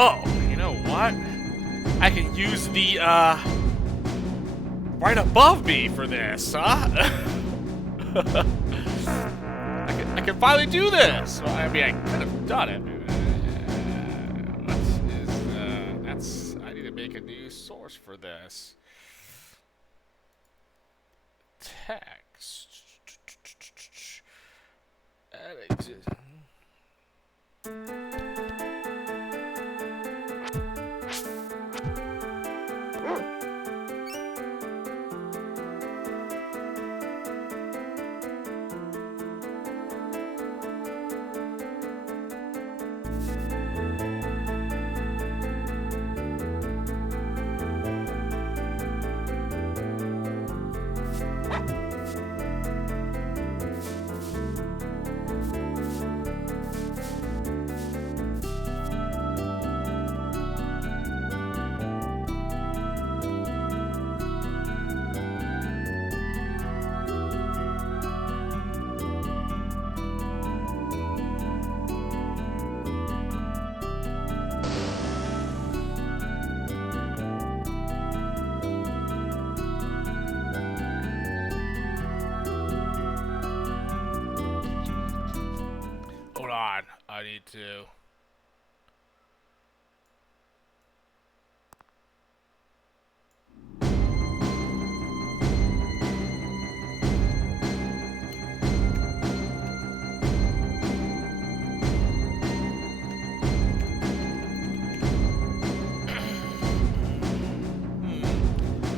Oh, you know what? I can use the, right above me for this, huh? I can finally do this! Well, I mean, I could have done it. I need to make a new source for this. Text. Edit. Hold on, I need to.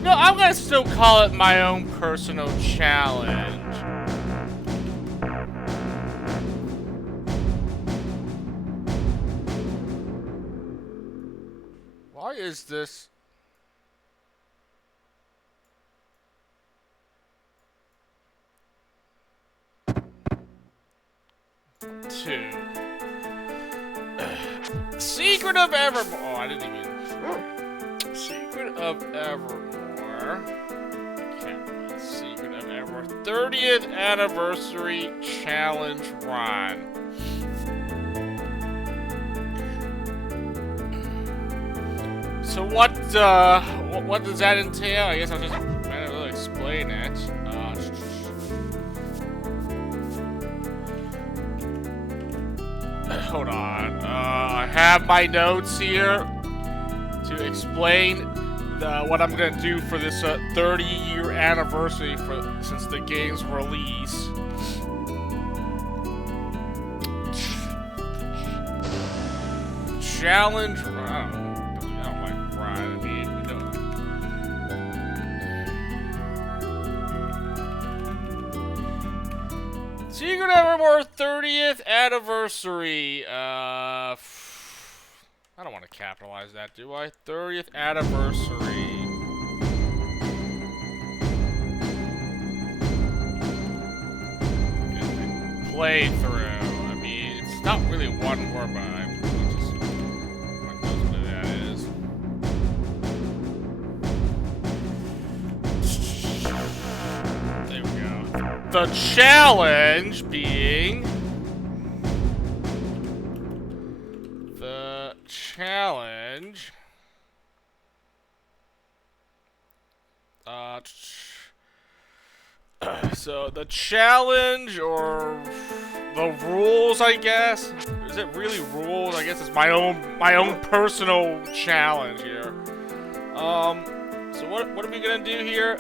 No, I'm gonna still call it my own personal challenge. Why is this? Two. Secret of Evermore. Oh, I didn't even. Secret of Evermore. Secret of Evermore. 30th anniversary challenge run. So what does that entail? I guess I'll just really explain it. Hold on. I have my notes here to explain what I'm gonna do for this 30-year anniversary since the game's release. Challenge. I don't like Brian. I mean, Secret Evermore 30th anniversary. I don't want to capitalize that, do I? 30th anniversary. Playthrough. I mean, it's not really one word, but I just knows what that is. There we go. The challenge being challenge. So the challenge or the rules, I guess. Is it really rules? I guess it's my own personal challenge here. So what are we gonna do here?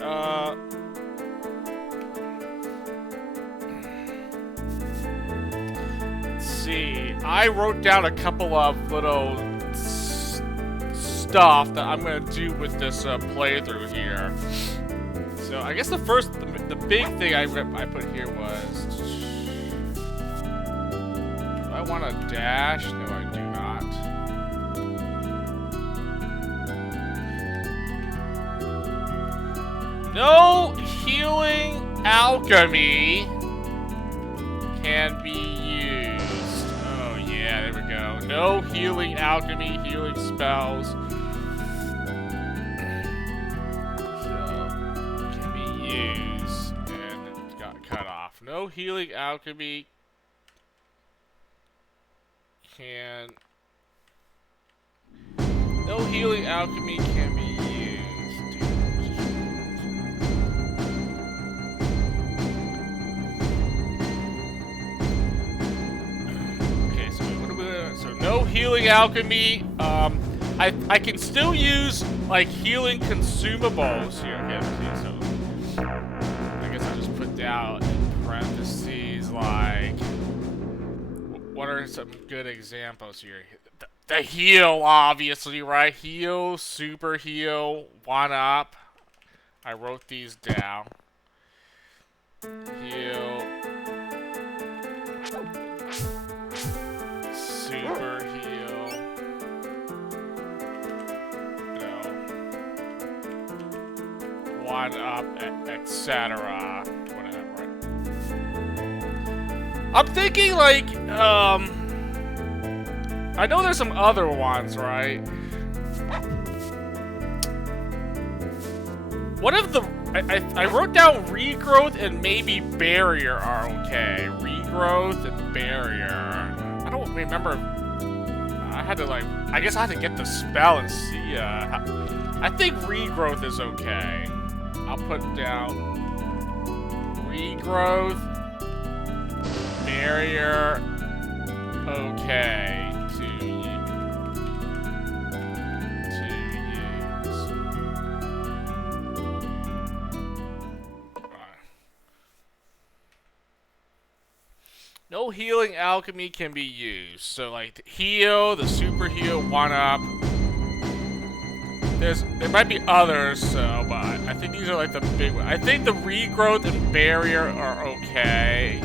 Let's see. I wrote down a couple of little stuff that I'm gonna do with this playthrough here. So I guess the big thing I put here was, do I want to dash? No, I do not. No healing alchemy can be used. Oh yeah, there we go. No healing alchemy, healing spells. Use, and it got cut off. No healing alchemy can healing alchemy can be used. Okay, so what do we? So no healing alchemy. I can still use like healing consumables here. Okay, so I guess I'll just put down in parentheses like what are some good examples here? The heal, obviously, right? Heal, super heal, 1-up. I wrote these down. Heal, super heal, no, 1-up, etc. Whatever. I'm thinking like, I know there's some other ones, right? What if the... I wrote down regrowth and maybe barrier are okay. Regrowth and barrier. I don't remember... I had to like... I guess I had to get the spell and see... I think regrowth is okay. I'll put down... Regrowth... Barrier... Okay. No healing alchemy can be used. So like the heal, the super heal, 1-up. There might be others, so but I think these are like the big ones. I think the regrowth and barrier are okay.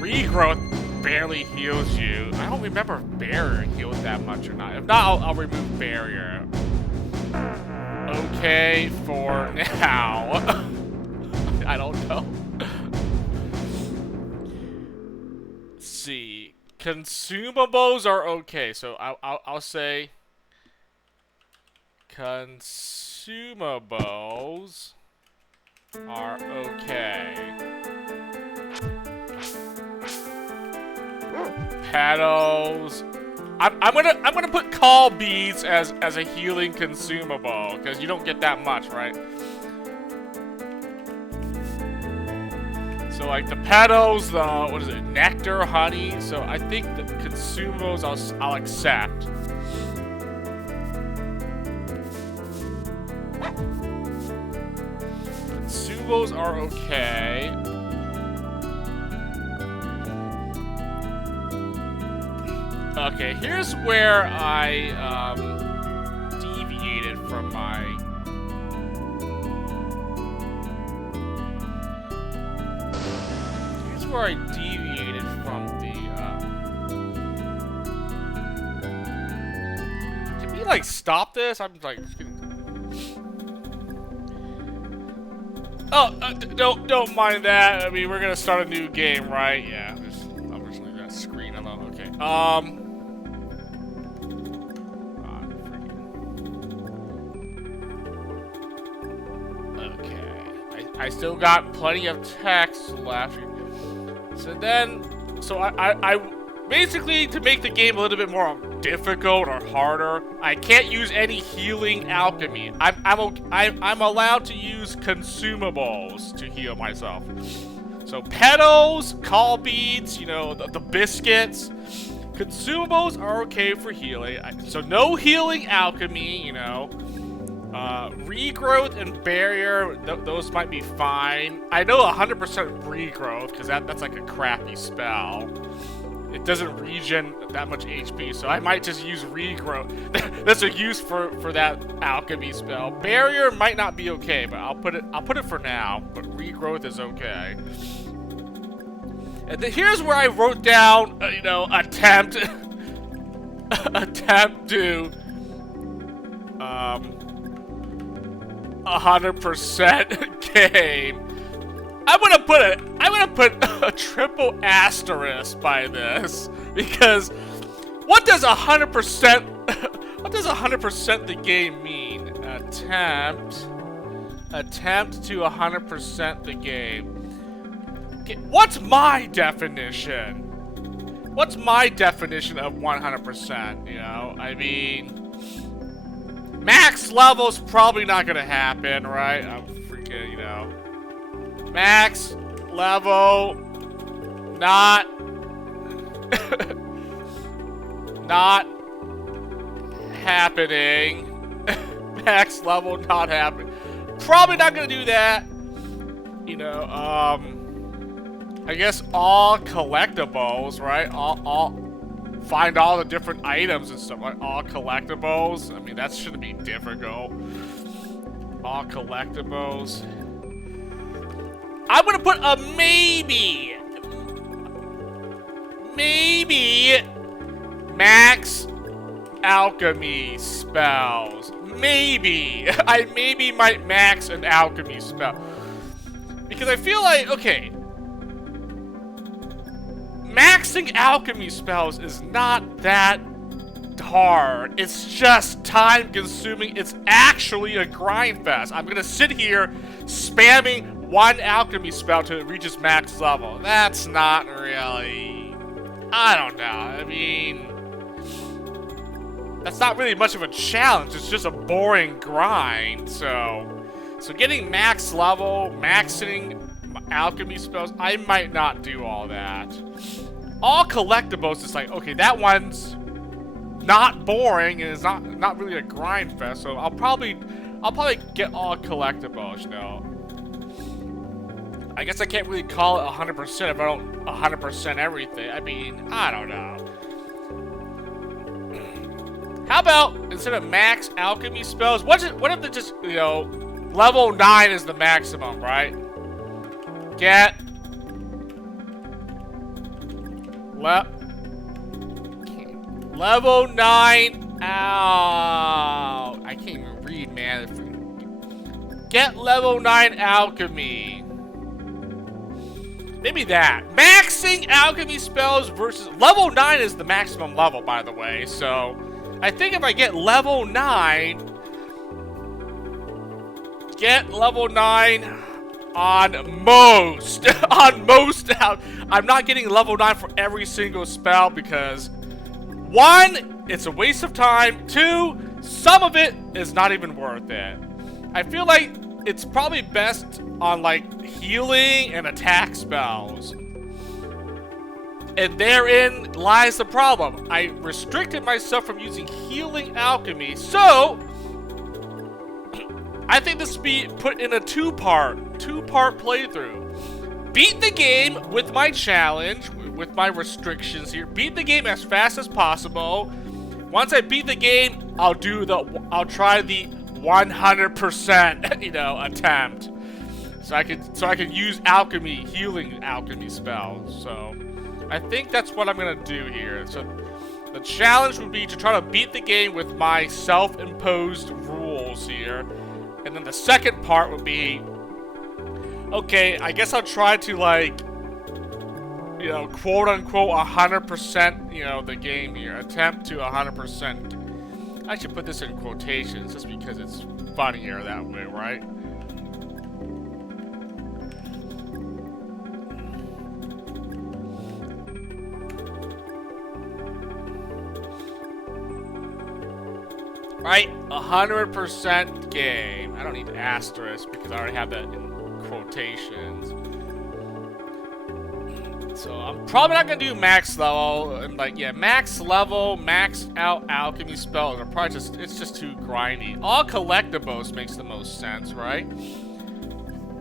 Regrowth barely heals you. I don't remember if barrier heals that much or not. If not, I'll remove barrier. Okay for now. I don't know. See, consumables are okay, so I'll say consumables are okay. Petals. I'm gonna put call beads as a healing consumable because you don't get that much, right? So like the petals, the what is it, nectar, honey. So I think the consumables I'll accept. Consumables are okay. Okay, here's where I deviated from my. Where I deviated from the can we like stop this? I'm like oh don't mind that. I mean we're gonna start a new game, right? Yeah, I'm just leave that screen alone. Okay. Okay. I still got plenty of text left. So then, I basically, to make the game a little bit more difficult or harder, I can't use any healing alchemy. I'm allowed to use consumables to heal myself. So petals, call beads, you know, the biscuits. Consumables are okay for healing. So no healing alchemy, you know. Regrowth and barrier, those might be fine. I know 100% regrowth, because that's like a crappy spell. It doesn't regen that much HP, so I might just use regrowth. That's a use for that alchemy spell. Barrier might not be okay, but I'll put it for now. But regrowth is okay. And then here's where I wrote down, you know, attempt to 100% game. I'm gonna put a triple asterisk by this because what does 100% the game mean? Attempt to 100% the game. Okay, what's my definition? What's my definition of 100%? You know, I mean, Max level's probably not gonna happen, right? I'm freaking, you know. Max level not not happening. Max level not happening. Probably not gonna do that. You know, I guess all collectibles, right? All find all the different items and stuff, like all collectibles. I mean, that shouldn't be difficult. All collectibles. I'm gonna put a maybe. Maybe max alchemy spells. Maybe. I maybe might max an alchemy spell. Because I feel like, okay, maxing alchemy spells is not that hard. It's just time consuming. It's actually a grind fest. I'm gonna sit here spamming one alchemy spell to reach its max level. That's not really, I don't know. I mean, that's not really much of a challenge. It's just a boring grind. So getting max level, maxing alchemy spells, I might not do all that. All collectibles is like, okay, that one's not boring and it's not really a grind fest, so I'll probably get all collectibles, you know. I guess I can't really call it 100% if I don't 100% everything. I mean, I don't know. How about instead of max alchemy spells, what if they just, you know, level 9 is the maximum, right? Get level 9 out. I can't even read, man. Get level 9 alchemy. Maybe that. Maxing alchemy spells versus level 9 is the maximum level, by the way. So I think if I get level 9, get level 9 on most. On most. I'm not getting level 9 for every single spell because 1, it's a waste of time. 2, some of it is not even worth it. I feel like it's probably best on like healing and attack spells. And therein lies the problem. I restricted myself from using healing alchemy, so I think this will be put in a two-part playthrough. Beat the game with my challenge, with my restrictions here. Beat the game as fast as possible. Once I beat the game, I'll try the 100%, you know, attempt. So I could use alchemy, healing alchemy spells. So I think that's what I'm gonna do here. So the challenge would be to try to beat the game with my self-imposed rules here. And then the second part would be, okay, I guess I'll try to, like, you know, quote-unquote 100%, you know, the game here. Attempt to 100%. I should put this in quotations just because it's funnier that way, right? Right? 100% game. I don't need asterisk because I already have that in quotations. So I'm probably not gonna do max level. And like, yeah, max level, max out alchemy spells are probably it's just too grindy. All collectibles makes the most sense, right?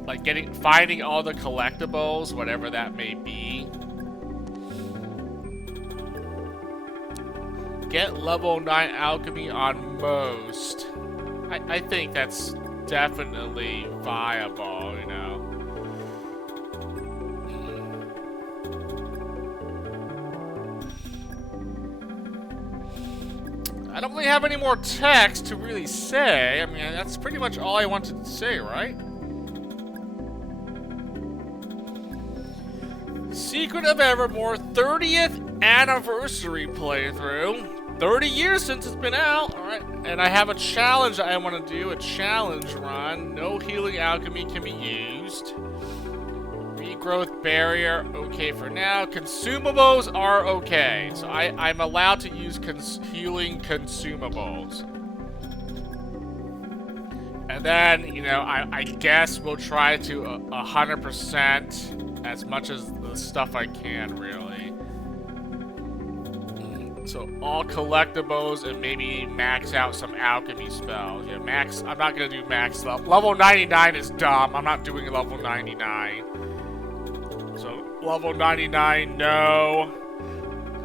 Like finding all the collectibles, whatever that may be. Get level 9 alchemy on most. I think that's definitely viable, you know. I don't really have any more text to really say. I mean, that's pretty much all I wanted to say, right? Secret of Evermore 30th anniversary playthrough. 30 years since it's been out. Alright. And I have a challenge I want to do. A challenge run. No healing alchemy can be used. Regrowth barrier. Okay for now. Consumables are okay. So I'm allowed to use healing consumables. And then, you know, I guess we'll try to 100% as much as the stuff I can, really. So all collectibles and maybe max out some alchemy spells. Yeah, max. I'm not gonna do max level. Level 99 is dumb. I'm not doing level 99. So level 99, no.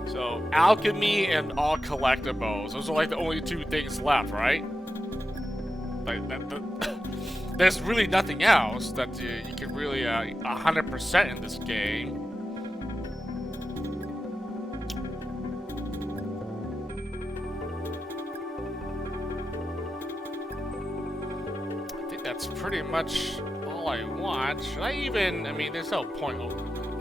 So alchemy and all collectibles. Those are like the only two things left, right? Like there's really nothing else that you can really 100% in this game. I think that's pretty much all I want. Should I even? I mean, there's no point.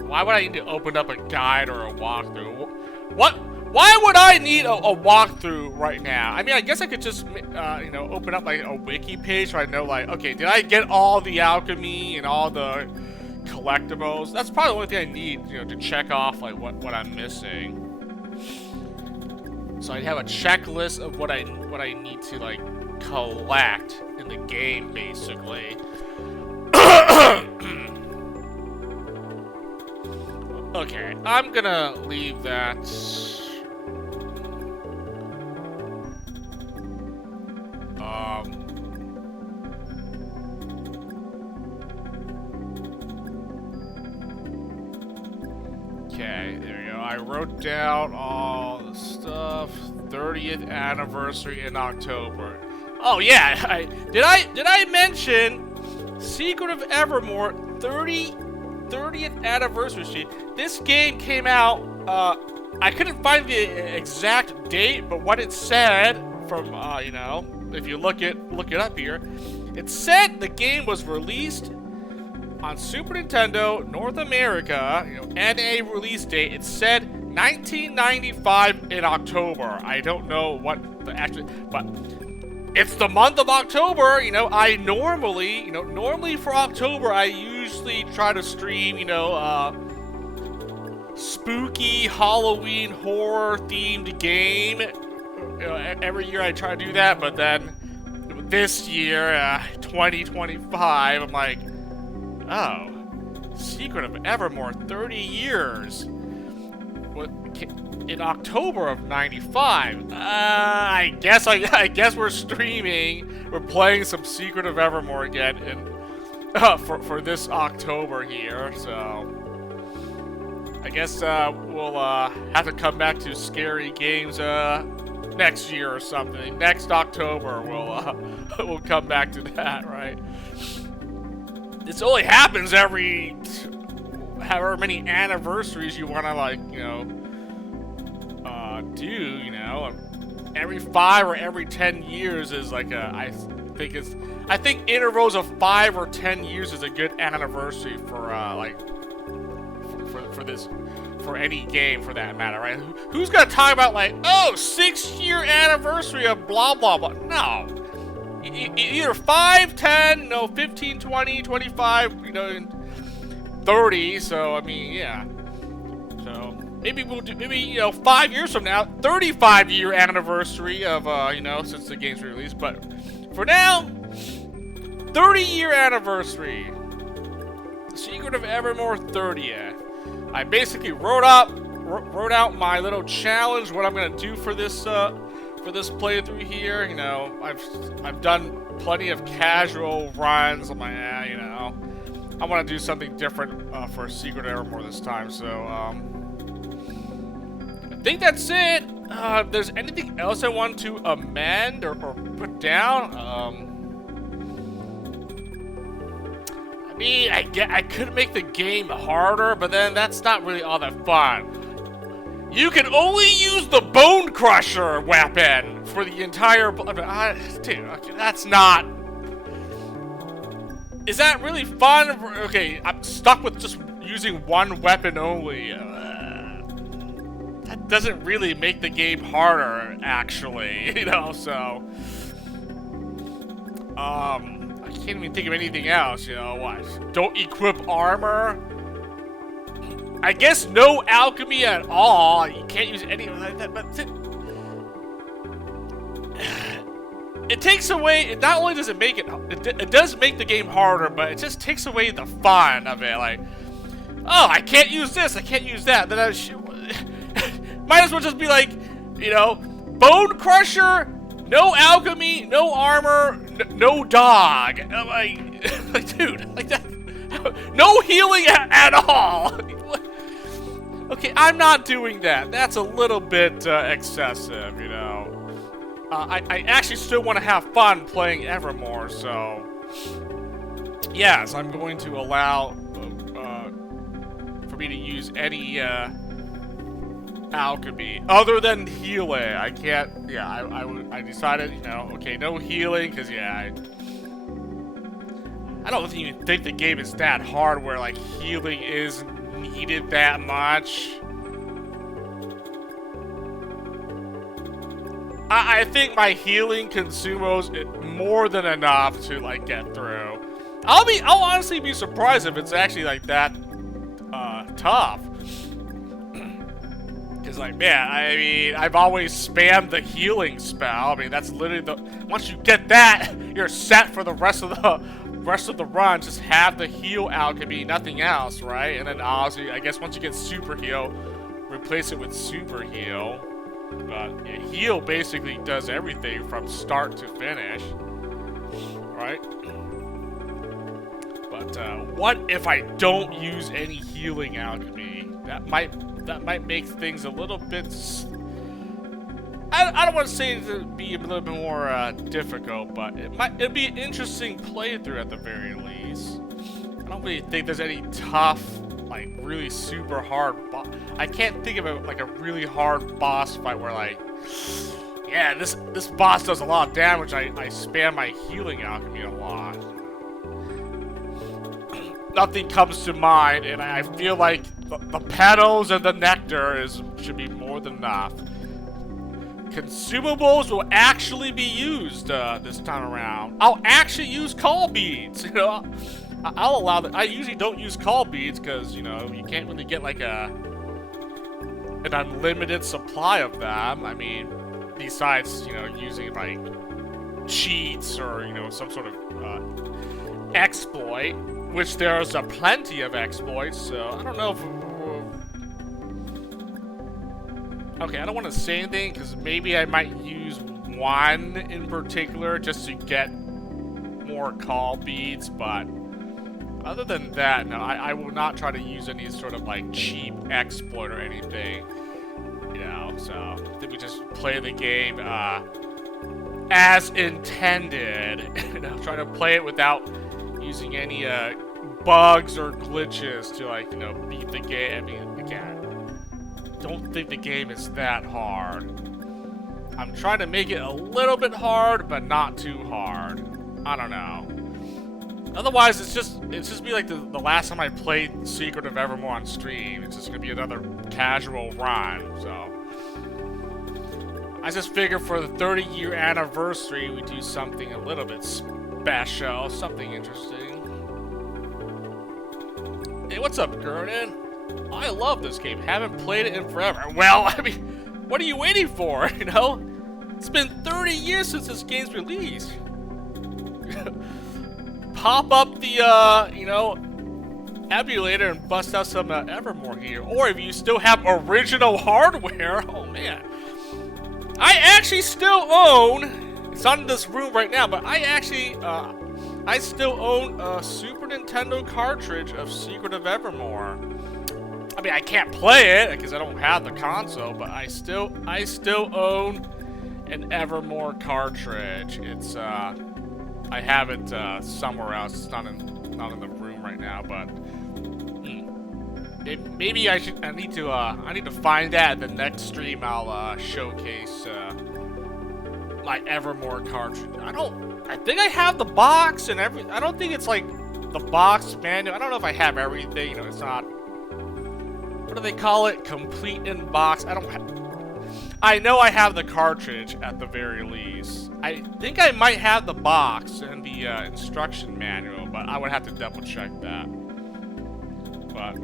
Why would I need to open up a guide or a walkthrough? What? Why would I need a walkthrough right now? I mean, I guess I could just, you know, open up like a wiki page so I know, like, okay, did I get all the alchemy and all the collectibles? That's probably the only thing I need, you know, to check off like what I'm missing. So I have a checklist of what I need to like collect in the game, basically. Okay, I'm gonna leave that. Okay, there you go. I wrote down all the stuff. 30th anniversary in October. Oh yeah, did I mention Secret of Evermore 30th anniversary sheet? This game came out. I couldn't find the exact date, but what it said from you know, if you look it up here, it said the game was released on Super Nintendo North America, you know, NA release date. It said 1995 in October. I don't know what the actual, but it's the month of October. You know, I normally for October I usually try to stream, you know, spooky Halloween horror themed game. You know, every year I try to do that, but then this year, 2025, I'm like, oh, Secret of Evermore, 30 years. What, in October of '95? I guess we're streaming. We're playing some Secret of Evermore again, for this October here. So I guess we'll have to come back to scary games next year or something. Next October, we'll come back to that, right? This only happens every however many anniversaries you want to, like, you know, do, you know. Every 5 or every 10 years is like I think intervals of 5 or 10 years is a good anniversary for like for any game for that matter, right? Who's gonna talk about like, oh, 6-year anniversary of blah blah blah? No. Either 5, 10, no, 15, 20, 25, you know, and 30. So I mean, yeah. So maybe we'll do, you know, 5 years from now, 35-year anniversary of you know, since the game's released. But for now, 30-year anniversary. Secret of Evermore 30th. I basically wrote out my little challenge, what I'm gonna do for this playthrough here. You know, I've done plenty of casual runs. I'm like, you know, I want to do something different for Secret of Evermore this time. So I think that's it. If there's anything else I want to amend or put down, I mean, I could make the game harder, but then that's not really all that fun. You can only use the Bone Crusher weapon for the entire... dude, okay, that's not... Is that really fun? Okay, I'm stuck with just using one weapon only. That doesn't really make the game harder, actually, you know, so... I can't even think of anything else, you know, what? Don't equip armor? I guess no alchemy at all. You can't use any of that, but it takes away. Not only does it make it does make the game harder, but it just takes away the fun of it. Like, oh, I can't use this, I can't use that. Then I might as well just be like, you know, Bone Crusher, no alchemy, no armor, no dog. I'm like, dude, like that, no healing at all. Okay, I'm not doing that. That's a little bit excessive, you know. I actually still want to have fun playing Evermore, so yes, I'm going to allow for me to use any alchemy other than healing. I can't. Yeah, I decided, you know, okay, no healing, because yeah, I don't even think the game is that hard where like healing is needed that much. I think my healing consumes more than enough to like get through. I'll honestly be surprised if it's actually like that tough. Cause like, man, I mean, I've always spammed the healing spell. I mean, that's literally the once you get that, you're set for the rest of the run. Just have the heal alchemy, nothing else, right? And then obviously, I guess once you get super heal, replace it with super heal. But yeah, heal basically does everything from start to finish, right? But what if I don't use any healing alchemy? That might make things a little bit. I don't want to say to be a little bit more difficult, but it'd be an interesting playthrough at the very least. I don't really think there's any tough, like really super hard I can't think of a really hard boss fight where like, yeah, this boss does a lot of damage. I spam my healing alchemy a lot. Nothing comes to mind, and I feel like the petals and the nectar should be more than enough. Consumables will actually be used this time around. I'll actually use call beads, you know. I'll allow that. I usually don't use call beads because, you know, you can't really get like an unlimited supply of them. I mean, besides, you know, using like cheats or, you know, some sort of exploit, which there's a plenty of exploits. So I don't know if. Okay, I don't want to say anything because maybe I might use one in particular just to get more call beads, but other than that, no, I will not try to use any sort of like cheap exploit or anything, you know. So I think we just play the game as intended. You know, try to play it without using any bugs or glitches to, like, you know, beat the game. I mean, again, don't think the game is that hard. I'm trying to make it a little bit hard, but not too hard. I don't know. Otherwise, it's just be like the last time I played Secret of Evermore on stream. It's just gonna be another casual run. So I just figured for the 30-year anniversary, we do something a little bit special, something interesting. Hey, what's up, Gurden? I love this game. Haven't played it in forever. Well, I mean, what are you waiting for? You know, it's been 30 years since this game's released. Pop up the, you know, emulator and bust out some Evermore here. Or if you still have original hardware, oh man. I actually still own, it's not in this room right now, but I actually, I still own a Super Nintendo cartridge of Secret of Evermore. I mean, I can't play it because I don't have the console, but I still own an Evermore cartridge. It's, I have it somewhere else. It's not in the room right now, but maybe I need to find that. The next stream I'll showcase my Evermore cartridge. I think I have the box and I don't think it's like the box manual. I don't know if I have everything. You know, it's not. What do they call it? Complete in box. I know I have the cartridge at the very least. I think I might have the box and the instruction manual, but I would have to double check that. But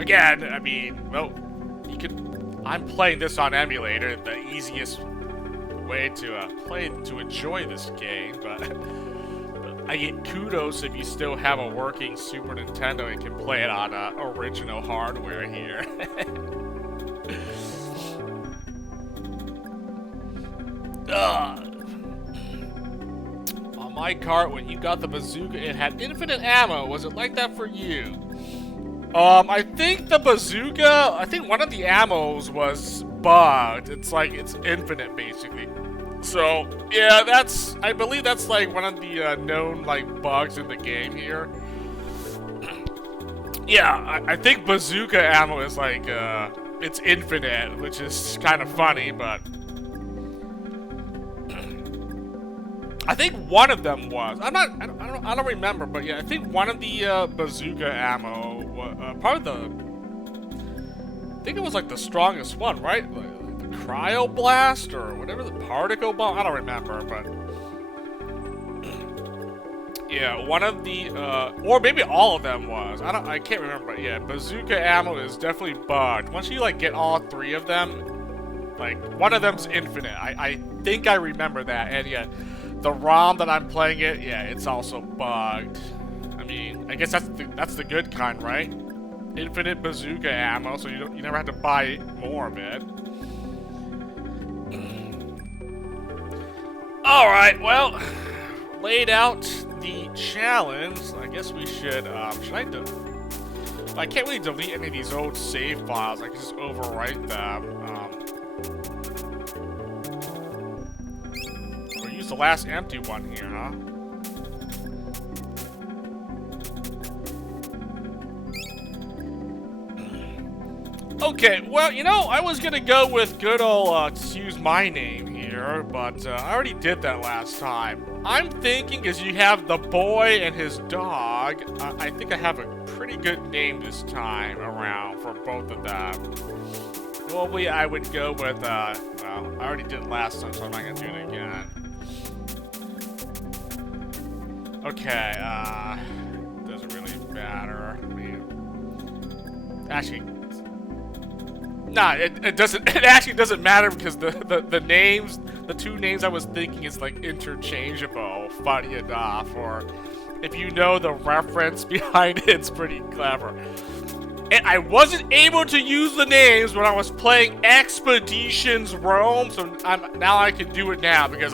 again, I mean, well, I'm playing this on emulator, the easiest way to enjoy this game, but I get kudos if you still have a working Super Nintendo and can play it on original hardware here. On my cart, when you got the bazooka, it had infinite ammo. Was it like that for you? I think the bazooka, I think one of the ammos was bugged. It's like, it's infinite, basically. So, yeah, I believe that's like one of the known, like, bugs in the game here. Yeah, I think bazooka ammo is like, it's infinite, which is kind of funny, but I think one of them was. I don't remember, but yeah, I think one of the bazooka ammo was probably I think it was like the strongest one, right? Like the cryo blast or whatever, the particle bomb. I don't remember, but yeah, one of the or maybe all of them was. I can't remember, but yeah, bazooka ammo is definitely bugged. Once you like get all three of them, like one of them's infinite. I think I remember that, and yeah. The ROM that I'm playing it, yeah, it's also bugged. I mean, I guess that's the good kind, right? Infinite bazooka ammo, so you never have to buy more of it. All right, well, laid out the challenge. I guess we should. Should I do? I can't really delete any of these old save files. I can just overwrite them. The last empty one here, huh? Okay, well, you know, I was gonna go with good old, use my name here, but I already did that last time. I'm thinking, as you have the boy and his dog, I think I have a pretty good name this time around for both of them. Probably I would go with, well, I already did it last time, so I'm not gonna do it again. Okay, doesn't really matter. I mean, actually, nah, it doesn't. It actually doesn't matter because the names, the two names I was thinking is like interchangeable. Funny enough, or if you know the reference behind it, it's pretty clever. And I wasn't able to use the names when I was playing Expeditions Rome, so now I can do it now because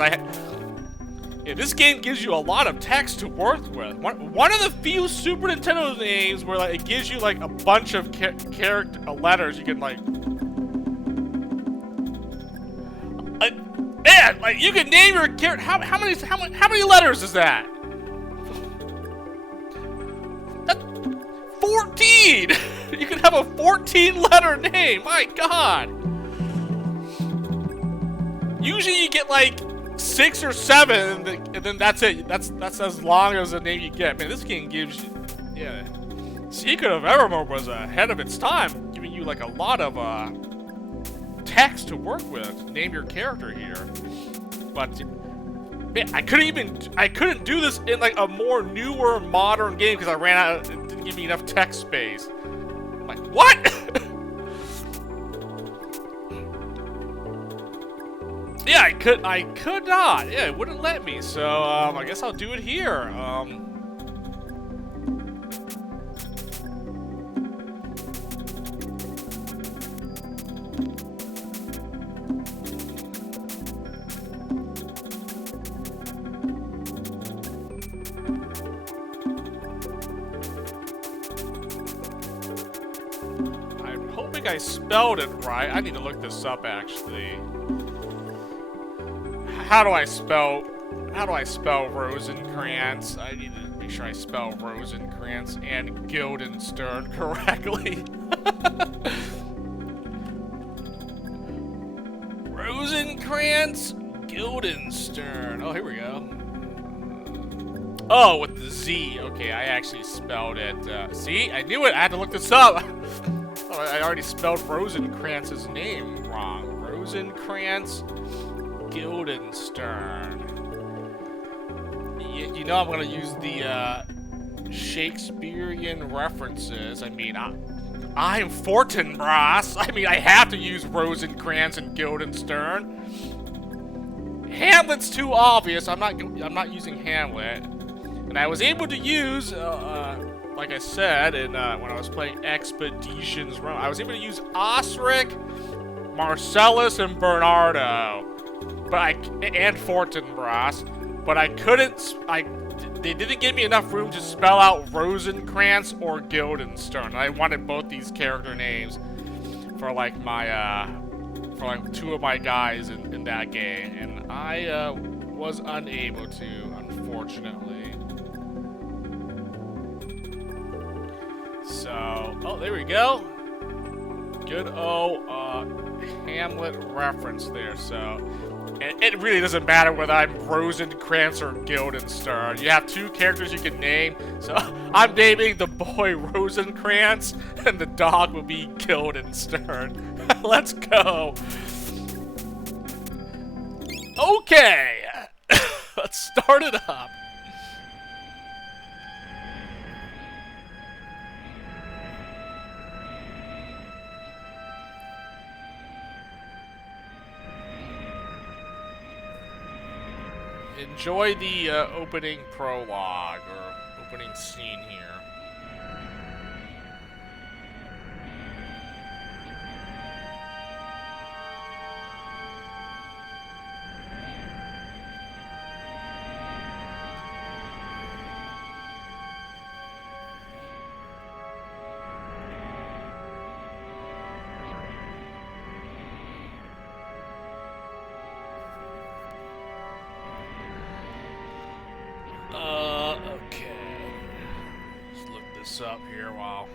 yeah, this game gives you a lot of text to work with. One of the few Super Nintendo names where like it gives you like a bunch of character letters you can like. Man, like you can name your character. How many letters is that? 14. You can have a 14-letter name. My God. Usually you get like 6 or 7, and then that's it. That's as long as the name you get. Man, this game gives you, yeah. Secret of Evermore was ahead of its time, giving you like a lot of text to work with. Name your character here, but man, I couldn't do this in like a more newer, modern game because I ran out. It didn't give me enough text space. I'm like, what? Yeah, I could not. Yeah, it wouldn't let me. So, I guess I'll do it here. I'm hoping I spelled it right. I need to look this up, actually. How do I spell Rosencrantz? I need to make sure I spell Rosencrantz and Guildenstern correctly. Rosencrantz, Guildenstern. Oh, here we go. Oh, with the Z. Okay, I actually spelled it. See, I knew it. I had to look this up. Oh, I already spelled Rosencrantz's name wrong. Rosencrantz, Guildenstern. You know I'm gonna use the Shakespearean references. I mean, I'm Fortinbras. I mean, I have to use Rosencrantz and Guildenstern. Hamlet's too obvious. I'm not using Hamlet. And I was able to use, like I said, when I was playing Expeditions Rome, I was able to use Osric, Marcellus, and Bernardo, and Fortinbras, but I couldn't. They didn't give me enough room to spell out Rosencrantz or Guildenstern. I wanted both these character names for like my for like two of my guys in that game, and I was unable to, unfortunately. So, oh, there we go. Good old Hamlet reference there. So, it really doesn't matter whether I'm Rosencrantz or Guildenstern. You have two characters you can name. So, I'm naming the boy Rosencrantz, and the dog will be Guildenstern. Let's go. Okay, let's start it up. Enjoy the opening prologue, or opening scene here. Okay. Let's look this up here while...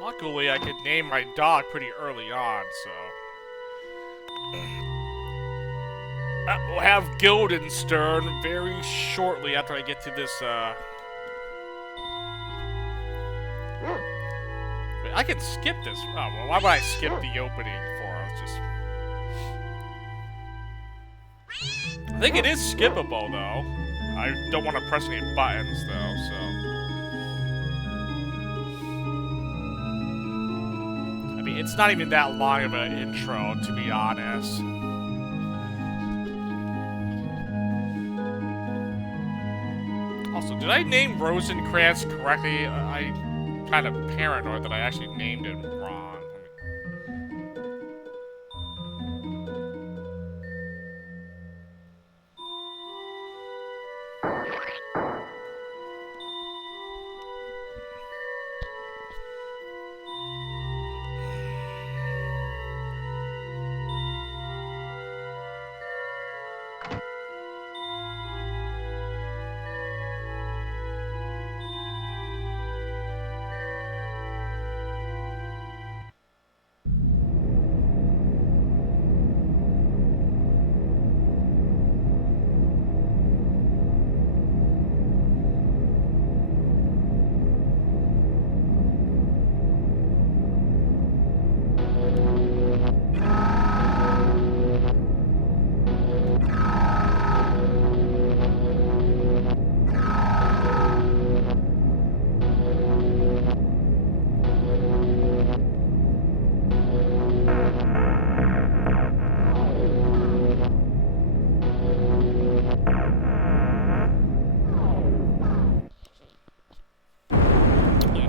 Luckily, I could name my dog pretty early on, so... We'll have Guildenstern very shortly after I get to this, Wait, I can skip this. Oh, well, why would I skip the opening for? Let's just... I think it is skippable, though. I don't want to press any buttons, though, so... I mean, it's not even that long of an intro, to be honest. Also, did I name Rosencrantz correctly? I'm kind of paranoid that I actually named it wrong.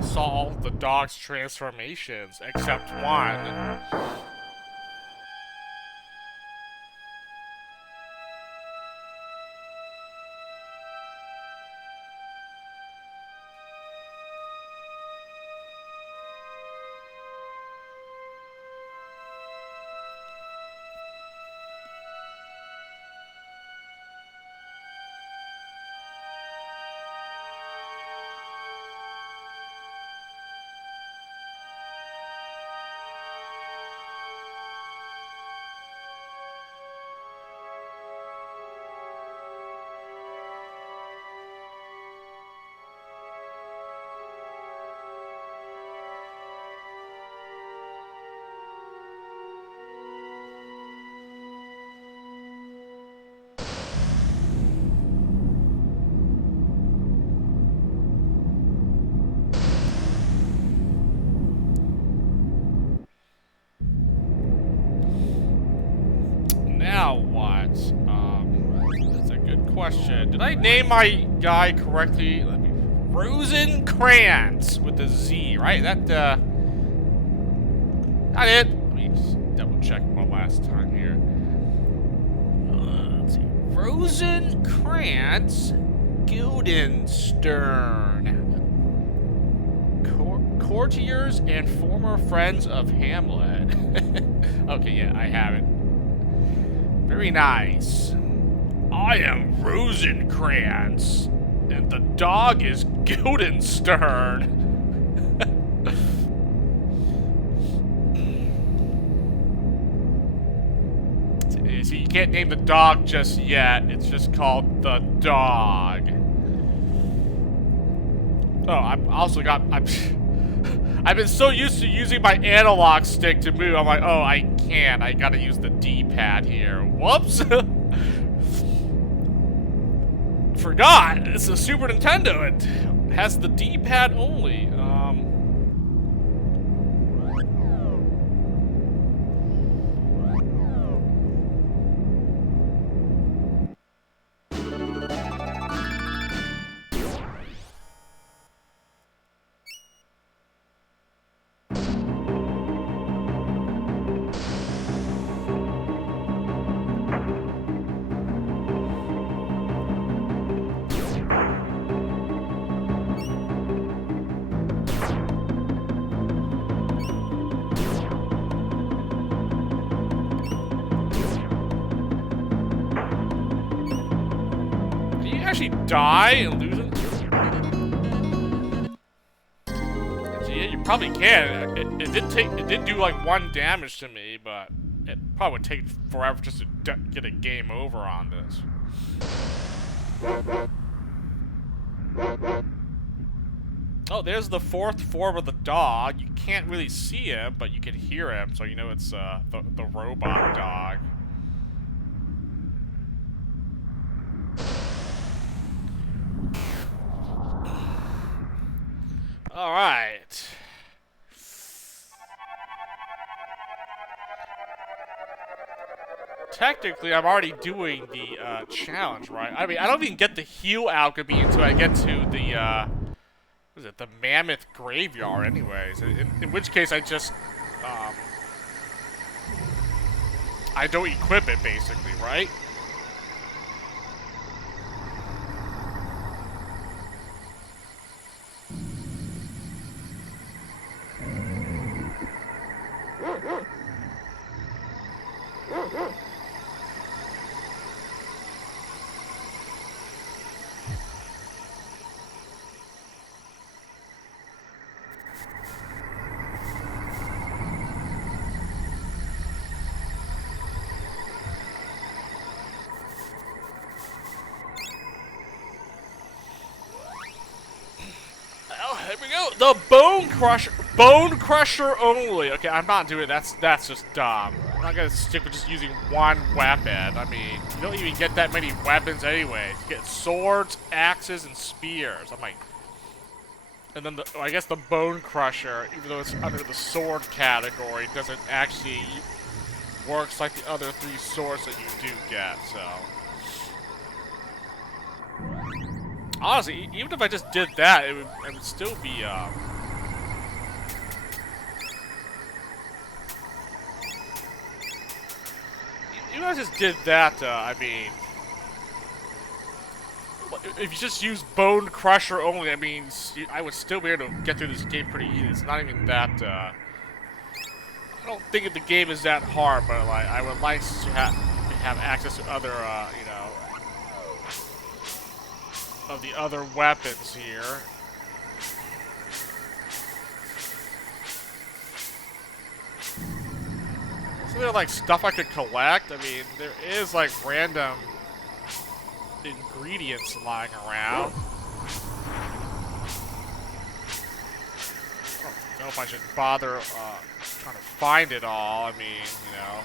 Saw all the dog's transformations, except one. question. Did I name my guy correctly? Let me... Rosencrantz with a Z, right? That, not it. Let me just double check one last time here. Let's see. Rosencrantz Guildenstern. Courtiers and former friends of Hamlet. Okay, yeah, I have it. Very nice. I am Rosencrantz, and the dog is Guildenstern. See, you can't name the dog just yet. It's just called the dog. Oh, I've been so used to using my analog stick to move. I'm like, oh, I can't. I gotta use the D-pad here. Whoops. Forgot. It's a Super Nintendo. It has the D-pad only. Actually die and lose it? Actually, yeah, you probably can. It did do like 1 damage to me, but it probably would take forever just to get a game over on this. Oh, there's the 4th form of the dog. You can't really see him, but you can hear him, so you know it's the robot dog. Alright. Technically, I'm already doing the challenge, right? I mean, I don't even get the heal alchemy until I get to the, what is it, the mammoth graveyard anyways. In which case, I just, I don't equip it, basically, right? There we go. The Bone Crusher only. Okay, I'm not doing it. That's just dumb. I'm not gonna stick with just using 1 weapon. I mean, you don't even get that many weapons anyway. You get swords, axes, and spears. I'm like, and then I guess the Bone Crusher, even though it's under the sword category, doesn't actually works like the other 3 swords that you do get. So. Honestly, even if I just did that, it would still be, even if I just did that, I mean, if you just use Bone Crusher only, I mean, I would still be able to get through this game pretty easy. It's not even that, I don't think the game is that hard, but, like, I would like to have access to other, you know, of the other weapons here. So there like stuff I could collect. I mean, there is like random ingredients lying around. I don't know if I should bother trying to find it all. I mean, you know.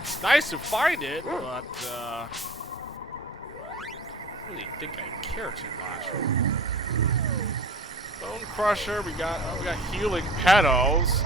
It's nice to find it, but I don't really think I care too much. Bone Crusher, we got healing petals.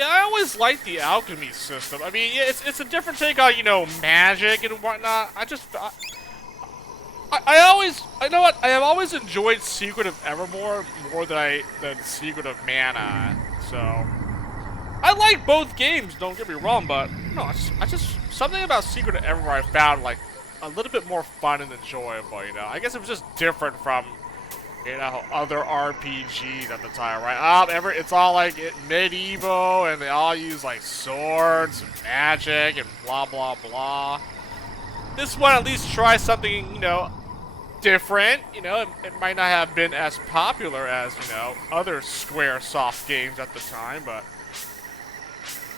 Yeah, I always liked the alchemy system. I mean, yeah, it's a different take on, you know, magic and whatnot. I always, I know what, I have always enjoyed Secret of Evermore more than Secret of Mana. So I like both games. Don't get me wrong, but no, I just something about Secret of Evermore I found like a little bit more fun and enjoyable. You know, I guess it was just different from, you know, other RPGs at the time, right? It's all like medieval, and they all use like swords and magic and blah blah blah. This one at least tries something, you know, different. You know, it might not have been as popular as, you know, other SquareSoft games at the time, but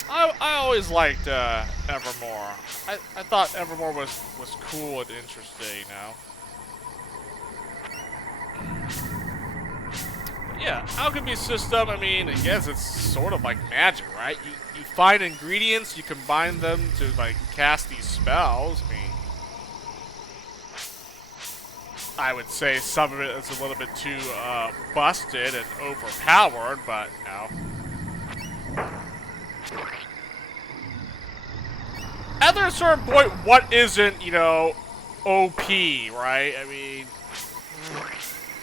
I always liked Evermore. I thought Evermore was cool and interesting, you know. Yeah, alchemy system, I mean, I guess it's sort of like magic, right? You find ingredients, you combine them to, like, cast these spells. I mean, I would say some of it is a little bit too busted and overpowered, but, you know. At a certain point, what isn't, you know, OP, right? I mean,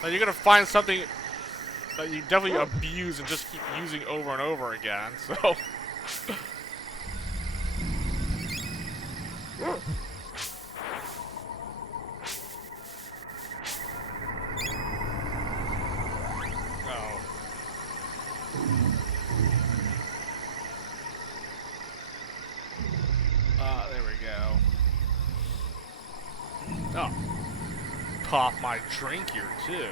like, you're gonna find something that you definitely abuse and just keep using over and over again, so. Oh. There we go. Oh. Pop my drink here, too.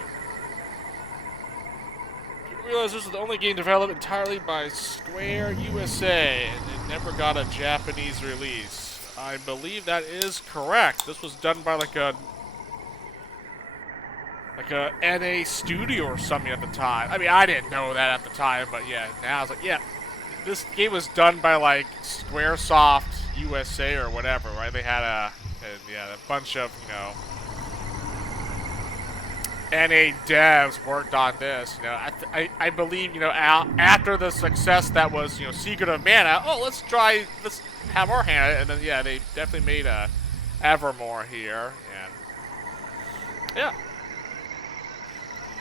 Realize this is the only game developed entirely by Square USA, and it never got a Japanese release. I believe that is correct. This was done by like a NA studio or something at the time. I mean, I didn't know that at the time, but yeah, now it's like, yeah, this game was done by like Squaresoft USA or whatever, right? They had a bunch of, you know, NA devs worked on this. You know, I believe, you know, after the success that was, you know, Secret of Mana, let's have our hand at it, and then yeah, they definitely made a Evermore here, and yeah,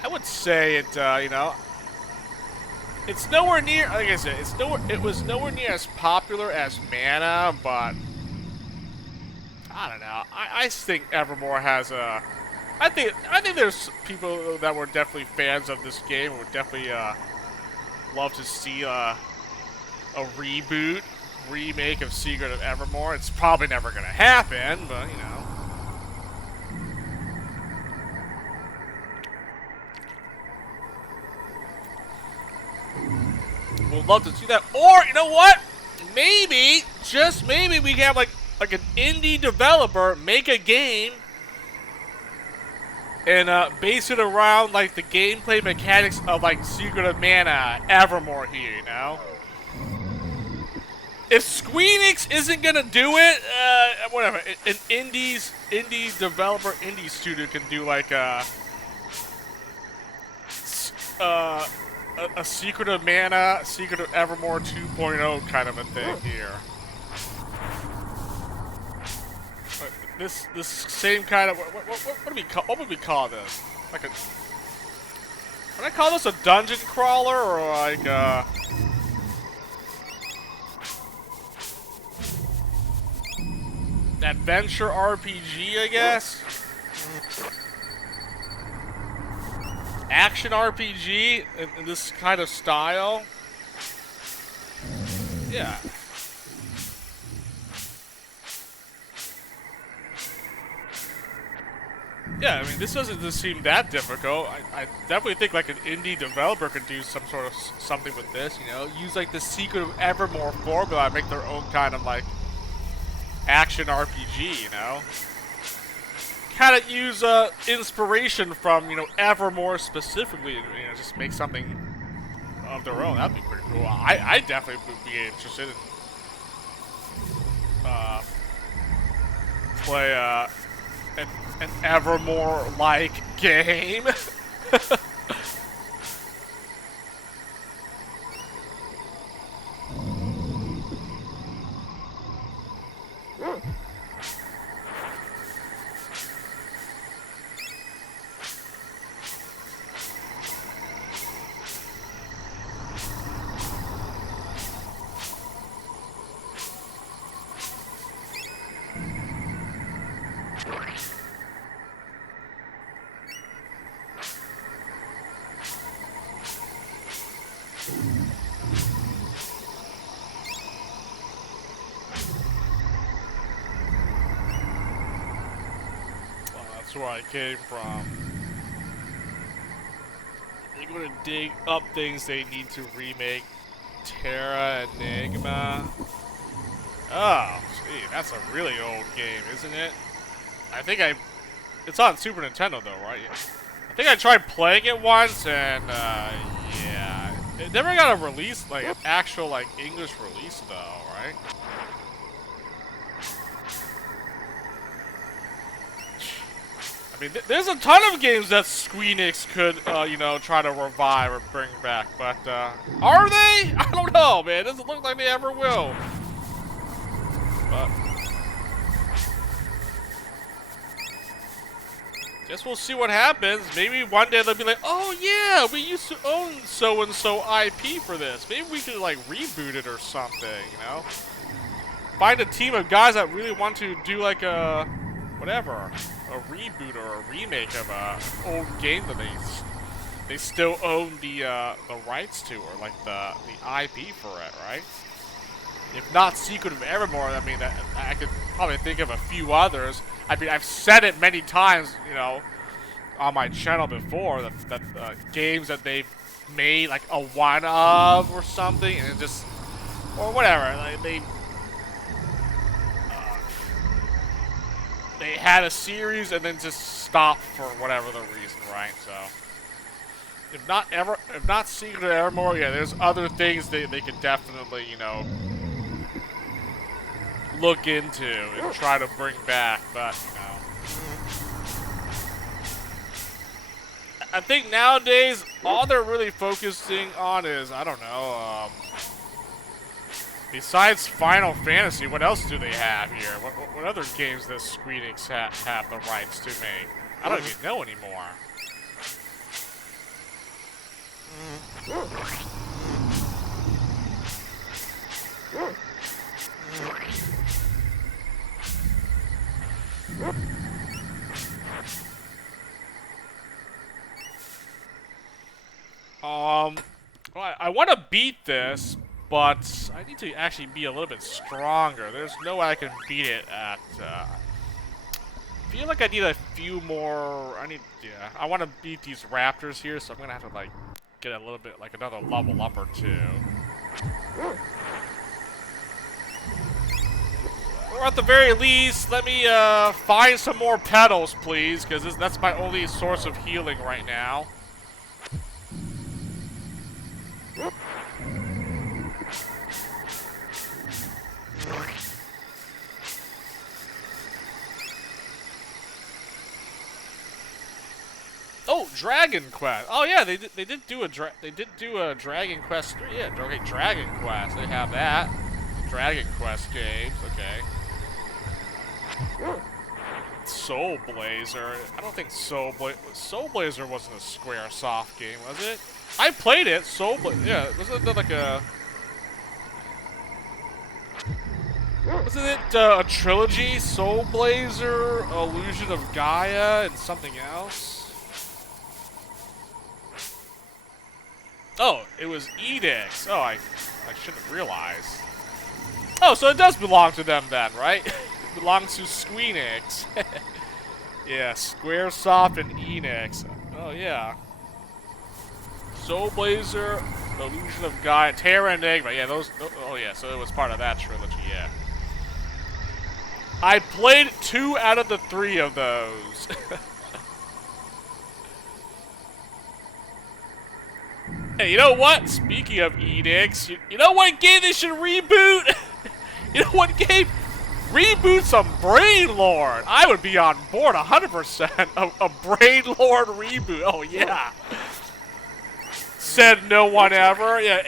I would say it, you know, it's nowhere near, like I said, it was nowhere near as popular as Mana, but I don't know. I think Evermore has a. I think there's people that were definitely fans of this game and would definitely love to see a remake of Secret of Evermore. It's probably never gonna happen, but you know. We'd love to see that. Or you know what? Maybe, just maybe, we can have like an indie developer make a game and base it around like the gameplay mechanics of like Secret of Mana, Evermore here, you know? If Squeenix isn't gonna do it, whatever. An indie developer, indie studio can do like a Secret of Mana, Secret of Evermore 2.0 kind of a thing here. This same kind of what would we call this? Like a would I call this a dungeon crawler or like adventure RPG, I guess? Action RPG in this kind of style? Yeah. Yeah, I mean, this doesn't seem that difficult. I definitely think like an indie developer could do some sort of something with this, you know? Use like the Secret of Evermore formula and make their own kind of like action RPG, you know? Kind of use inspiration from, you know, Evermore specifically, you know, just make something of their own. That'd be pretty cool. I definitely would be interested in play an Evermore-like game. That's where I came from. They're gonna dig up things they need to remake. Terra Enigma. Oh, gee, that's a really old game, isn't it? I think it's on Super Nintendo though, right? Yeah. I think I tried playing it once, and yeah, it never got a release, like actual like English release though, right? I mean, there's a ton of games that Squeenix could, you know, try to revive or bring back, but are they? I don't know, man. It doesn't look like they ever will. But guess we'll see what happens. Maybe one day they'll be like, oh yeah, we used to own so-and-so IP for this. Maybe we could, like, reboot it or something, you know? Find a team of guys that really want to do, like, a, whatever, a reboot or a remake of a old game that they still own the rights to, or, like, the IP for it, right? If not Secret of Evermore, I mean, I could probably think of a few others. I mean, I've said it many times, you know, on my channel before, that games that they've made, like, a one of or something, and it just, or whatever, like, they had a series and then just stopped for whatever the reason, right? So, if not Secret of Evermore, yeah, there's other things they could definitely, you know, look into and try to bring back, but, you know. I think nowadays, all they're really focusing on is, I don't know, besides Final Fantasy, what else do they have here? What other games does Squeenix have the rights to make? I don't even know anymore. Well, I want to beat this, but I need to actually be a little bit stronger. There's no way I can beat it at, I feel like I need a few more, yeah, I want to beat these raptors here, so I'm going to have to, like, get a little bit, like, another level up or two. Or at the very least, let me, find some more petals, please, because that's my only source of healing right now. Oh, Dragon Quest. Oh yeah, they did do a Dragon Quest 3. Yeah, okay, Dragon Quest. They have that. Dragon Quest games. Okay. Soul Blazer. I don't think Soul Blazer wasn't a Squaresoft game, was it? I played it. Yeah, wasn't it like a? Wasn't it a trilogy? Soul Blazer, Illusion of Gaia, and something else? Oh, it was Edix. Oh, I should have realized. Oh, so it does belong to them then, right? It belongs to Squeenix. Yeah, Squaresoft and Enix. Oh, yeah. Soul Blazer, Illusion of Gaia, Terra Enigma. Yeah, those. Oh, yeah, so it was part of that trilogy, yeah. I played 2 out of the 3 of those. Hey, you know what? Speaking of Enix, you know what game they should reboot? You know what game? Reboot some Brain Lord. I would be on board 100% of a Brain Lord reboot. Oh, yeah. Said no one ever. Yeah,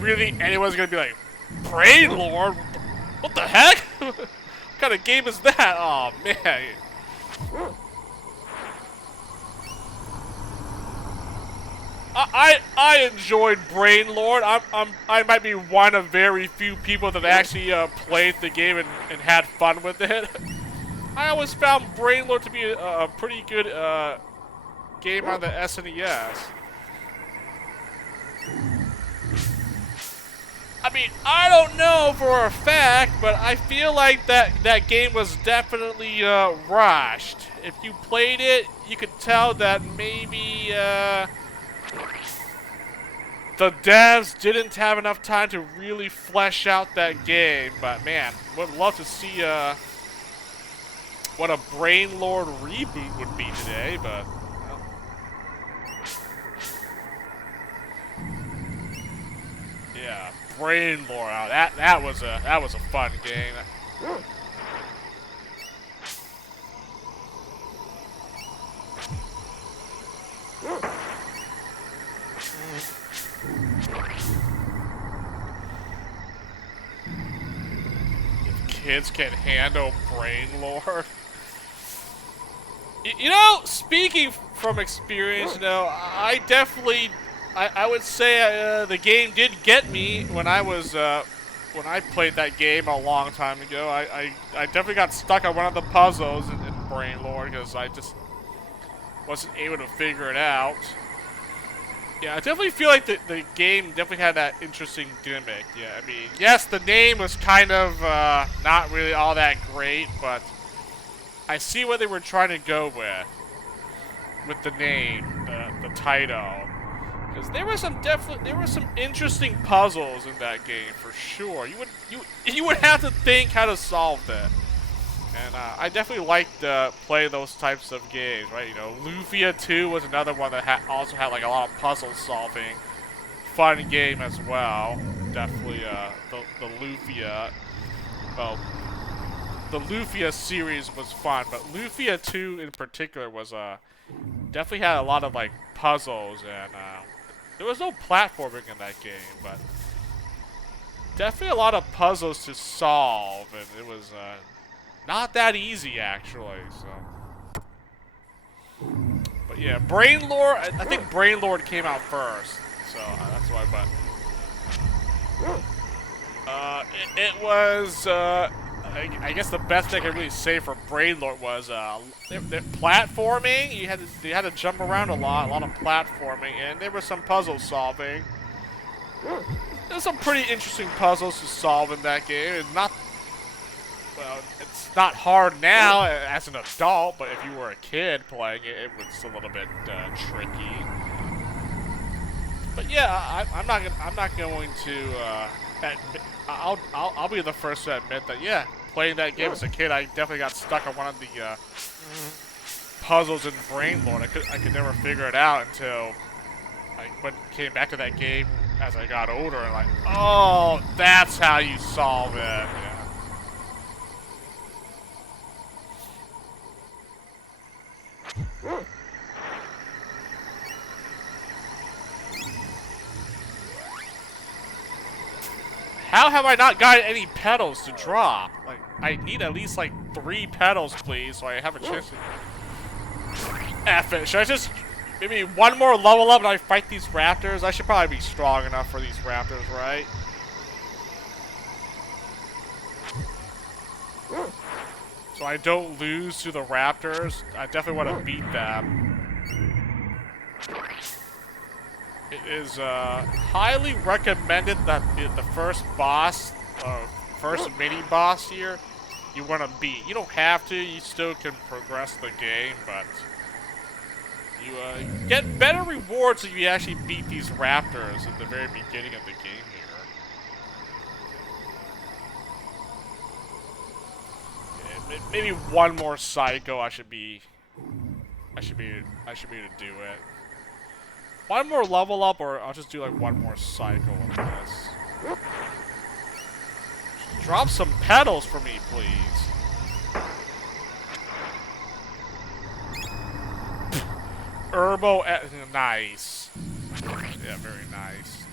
really, anyone's gonna be like, Brain Lord? What the heck? What kind of game is that? Oh, man. I enjoyed Brain Lord. I might be one of very few people that actually played the game and had fun with it. I always found Brain Lord to be a pretty good game on the SNES. I mean, I don't know for a fact, but I feel like that game was definitely rushed. If you played it, you could tell that maybe the devs didn't have enough time to really flesh out that game. But man, would love to see what a Brain Lord reboot would be today. But well. Yeah, Brain Lord. Oh, that was a fun game. If kids can handle Brain Lord. You know, speaking from experience, you know, I definitely, I would say the game did get me when when I played that game a long time ago. I definitely got stuck on one of the puzzles in Brain Lord because I just wasn't able to figure it out. Yeah, I definitely feel like the game definitely had that interesting gimmick. Yeah, I mean, yes, the name was kind of not really all that great, but I see what they were trying to go with the name, the title, because there were some interesting puzzles in that game for sure. You would have to think how to solve that, and I definitely liked play those types of games, right? You know, Lufia 2 was another one that also had like a lot of puzzle solving, fun game as well. Definitely the Lufia, well, the Lufia series was fun, but Lufia 2 in particular was definitely had a lot of like puzzles, and there was no platforming in that game, but definitely a lot of puzzles to solve, and it was not that easy actually. So, but yeah, Brain Lord. I think Brain Lord came out first, so that's why. But it was. I guess the best thing I can really say for Brain Lord was platforming. You had to jump around a lot of platforming, and there was some puzzle solving. There's some pretty interesting puzzles to solve in that game. It's not, well, it's not hard now as an adult, but if you were a kid playing it, it was a little bit tricky. But yeah, I'm not going to. I'll be the first to admit that yeah, playing that game as a kid, I definitely got stuck on one of the puzzles in Brain Lord. I could never figure it out until came back to that game as I got older and like, oh, that's how you solve it. Yeah. How have I not gotten any petals to drop? Like, I need at least like 3 petals, please, so I have a chance to F it. Should I just maybe one more level up and I fight these raptors? I should probably be strong enough for these raptors, right? So I don't lose to the raptors. I definitely want to beat them. It is highly recommended that the first boss, first mini boss here, you want to beat. You don't have to. You still can progress the game, but you get better rewards if you actually beat these raptors at the very beginning of the game here. Yeah, maybe one more psycho. I should be able to do it. One more level up, or I'll just do like one more cycle of this. Drop some petals for me, please. Nice. Yeah, very nice.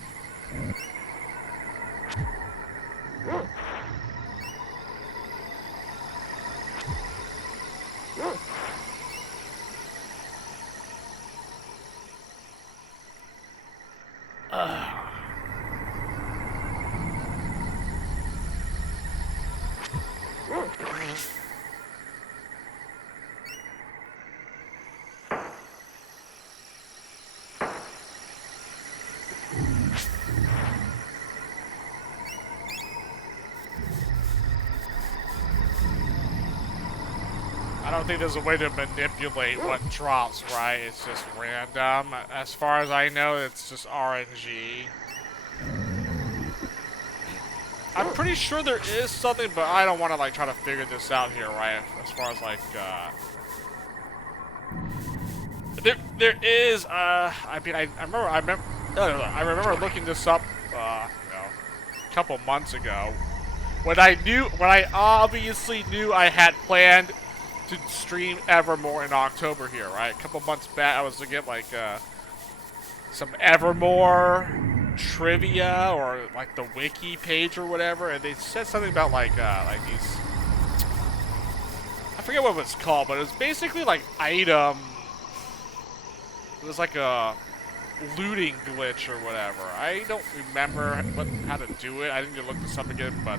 I don't think there's a way to manipulate what drops, right? It's just random. As far as I know, it's just RNG. I'm pretty sure there is something, but I don't want to like try to figure this out here, right? As far as like, there is. I mean, I remember looking this up, a couple months ago, when I obviously knew I had planned to stream Evermore in October here, right? A couple months back, I was looking at like some Evermore trivia or like the wiki page or whatever, and they said something about like these. I forget what it was called, but it was basically like item. It was like a looting glitch or whatever. I don't remember how to do it. I need to look this up again, but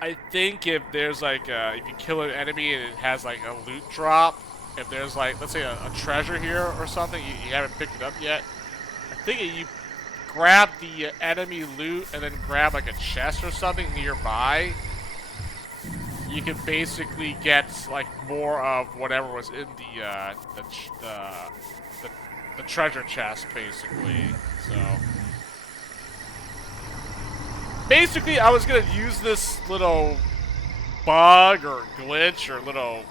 I think if there's like if you kill an enemy and it has like a loot drop, if there's like, let's say a treasure here or something, you haven't picked it up yet, I think you grab the enemy loot and then grab like a chest or something nearby, you can basically get like more of whatever was in the treasure chest, basically. So basically, I was gonna use this little bug or glitch or little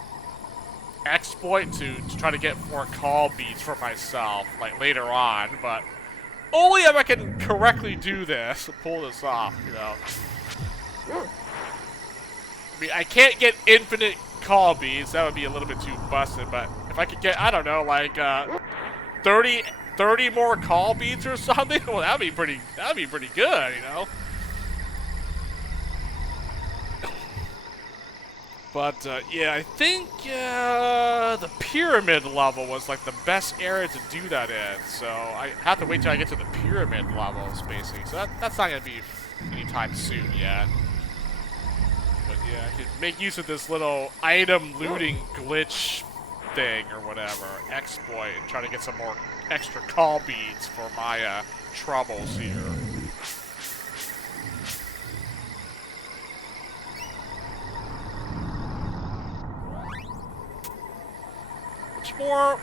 exploit to try to get more call beats for myself, like later on, but only if I can correctly do this, pull this off, you know. I mean, I can't get infinite call beats, that would be a little bit too busted, but if I could get, I don't know, like 30 more call beats or something, well, that'd be pretty good, you know. But, yeah, I think, the pyramid level was, like, the best area to do that in. So, I have to wait till I get to the pyramid levels, basically. So, that's not gonna be anytime soon yet. But, yeah, I could make use of this little item looting glitch thing or whatever, exploit, and try to get some more extra call beats for my, troubles here. More.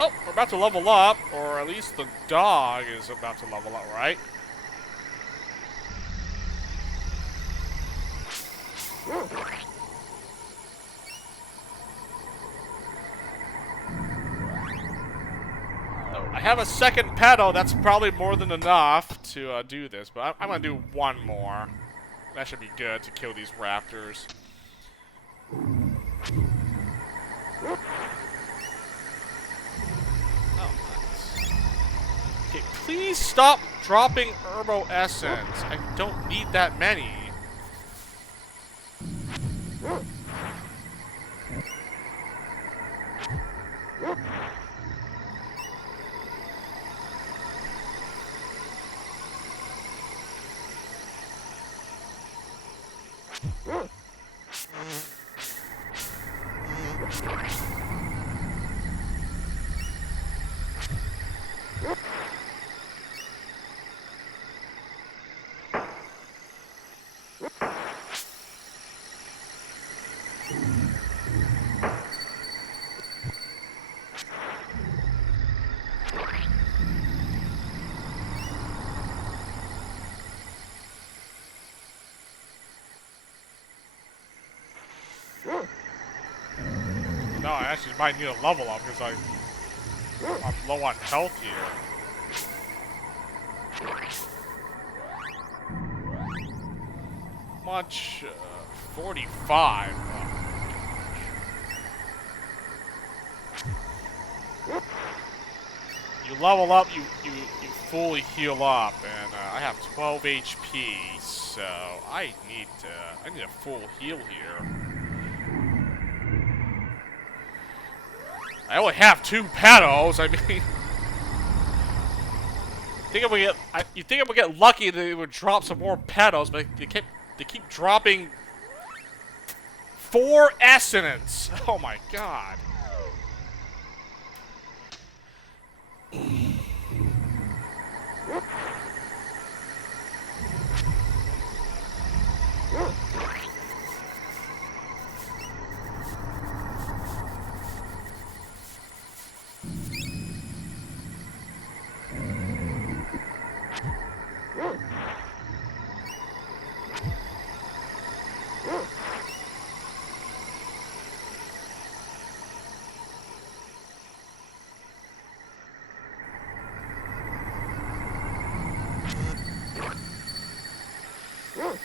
Oh, we're about to level up, or at least the dog is about to level up, right? Oh, I have a second pedal. That's probably more than enough to do this, but I'm gonna do one more. That should be good to kill these raptors. Okay, please stop dropping Herbo Essence. I don't need that many. No, I actually might need a level up because I'm low on health here. Much 45. You level up, you fully heal up, and I have 12 HP, so I need a full heal here. I only have 2 pedals. I mean, you think I would get lucky that it would drop some more pedals, but they keep dropping 4 essence. Oh my god. Oh,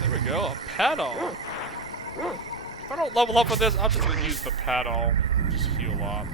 there we go, a pedal. If I don't level up with this, I'm just gonna use the pedal. Just heal up.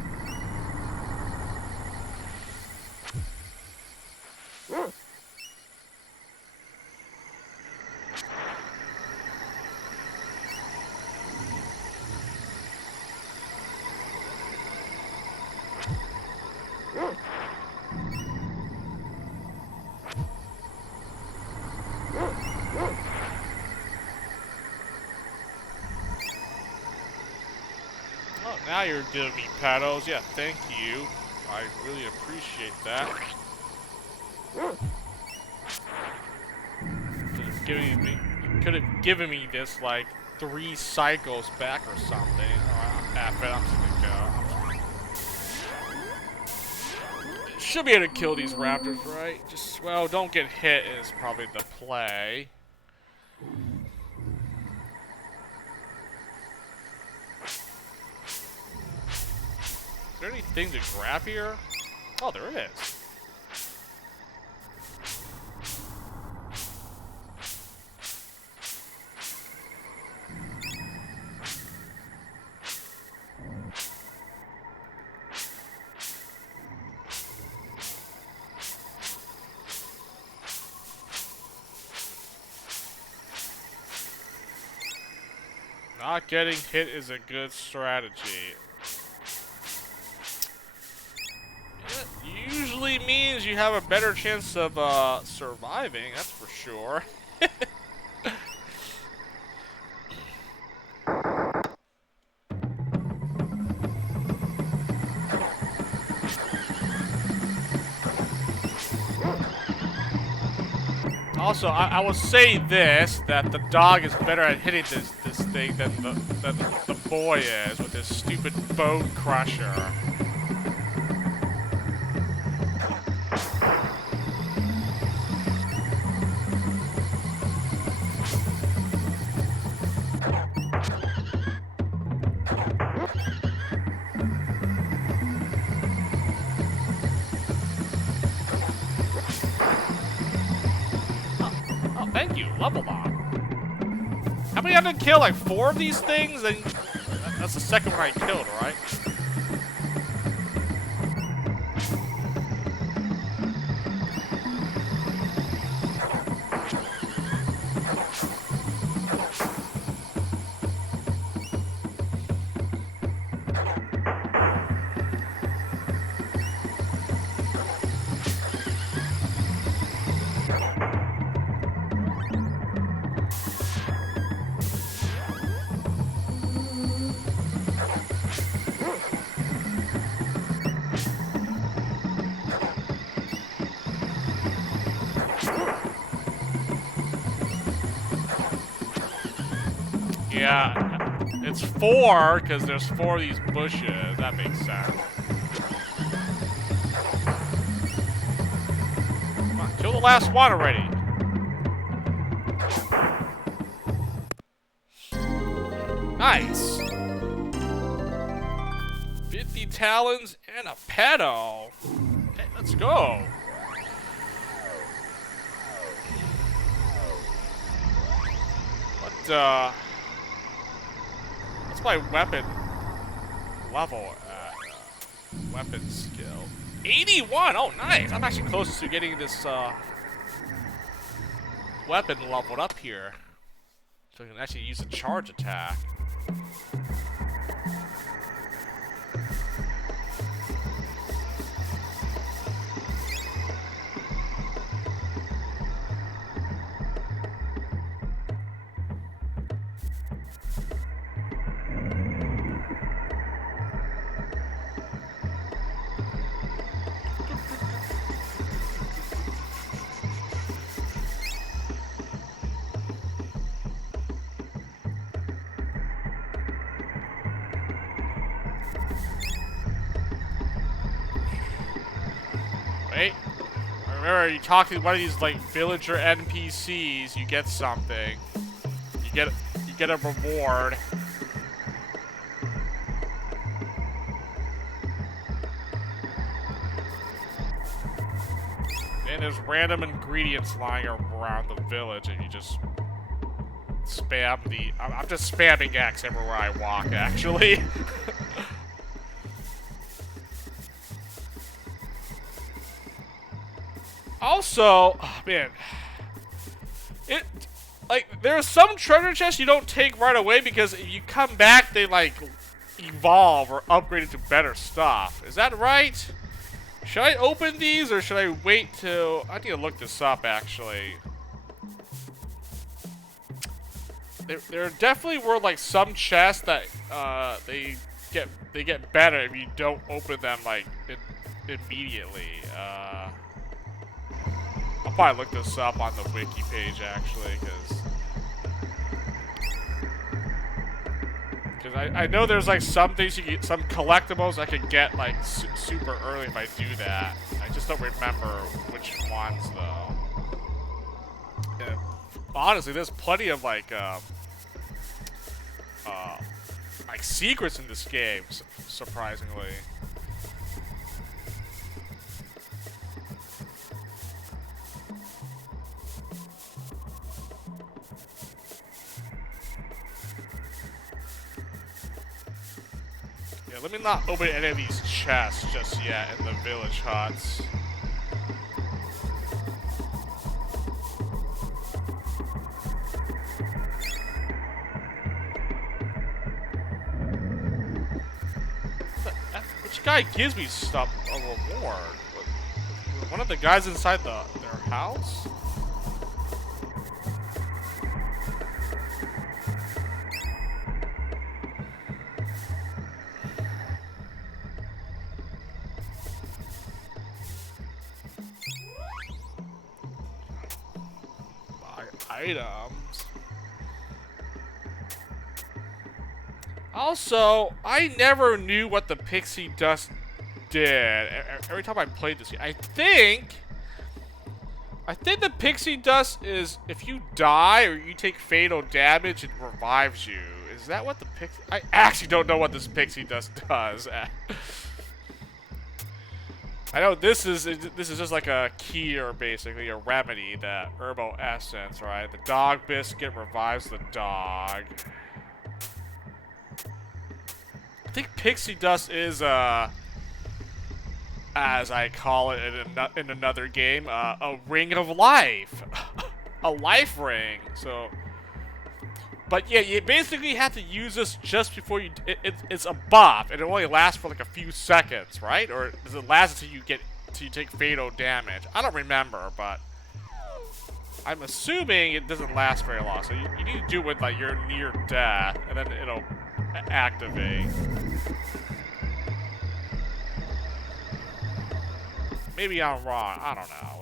Oh, now you're giving me pedals. Yeah, thank you. I really appreciate that. Could have given me this like 3 cycles back or something. Oh, F it, I'm just gonna go. Should be able to kill these raptors, right? Just, well, don't get hit is probably the play. Is there anything to grab here? Oh, there is. Not getting hit is a good strategy. It usually means you have a better chance of surviving, that's for sure. Also, I will say this, that the dog is better at hitting this thing than the boy is with his stupid bone crusher. Oh, thank you, level up. How many have to kill? Like 4 of these things? Then that's the second one I killed, right? Yeah, it's 4 because there's 4 of these bushes. That makes sense. Come on, kill the last one already. Nice. 50 talons and a pedo. Hey, let's go. What, what's my weapon level at? Weapon skill. 81! Oh, nice! I'm actually close to getting this, weapon leveled up here. So I can actually use a charge attack. Wait. Remember, you talk to one of these like villager NPCs, you get something. You get a reward. And there's random ingredients lying around the village, and you just spam the... I'm just spamming X everywhere I walk, actually. Also, oh, man, there's some treasure chests you don't take right away because if you come back, they like evolve or upgrade into better stuff. Is that right? Should I open these or should I wait till... I need to look this up actually. There definitely were like some chests that they get better if you don't open them like immediately. I'll probably look this up on the wiki page actually, because I know there's like some things you get, some collectibles I can get like super early if I do that. I just don't remember which ones though. And honestly, there's plenty of like secrets in this game, surprisingly. Yeah, let me not open any of these chests just yet in the village huts. Which guy gives me stuff, a reward? One of the guys inside their house? Items. Also, I never knew what the pixie dust did. Every time I played this game, I think the pixie dust is if you die or you take fatal damage, it revives you. Is that what the pixie? I actually don't know what this pixie dust does. I know this is just like a cure, basically, a remedy, that herbal essence, right? The dog biscuit revives the dog. I think pixie dust is, as I call it in another game, a ring of life. A life ring, so... But yeah, you basically have to use this just before you... It's a buff, and it only lasts for like a few seconds, right? Or does it last until you take fatal damage? I don't remember, but... I'm assuming it doesn't last very long, so you need to do it with like you're near death, and then it'll activate. Maybe I'm wrong, I don't know.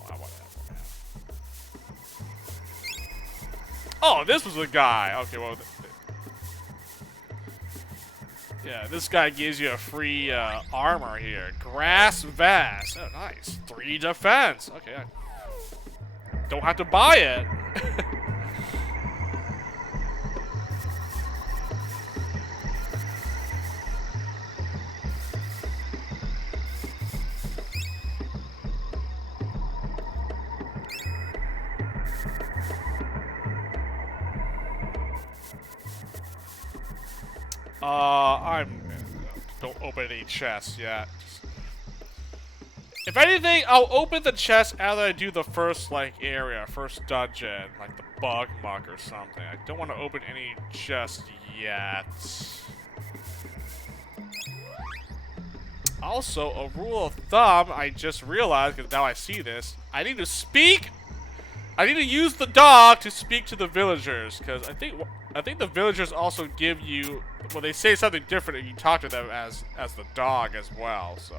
Oh, this was a guy. Okay, well... Yeah, this guy gives you a free armor here. Grass vest. Oh, nice. 3 defense. Okay, I don't have to buy it. Don't open any chests yet. If anything, I'll open the chest after I do the first, like, area, first dungeon, like the bug muck or something. I don't want to open any chest yet. Also, a rule of thumb, I just realized, because now I see this, I need to use the dog to speak to the villagers, because I think the villagers also give you, well, they say something different if you talk to them as the dog as well, so.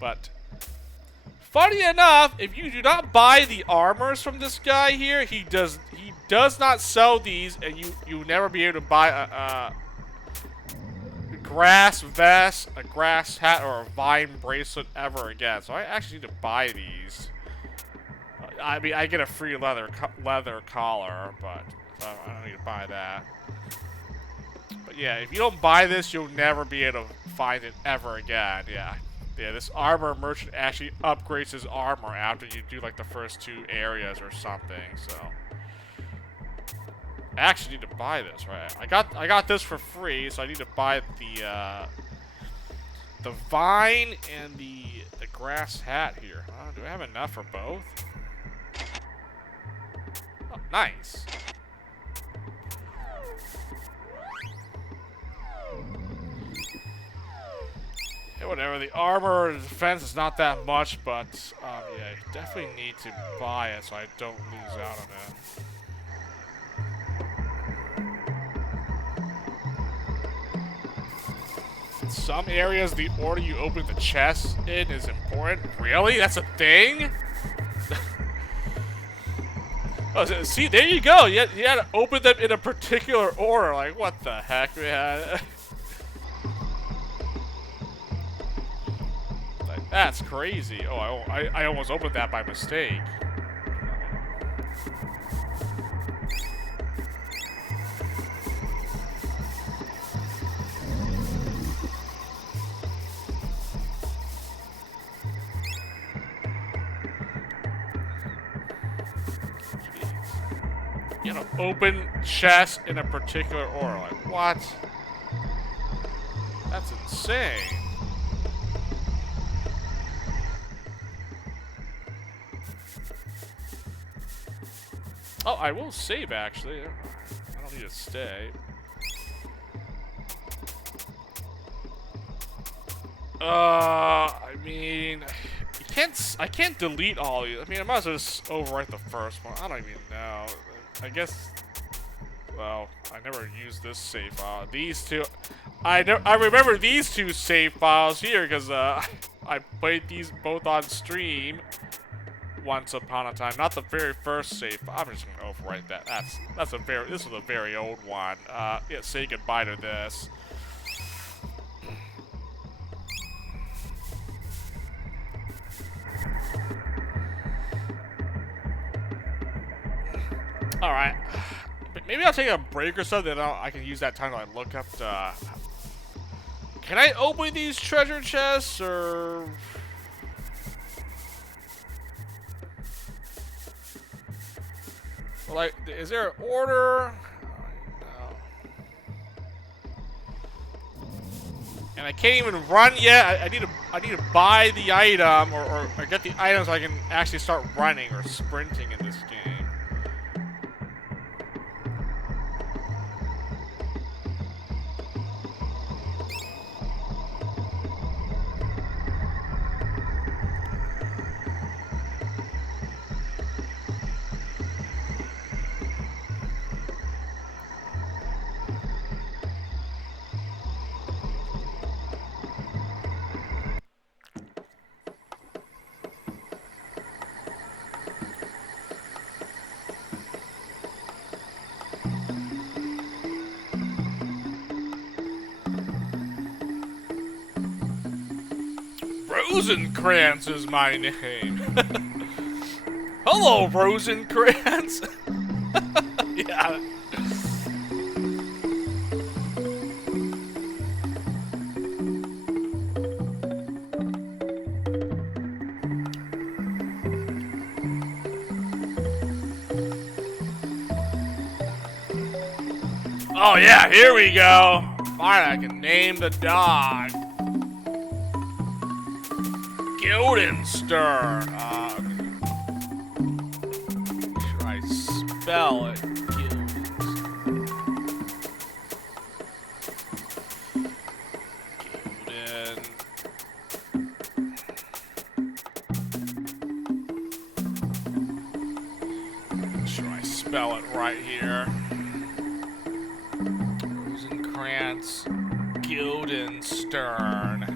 But, funny enough, if you do not buy the armors from this guy here, he does not sell these, and you never be able to buy a grass vest, a grass hat, or a vine bracelet ever again. So I actually need to buy these. I mean, I get a free leather collar, but I don't need to buy that. But yeah, if you don't buy this, you'll never be able to find it ever again. Yeah. Yeah, this armor merchant actually upgrades his armor after you do like the first 2 areas or something. So I actually need to buy this, right? I got this for free, so I need to buy the vine and the grass hat here. Do I have enough for both? Oh, nice. Yeah, whatever. The armor and defense is not that much, but yeah, I definitely need to buy it so I don't lose out on it. In some areas, the order you open the chest in is important. Really? That's a thing? Oh, see, there you go. You had to open them in a particular order. Like, what the heck, man? Like, that's crazy. Oh, I almost opened that by mistake. You know, open chest in a particular order. Like, what? That's insane. Oh, I will save, actually. I don't need to stay. I mean, I can't delete all these. I mean, I might as well just overwrite the first one. I don't even know. I guess, well, I never used this save file. These two, I remember these 2 save files here because I played these both on stream once upon a time. Not the very first save file. I'm just gonna overwrite that. This was a very old one. Yeah, say goodbye to this. Alright. Maybe I'll take a break or something, then I can use that time to like, look up the... Can I open these treasure chests, or... Well, like, is there an order? No. And I can't even run yet. I need to buy the item or get the item so I can actually start running or sprinting in this game. Rosenkrantz is my name. Hello, Rosenkrantz. Yeah. Oh yeah, here we go. Fine, I can name the dog. Guildenstern. Should I spell it? Should I spell it right here? Rosenkrantz, Guildenstern.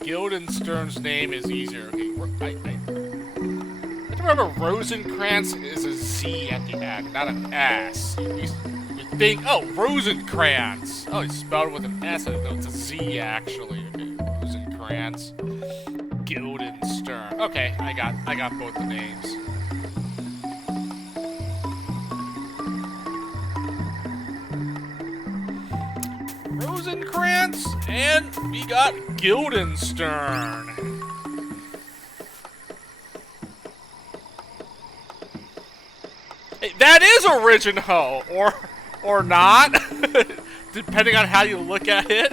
Guildenstern's name is easier. Okay, I have to remember Rosenkrantz is a Z at the end, not an S. You think, oh, Rosenkrantz. Oh, it's spelled with an S. I don't know, it's a Z actually. Okay, Rosenkrantz, Guildenstern. Okay, I got both the names. Rosencrantz, and we got Guildenstern. Hey, that is original, or not, depending on how you look at it.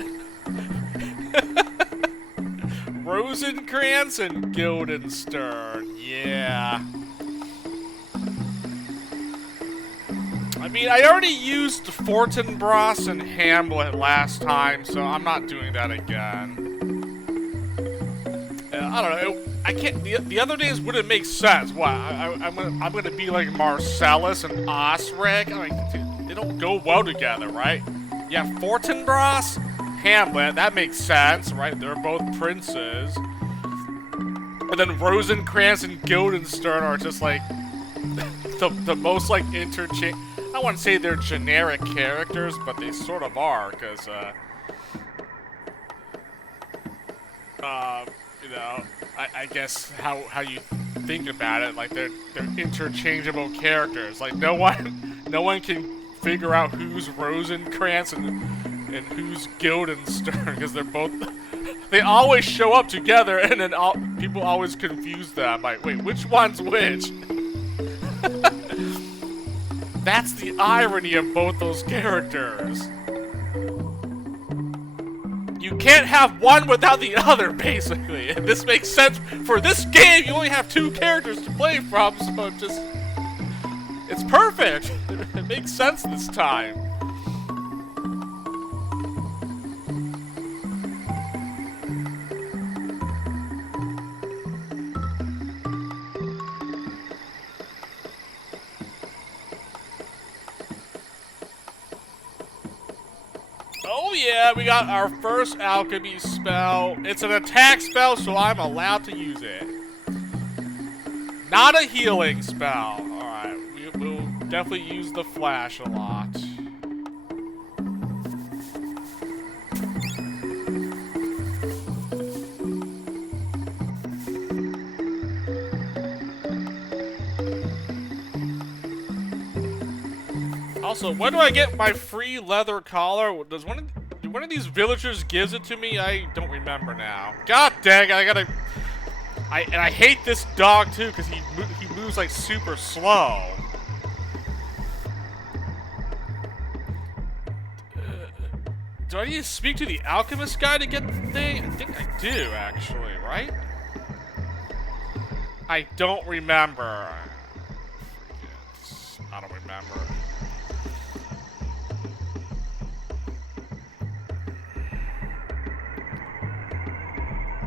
Rosencrantz and Guildenstern, yeah. I mean, I already used Fortinbras and Hamlet last time, so I'm not doing that again. I don't know. I can't. The other names wouldn't make sense. What? I'm gonna be like Marcellus and Osric. I mean, they don't go well together, right? Yeah, Fortinbras, Hamlet. That makes sense, right? They're both princes. And then Rosencrantz and Guildenstern are just like the most like interchange. I wouldn't say they're generic characters, but they sort of are, because, you know, I guess how you think about it, like they're interchangeable characters. Like no one can figure out who's Rosencrantz and who's Guildenstern, because they're both. They always show up together, and then people always confuse them. Like, wait, which one's which? That's the irony of both those characters. You can't have one without the other, basically. And this makes sense. For this game, you only have two characters to play from, so it's perfect. It makes sense this time. Oh yeah, we got our first alchemy spell. It's an attack spell, so I'm allowed to use it. Not a healing spell. Alright, we'll definitely use the flash a lot. Also, when do I get my free leather collar? Does one of these villagers gives it to me? I don't remember now. God dang it! I hate this dog too, because he moves like super slow. Do I need to speak to the alchemist guy to get the thing? I think I do, actually, right? I don't remember. I don't remember.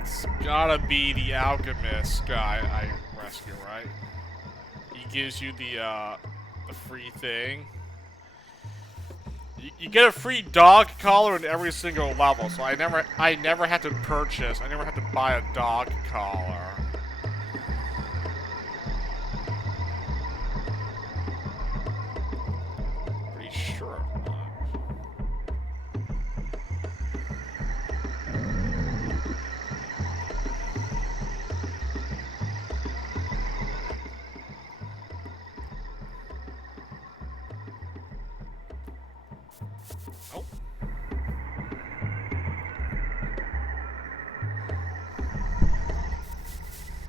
It's gotta be the alchemist guy I rescue, right? He gives you the free thing. You get a free dog collar in every single level, so I never had to purchase. I never had to buy a dog collar. Pretty sure of that. Oh.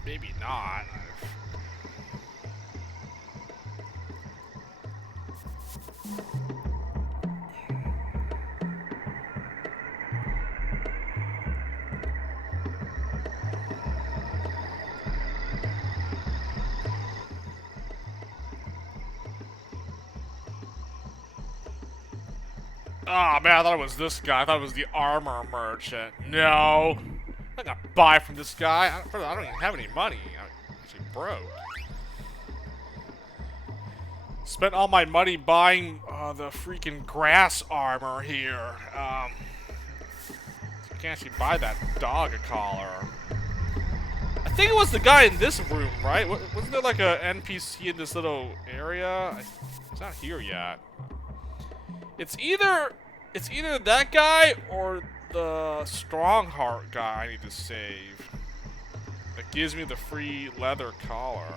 Maybe not. Oh man, I thought it was this guy. I thought it was the armor merchant. No. I'm not gonna buy from this guy. I don't even have any money. I'm actually broke. Spent all my money buying the freaking grass armor here. You can't actually buy that dog collar. I think it was the guy in this room, right? Wasn't there like a NPC in this little area? It's not here yet. It's either that guy or the Strongheart guy I need to save. That gives me the free leather collar.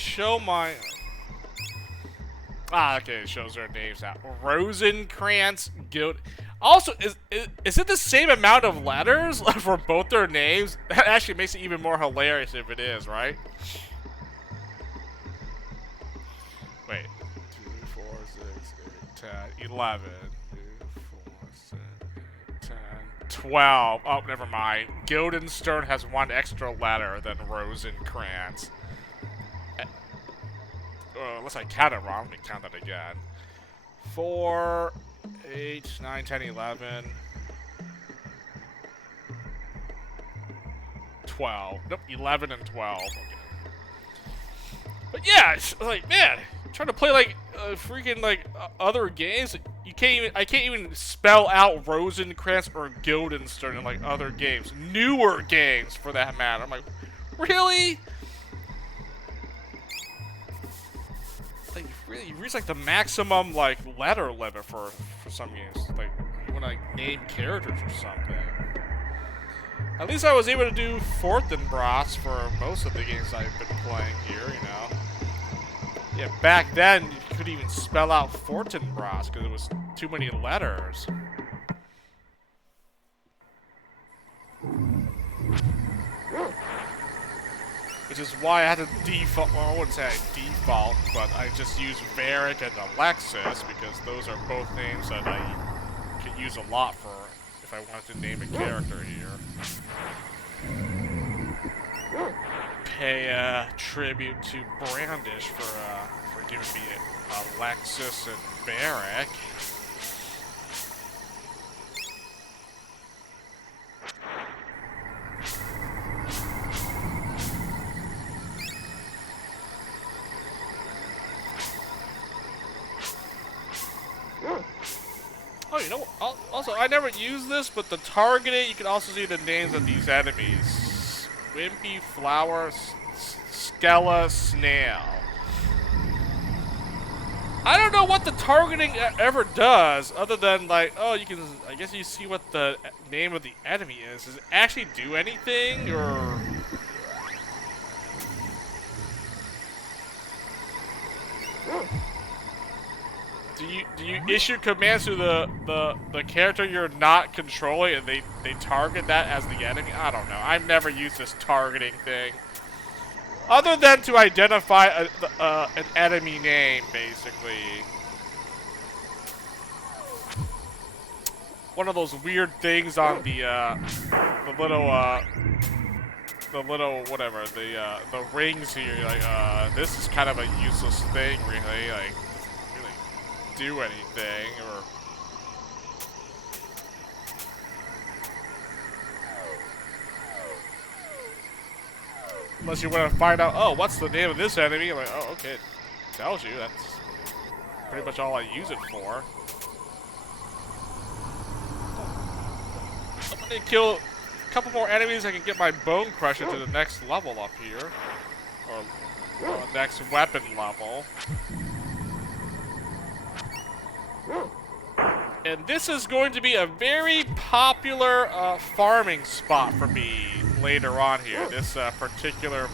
show my... Ah, okay, it shows their names out. Rosencrantz Guild. Also, is it the same amount of letters for both their names? That actually makes it even more hilarious if it is, right? Wait. 2, 4, 6, 8, 10, 11. 2, 4, 6, 8, 10, 12. Oh, never mind. Guildenstern has one extra letter than Rosencrantz. Unless I count it wrong, let me count that again. 4, 8, 9, 10, 11, 12. Nope, 11 and 12. Okay. But yeah, it's like, man, trying to play like freaking like other games. You can't even. I can't even spell out Rosencrantz or Guildenstern in like other games, newer games for that matter. I'm like, really? Like, really, you reach like the maximum like letter limit for some games. Like, you want to like name characters or something. At least I was able to do Fortinbras for most of the games I've been playing here. You know. Yeah, back then you couldn't even spell out Fortinbras because it was too many letters. Which is why I had to default, well, I wouldn't say I default, but I just use Varric and Alexis because those are both names that I could use a lot for if I wanted to name a character here. Pay tribute to Brandish for giving me Alexis and Varric. Oh, you know what? Also, I never used this, but the targeting, you can also see the names of these enemies. Wimpy, Flower, Skella, Snail. I don't know what the targeting ever does, other than like, oh, you can, I guess you see what the name of the enemy is. Does it actually do anything, or... Do you issue commands to the character you're not controlling and they target that as the enemy? I don't know. I've never used this targeting thing. Other than to identify an enemy name, basically. One of those weird things on the little whatever, the rings here, like, this is kind of a useless thing, really, like, do anything, or... Unless you want to find out, oh, what's the name of this enemy? I'm like, oh, okay, it tells you, that's pretty much all I use it for. I'm gonna kill a couple more enemies, I can get my Bone Crusher to the next level up here. Or next weapon level. And this is going to be a very popular farming spot for me later on here. This particular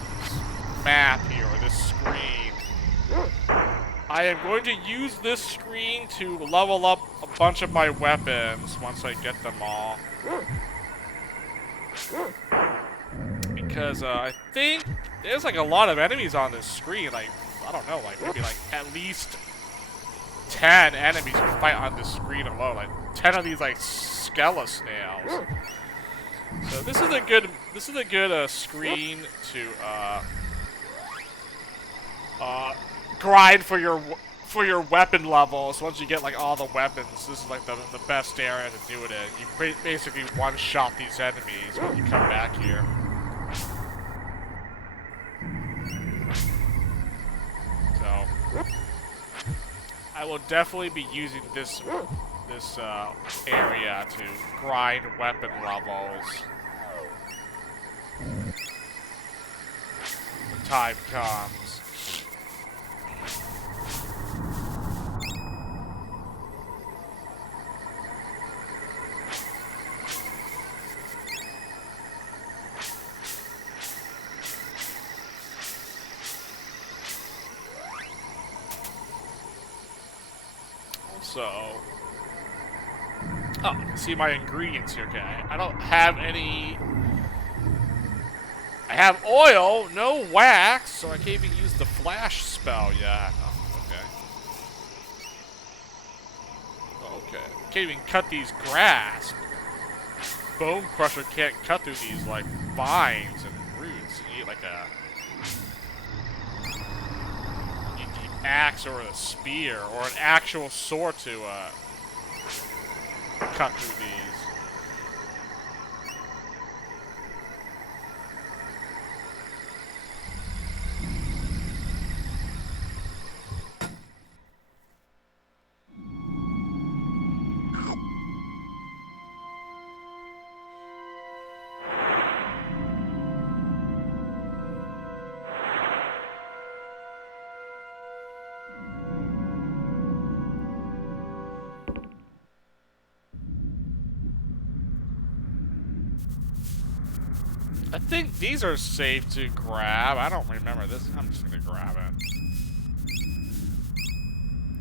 map here, or this screen. I am going to use this screen to level up a bunch of my weapons once I get them all. Because I think there's like a lot of enemies on this screen. Like, I don't know, like maybe like at least 10 enemies you fight on this screen alone, like 10 of these like Skella snails. So this is a good screen to grind for your weapon levels. Once you get like all the weapons, this is like the best area to do it in. You basically one-shot these enemies when you come back here. So I will definitely be using this area to grind weapon levels when time comes. So, oh, see my ingredients here. Okay, I don't have any. I have oil, no wax, so I can't even use the flash spell yet. Oh, okay. Okay. Can't even cut these grass. Bone Crusher can't cut through these, like, vines and roots. You need, like, you need the axe or a spear or an actual sword to, cut through these. I think these are safe to grab. I don't remember this. I'm just gonna grab it.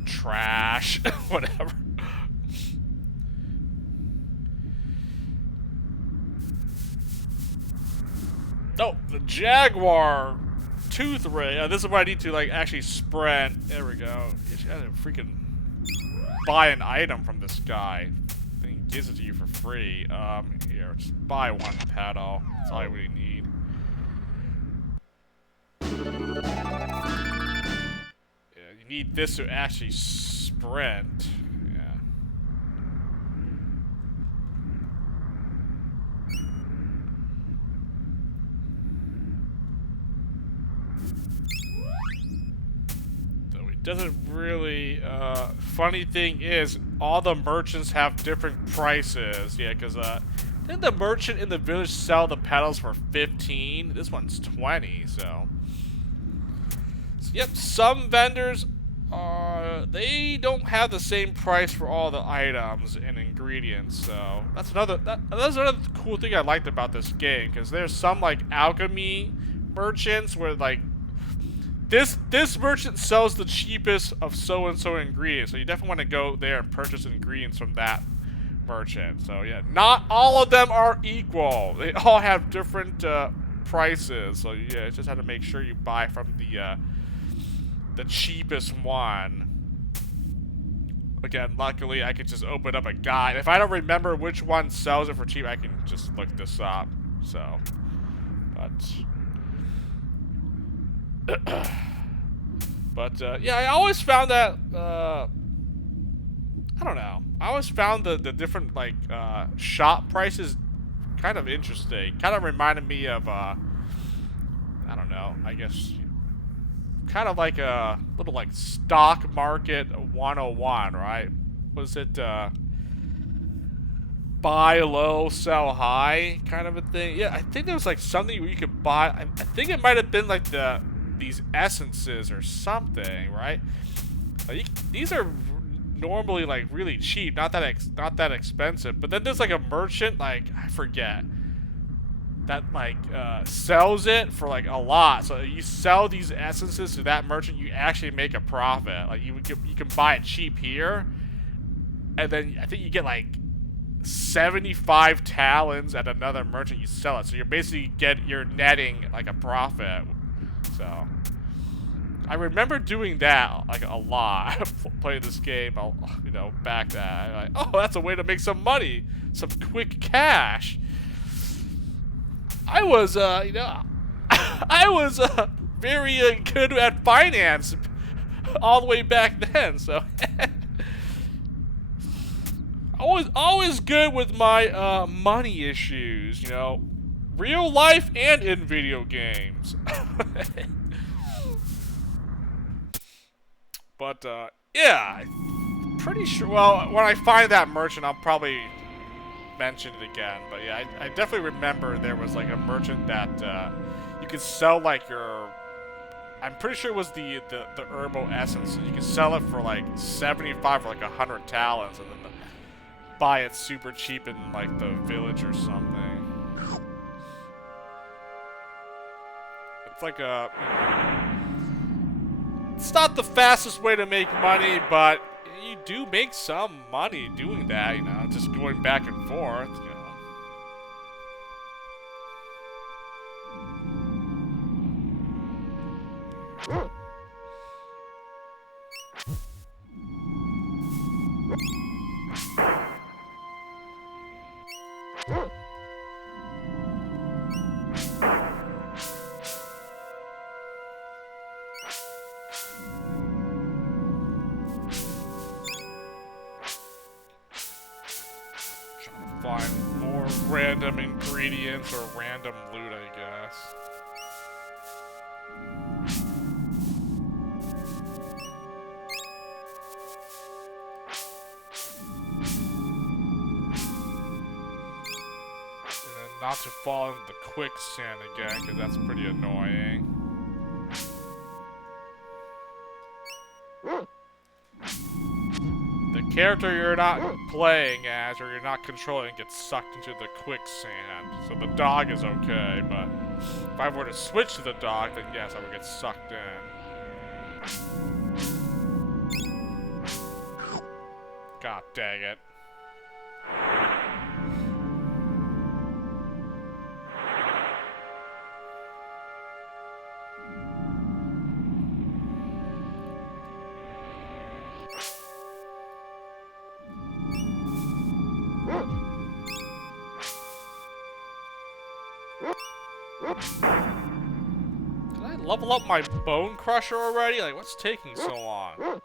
Trash. Whatever. Oh, the Jaguar tooth ray. This is what I need to, like, actually sprint. There we go. You should have to freaking buy an item from this guy. Then he gives it to you for free. Here, just buy one pedal. That's all I really need. Yeah, you need this to actually sprint. Yeah. So it doesn't really, funny thing is, all the merchants have different prices. Yeah, because, didn't the merchant in the village sell the pedals for 15? This one's 20, so yep, some vendors they don't have the same price for all the items and ingredients. So that's another cool thing I liked about this game, because there's some, like, alchemy merchants where, like, this merchant sells the cheapest of so and so ingredients, so you definitely want to go there and purchase ingredients from that merchant. So yeah, not all of them are equal. They all have different prices. So yeah, just have to make sure you buy from the cheapest one. Again, luckily I could just open up a guide. If I don't remember which one sells it for cheap, I can just look this up. So, but yeah, I always found that I don't know. I always found the different, like, shop prices kind of interesting. Kind of reminded me of, I don't know, I guess, kind of like a little, like, stock market 101, right? Was it, buy low, sell high kind of a thing? Yeah, I think there was, like, something where you could buy, I think it might have been, like, these essences or something, right? Like, these are normally, like, really cheap, not that expensive. But then there's, like, a merchant, like, I forget, that, like, sells it for, like, a lot. So you sell these essences to that merchant, you actually make a profit. Like, you can buy it cheap here, and then I think you get, like, 75 talons at another merchant. You sell it, so you're netting, like, a profit. So I remember doing that, like, a lot. Playing this game, you know, back then. I'm like, oh, that's a way to make some money, some quick cash. I was, you know, I was very good at finance all the way back then. So always good with my money issues. You know, real life and in video games. But, yeah, I'm pretty sure, well, when I find that merchant, I'll probably mention it again. But, yeah, I definitely remember there was, like, a merchant that, you could sell, like, I'm pretty sure it was the herbal essence. You could sell it for, like, 75 for, like, 100 talents, and then buy it super cheap in, like, the village or something. It's like a... It's not the fastest way to make money, but You do make some money doing that, you know, just going back and forth, you know. Find more random ingredients or random loot, I guess. And then not to fall into the quicksand again, because that's pretty annoying. The character you're not playing as or you're not controlling gets sucked into the quicksand. So the dog is okay, but if I were to switch to the dog, then yes, I would get sucked in. God dang it. Did I level up my bone crusher already? Like, what's taking so long?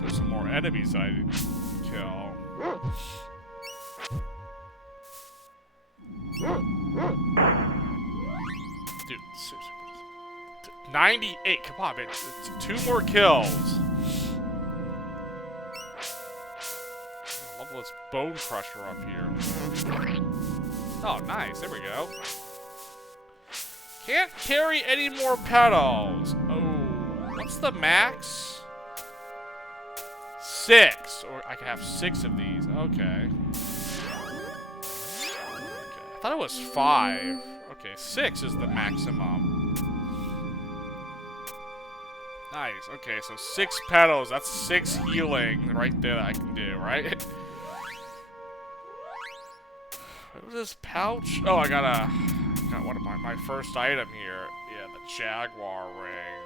There's some more enemies I didn't kill. Dude, seriously. 98, come on, man. It's 2 more kills. I'll level this bone crusher up here. Oh, nice. There we go. Can't carry any more pedals. Oh, what's the max? 6. Or I can have 6 of these. Okay. I thought it was 5. Okay, 6 is the maximum. Nice. Okay, so 6 pedals. That's 6 healing right there that I can do, right? What was this pouch? Oh, I got one of my first item here. Yeah, the Jaguar ring.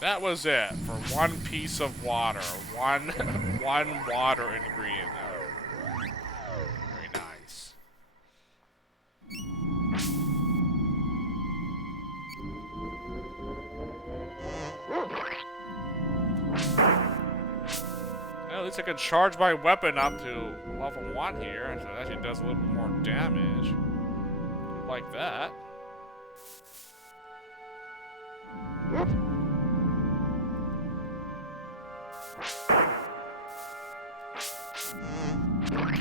That was it for one piece of water. One water ingredient. Very nice. Well, at least I can charge my weapon up to level 1 here, so it actually does a little bit more damage. Like that.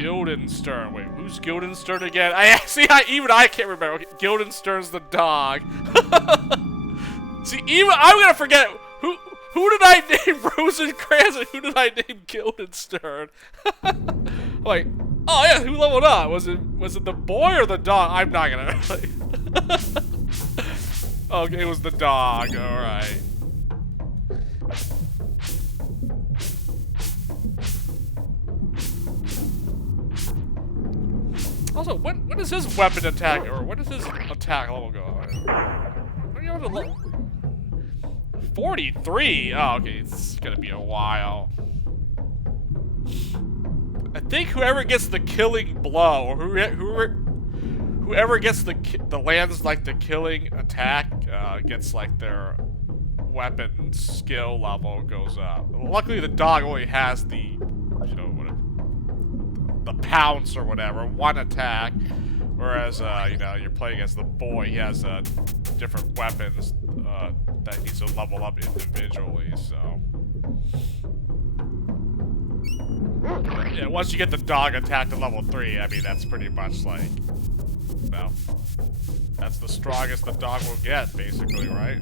Guildenstern. Wait, who's Guildenstern again? Even I can't remember. Okay, Guildenstern's the dog. See, even I'm gonna forget who did I name Rosencrantz and who did I name Guildenstern? Like, oh yeah, who leveled up? Was it the boy or the dog? I'm not gonna. Okay, it was the dog. All right. Also, when does his weapon attack, or when does his attack level go? What are you on to level? 43? Oh, okay, it's gonna be a while. I think whoever gets the killing blow, or whoever gets the lands like the killing attack, gets like their weapon skill level goes up. Luckily, the dog only has the, you know, whatever, the pounce or whatever, one attack, whereas you know, you're playing as the boy. He has different weapons that needs to level up individually. So yeah, once you get the dog attack to level 3, I mean, that's pretty much like, well, that's the strongest the dog will get, basically, right?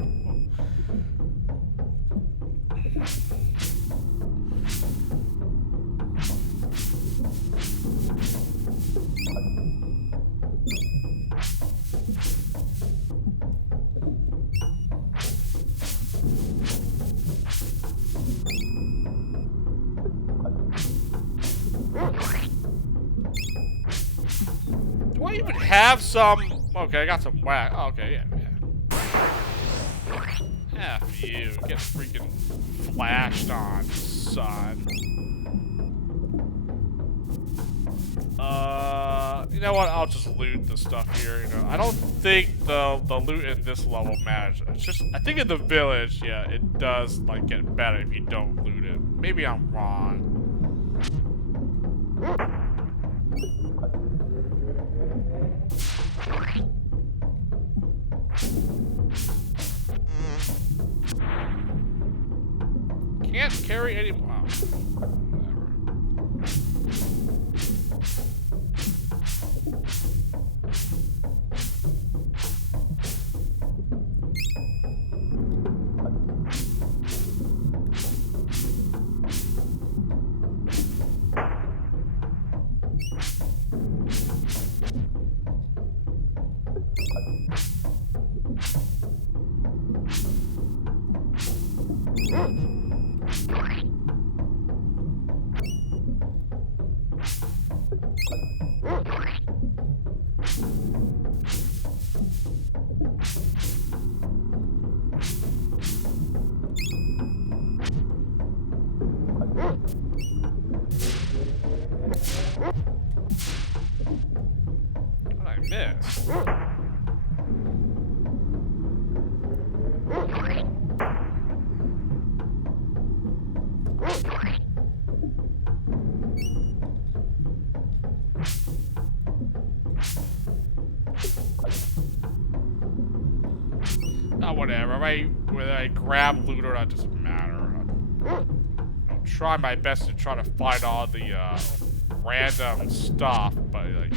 Do I even have some? Okay, I got some whack. Oh, okay, yeah. F you. Get freaking flashed on, son. You know what? I'll just loot the stuff here. You know, I don't think the loot in this level matters. It's just, I think in the village, yeah, it does like get better if you don't loot it. Maybe I'm wrong. Can't carry any. Wow. What did I miss? Oh, whatever. Whether I grab loot or not doesn't matter. I'll try my best to try to find all the random stuff, but like,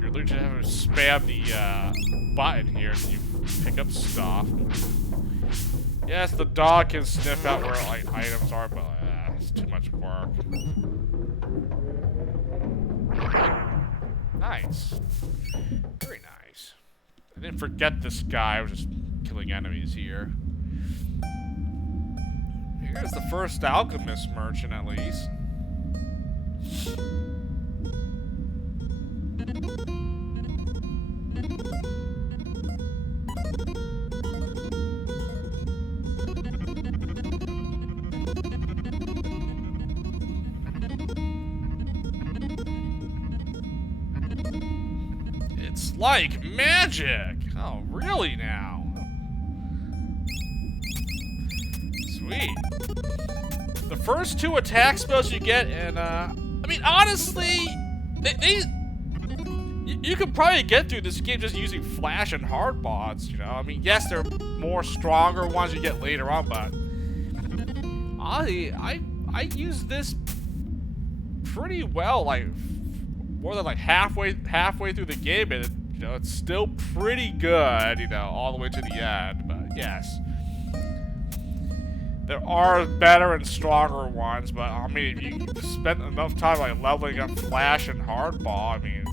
you're literally just having to spam the button here and you pick up stuff. Yes, the dog can sniff out where like items are, but it's too much work. Nice. Very nice. I didn't forget this guy. I was just killing enemies here. Here's the first alchemist merchant, at least. It's like magic! Oh, really now? Sweet. The first 2 attack spells you get, and I mean, honestly, you could probably get through this game just using flash and hard mods, you know? I mean, yes, there are more stronger ones you get later on, but I use this pretty well, like more than like halfway through the game, and you know it's still pretty good, you know, all the way to the end. But yes, there are better and stronger ones. But I mean, if you spend enough time like leveling up Flash and Hardball, I mean,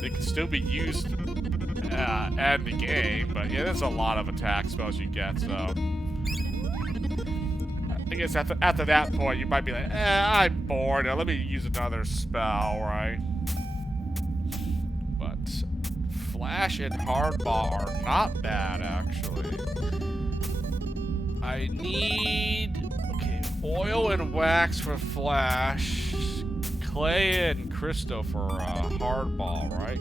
they can still be used end the game. But yeah, there's a lot of attack spells you get, so. I guess after that point, you might be like, I'm bored. Now let me use another spell, right? But Flash and Hardball are not bad, actually. I need, okay, oil and wax for Flash, clay and crystal for Hardball, right?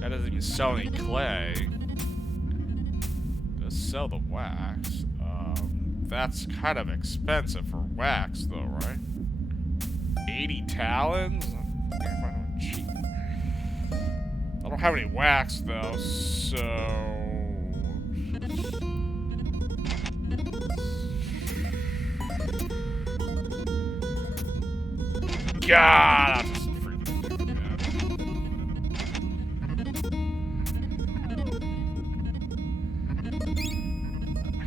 That doesn't even sell any clay. It does sell the wax. That's kind of expensive for wax, though, right? 80 talons? Cheap. I don't have any wax, though, so... God! I'm just freaking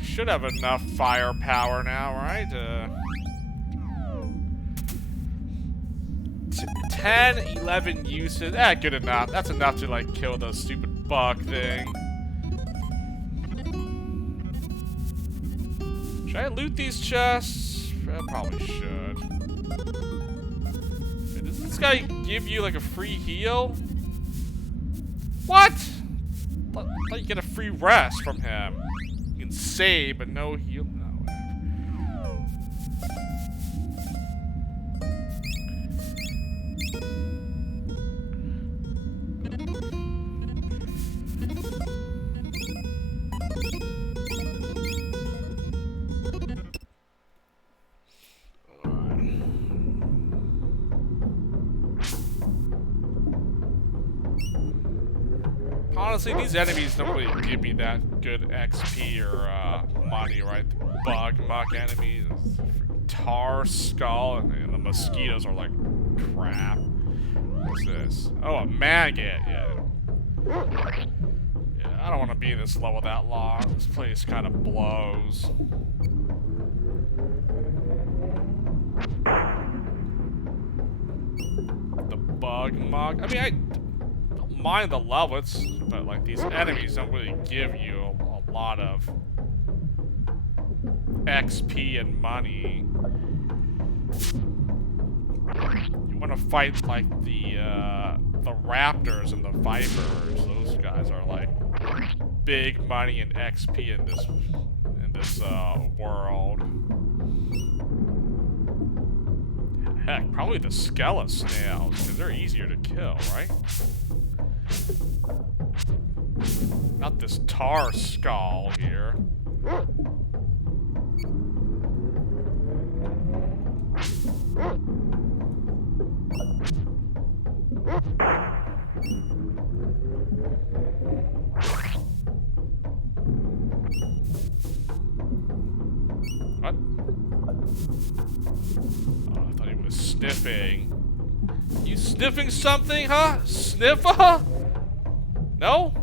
should have enough firepower now, right? 10, 11 uses. Good enough. That's enough to, like, kill the stupid bug thing. Should I loot these chests? I probably should. Hey, does this guy give you, like, a free heal? What? I thought you get a free rest from him. You can save, but no heal. No. Honestly, these enemies don't really give me that good XP or money, right? The bug muck enemies, tar skull, and the mosquitoes are like crap. What's this? Oh, a maggot. Yeah, I don't want to be in this level that long. This place kind of blows. The bug muck. I mean, I don't mind the level, but like these enemies don't really give you a lot of XP and money. You want to fight like the raptors and the vipers. Those guys are like big money and XP in this world. Heck, probably the skeleton snails, because they're easier to kill, right? Not this tar skull here. What? Oh, I thought he was sniffing. You sniffing something, huh? Sniffer? No?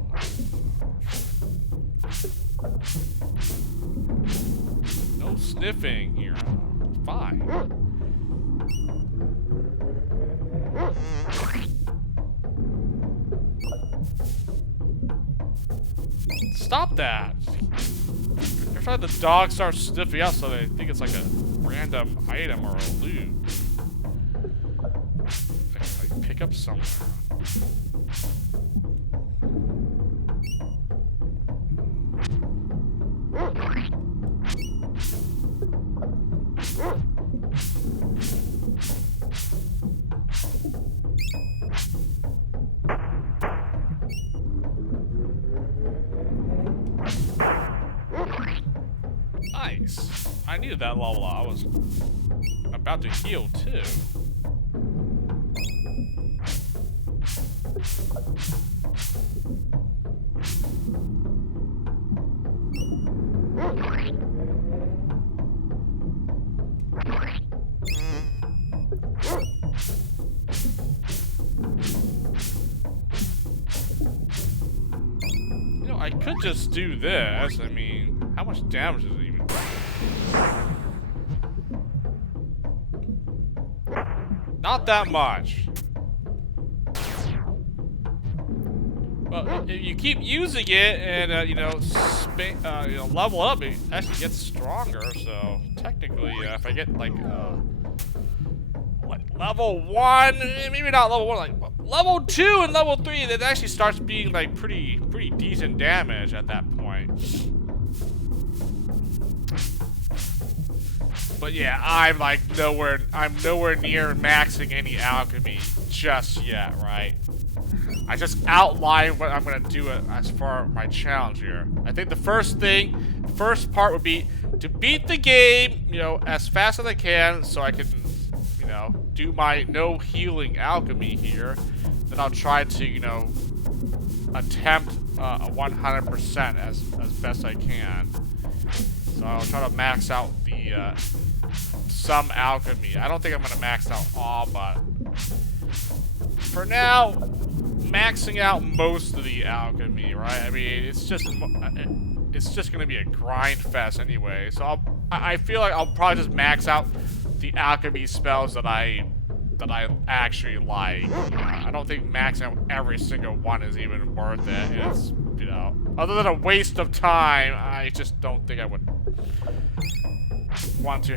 No sniffing here. Fine. Stop that! Every time the dog starts sniffing out, so they think it's like a random item or a loot. I can like pick up somewhere. Nice. I needed that level. I was about to heal too. I could just do this. I mean, how much damage does it even do? Not that much. Well, if you keep using it and, you know, level up, it actually gets stronger. So, technically, if I get, like level 1, maybe not level 1, like, level 2 and level 3, that actually starts being, like, pretty decent damage at that point. But yeah, I'm nowhere near maxing any alchemy just yet, right? I just outlined what I'm gonna do as far as my challenge here. I think the first part would be to beat the game, you know, as fast as I can, so I can, you know, do my no healing alchemy here. Then I'll try to, you know, attempt a 100% as best I can. So I'll try to max out the some alchemy. I don't think I'm gonna max out all, but for now, maxing out most of the alchemy, right? I mean, it's just gonna be a grind fest anyway. So I feel like I'll probably just max out the alchemy spells that I actually like. I don't think maxing out every single one is even worth it. It's, you know, other than a waste of time, I just don't think I would want to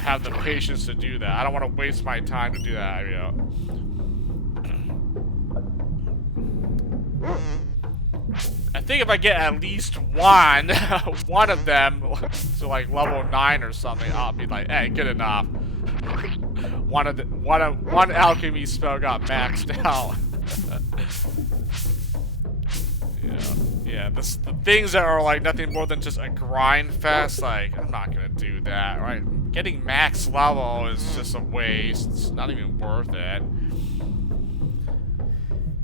have the patience to do that. I don't want to waste my time to do that, you know. I think if I get at least one of them to like level 9 or something, I'll be like, hey, good enough. One alchemy spell got maxed out. Yeah, the things that are like nothing more than just a grind fest, like, I'm not gonna do that, right? Getting max level is just a waste. It's not even worth it.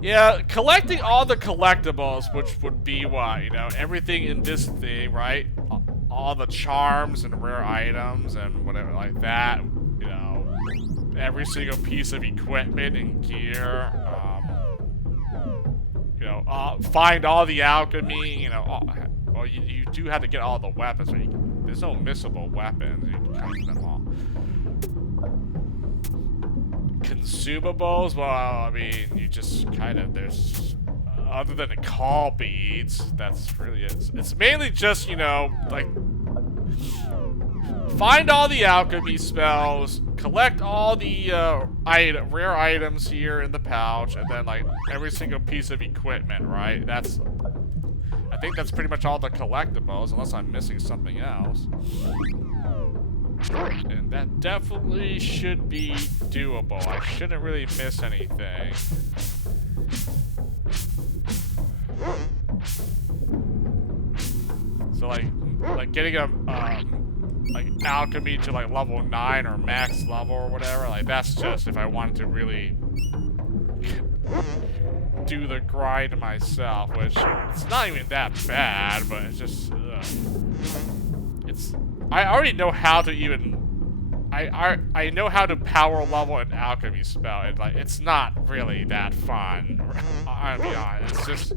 Yeah, collecting all the collectibles, which would be what, you know, everything in this thing, right? All the charms and rare items and whatever like that, you know, every single piece of equipment and gear, you know, find all the alchemy, you know, well, you do have to get all the weapons, but there's no missable weapons, you can kind of get them all. Consumables, well, I mean, you just kind of, there's, other than the call beads, that's really it. It's mainly just, you know, like, find all the alchemy spells, collect all the rare items here in the pouch, and then, like, every single piece of equipment, right? That's, I think that's pretty much all the collectibles, unless I'm missing something else. And that definitely should be doable. I shouldn't really miss anything. So like getting a like alchemy to like level 9 or max level or whatever, like that's just if I wanted to really do the grind myself, which it's not even that bad, but it's just it's, I already know how to even, I know how to power level an alchemy spell, and like it's not really that fun. I'll be honest, it's just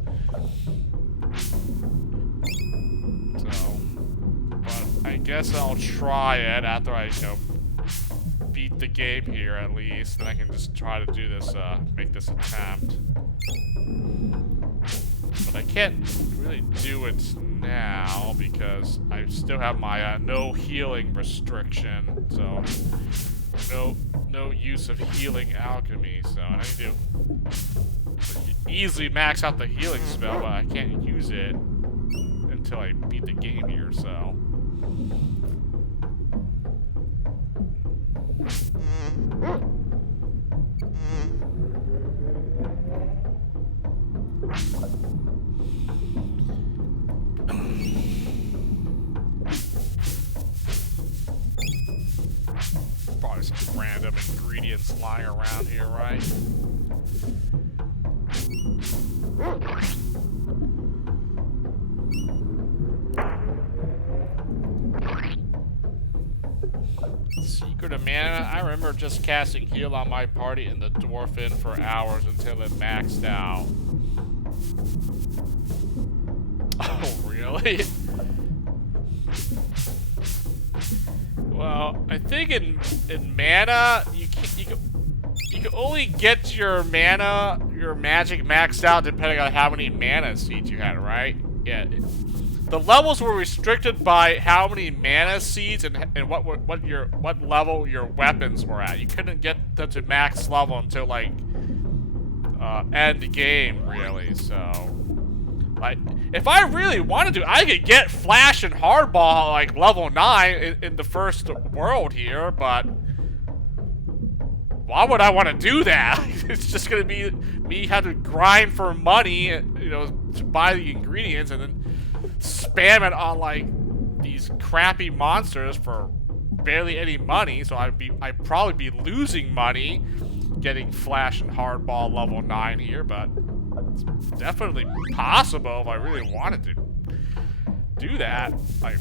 so. But I guess I'll try it after I, you know, beat the game here at least. Then I can just try to do this, make this attempt. But I can't really do it now because I still have my no healing restriction. So no use of healing alchemy. So I need to easily max out the healing spell, but I can't use it until I beat the game here. So. Probably some random ingredients lying around here, right? Secret Secret of Mana, I remember just casting heal on my party in the Dwarfin for hours until it maxed out. Oh, really? Well, I think in mana, you can only get your magic maxed out depending on how many mana seeds you had, right? Yeah. The levels were restricted by how many mana seeds and what level your weapons were at. You couldn't get them to max level until like end the game, really. So, like, if I really wanted to, I could get Flash and Hardball like level 9 in the first world here, but why would I want to do that? It's just gonna be me having to grind for money, you know, to buy the ingredients and then spam it on like these crappy monsters for barely any money. So I'd probably be losing money getting Flash and Hardball level 9 here, but it's definitely possible if I really wanted to do that. Like,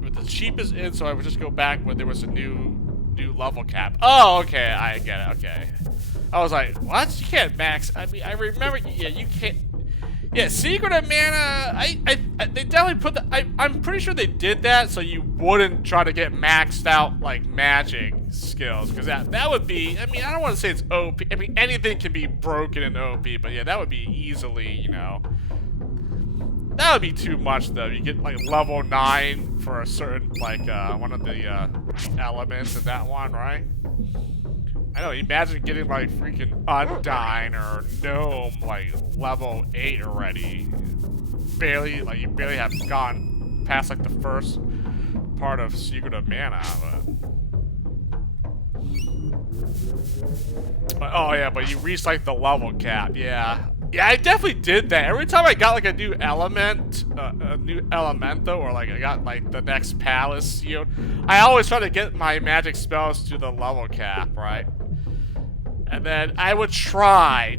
with the cheapest in, so I would just go back when there was a new level cap. Oh, okay, I get it. Okay, I was like, what? You can't max. I mean, I remember. Yeah, you can't. Yeah, Secret of Mana. They definitely put the. I'm pretty sure they did that so you wouldn't try to get maxed out like magic skills, because that would be. I mean, I don't want to say it's OP. I mean, anything can be broken in OP, but yeah, that would be easily, you know. That would be too much, though. You get like level 9 for a certain like one of the elements in that one, right? I know. Imagine getting like freaking Undyne or Gnome like level 8 already. Barely, like you barely have gone past like the first part of Secret of Mana, but oh yeah, but you reach like the level cap, yeah. Yeah, I definitely did that. Every time I got like a new element, a new elemento, or like I got like the next palace, you know, I always try to get my magic spells to the level cap, right? And then I would try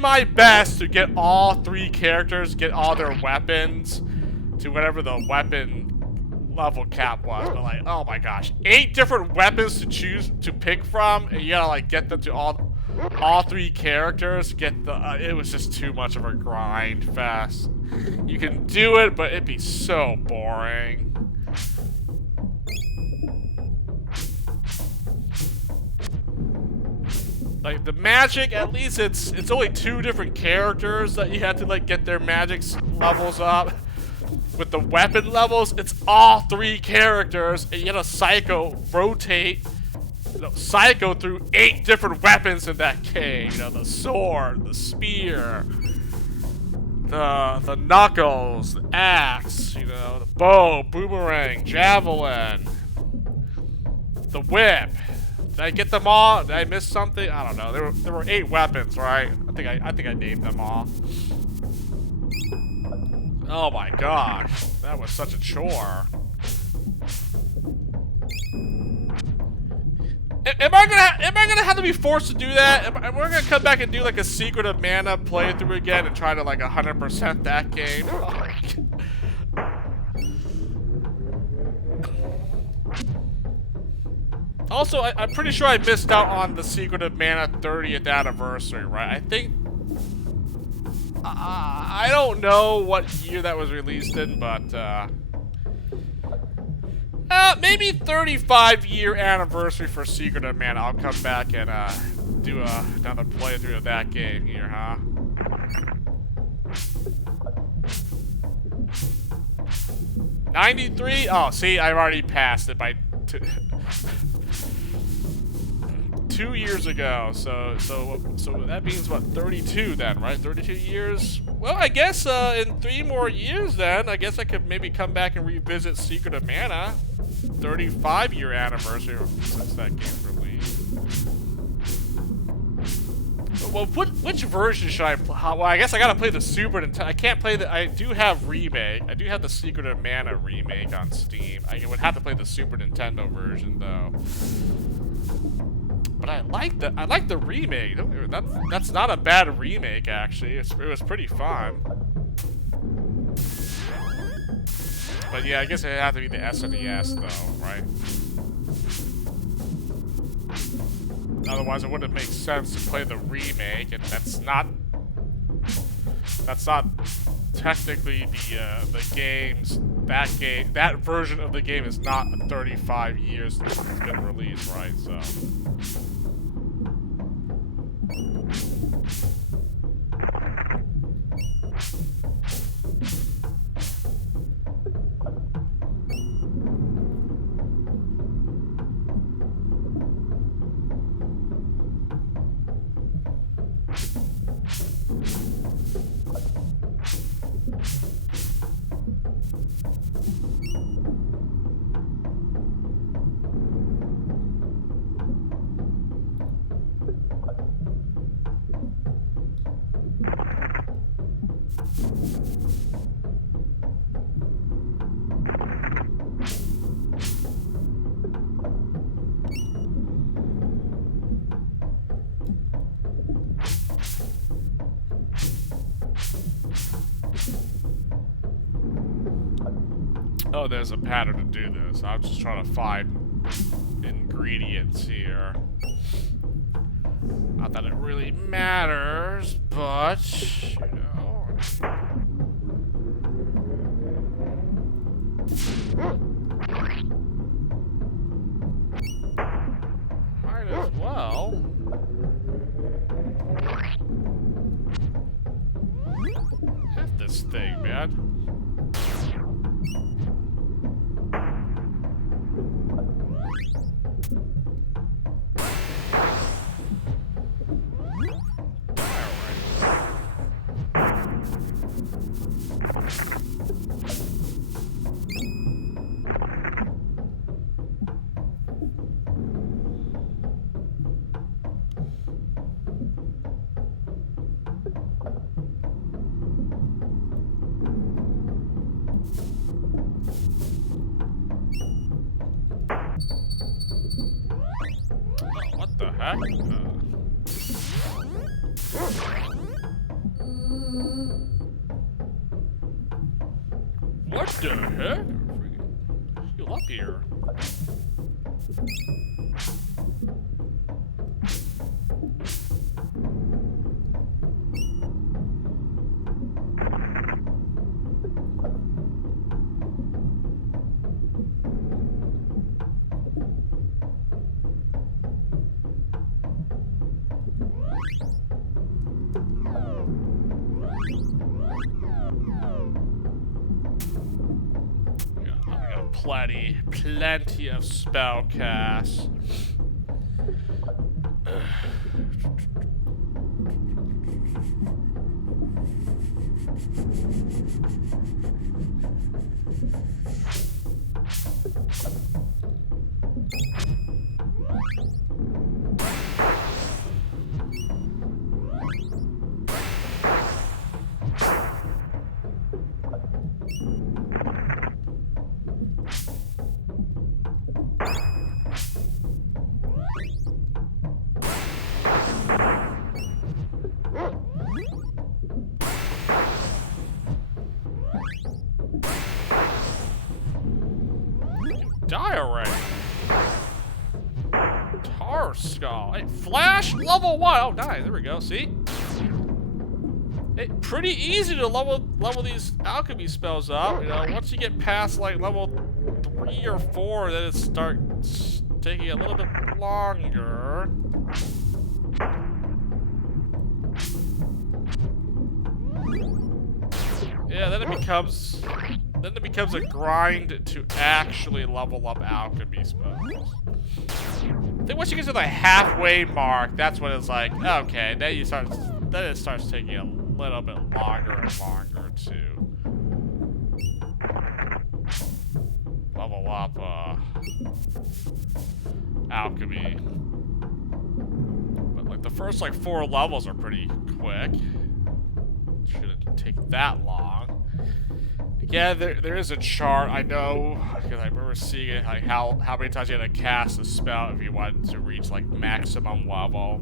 my best to get all 3 characters, get all their weapons to whatever the weapon level cap was. But like, oh my gosh, 8 different weapons to pick from, and you gotta like get them to all 3 characters. Get the it was just too much of a grind fest. You can do it, but it'd be so boring. Like the magic, at least it's only 2 different characters that you have to like get their magic levels up. With the weapon levels, it's all 3 characters, and you gotta rotate, you know, cycle through 8 different weapons in that game. You know, the sword, the spear, the knuckles, the axe, you know, the bow, boomerang, javelin, the whip. Did I get them all? Did I miss something? I don't know. There were 8 weapons, right? I think I named them all. Oh my gosh, that was such a chore. Am I gonna have to be forced to do that? Am I gonna come back and do like a Secret of Mana playthrough again and try to like 100% that game? Oh my God. Also, I'm pretty sure I missed out on the Secret of Mana 30th anniversary, right? I think... I don't know what year that was released in, but... maybe 35-year anniversary for Secret of Mana. I'll come back and do another playthrough of that game here, huh? '93? Oh, see, I've already passed it by 2 years ago. So that means what? 32 then, right? 32 years. Well, I guess in 3 more years then, I guess I could maybe come back and revisit Secret of Mana. 35-year anniversary since that game's released. Well, which version should I play? Well, I guess I gotta play the Super Nintendo. I can't play the... I do have Remake. I do have the Secret of Mana Remake on Steam. I would have to play the Super Nintendo version, though. But I like the remake. That's not a bad remake, actually. It was pretty fun. But yeah, I guess it'd have to be the SNES though, right? Otherwise, it wouldn't make sense to play the remake, and that's not technically the game's that version of the game is not 35 years since it's been released, right? So. Oh, there's a pattern to do this. I'm just trying to find ingredients here. Not that it really matters, but, you know. Might as well. Hit this thing, man. What the heck? What the heck? You up here? Plenty of spell casts. Die already. Tar Skull. Hey, Flash level 1. Oh, nice. There we go. See? Hey, pretty easy to level these alchemy spells up. You know, once you get past like level 3 or 4, then it starts taking a little bit longer. Yeah, then it becomes a grind to actually level up alchemy spells. I think once you get to the halfway mark, that's when it's like, okay, then it starts taking a little bit longer and longer to level up alchemy. But like the first like 4 levels are pretty quick. Shouldn't take that long. Yeah, there is a chart, I know, because I remember seeing it, like how many times you had to cast a spell if you wanted to reach like maximum level.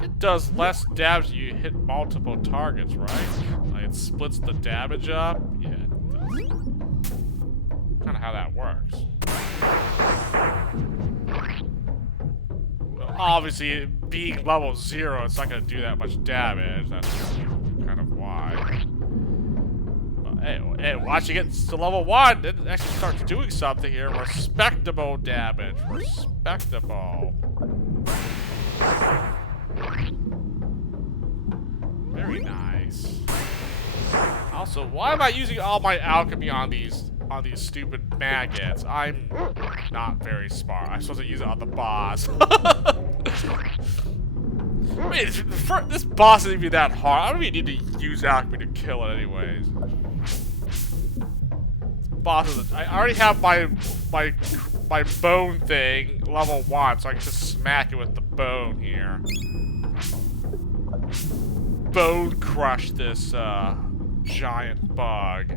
It does less damage if you hit multiple targets, right? Like it splits the damage up. Yeah, it does. Kind of how that works. Well, obviously, being level 0, it's not going to do that much damage. That's kind of why. But hey, once you get to level 1, it actually starts doing something here. Respectable damage. Respectable. Very nice. Also, why am I using all my alchemy on these stupid maggots? I'm not very smart. I'm supposed to use it on the boss. Wait, this boss isn't even that hard. I don't even need to use alchemy to kill it anyways. Boss is I already have my bone thing level 1, so I can just smack it with the bone here. Bone crush this giant bug.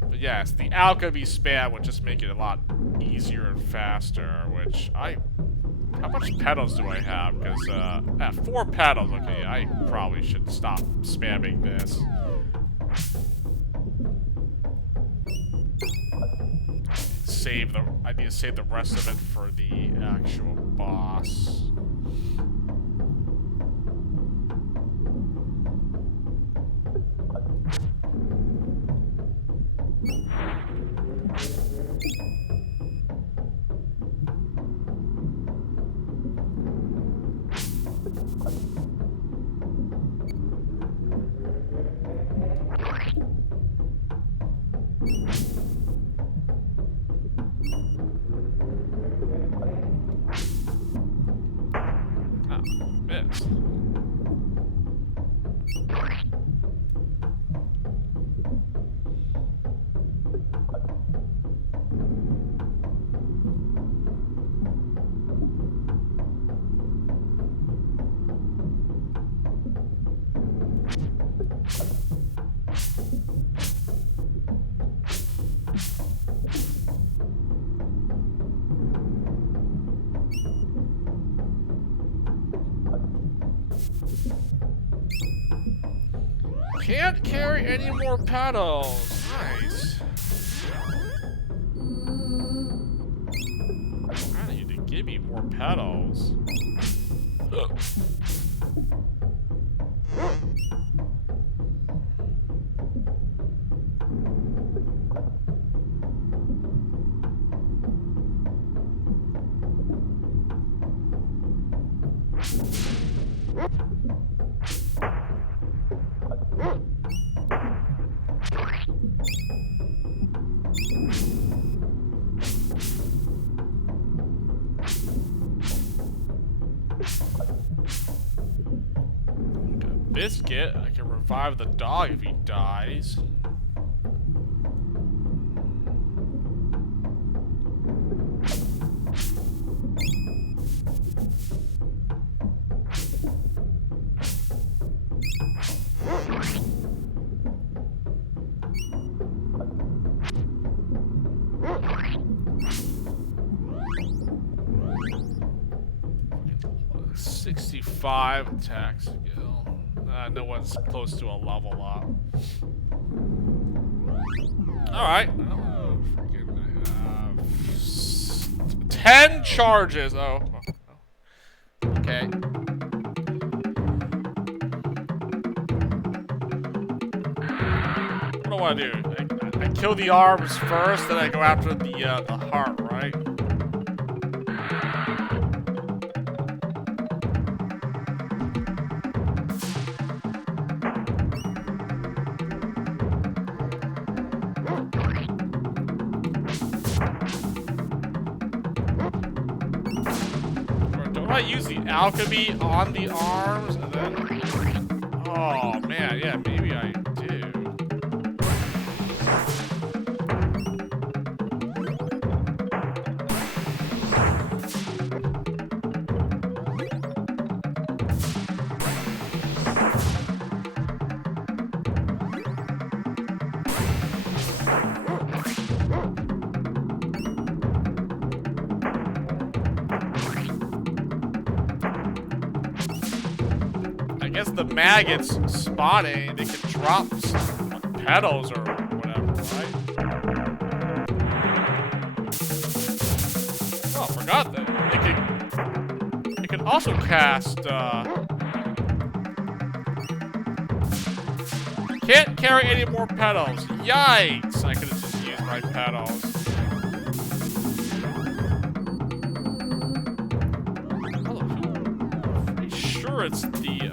But yes, the alchemy spam would just make it a lot easier and faster, which how much petals do I have? Because at 4 petals, okay, I probably should stop spamming this. I need to save the rest of it for the actual boss. Can't carry any more petals. Nice. I need to give me more petals. Ugh. 'Biscuit. I can revive the dog if he dies. Attack skill. No one's close to a level up. Alright. 10 charges. Oh. Okay. What do I want to do? I kill the arms first, then I go after the heart, right? I use the alchemy on the arms and then Oh man, yeah, maybe I do. I guess the maggots spawning, they can drop petals or whatever, right? Oh, I forgot that. It can also cast, can't carry any more petals. Yikes! I could have just used my petals. I'm pretty sure it's the,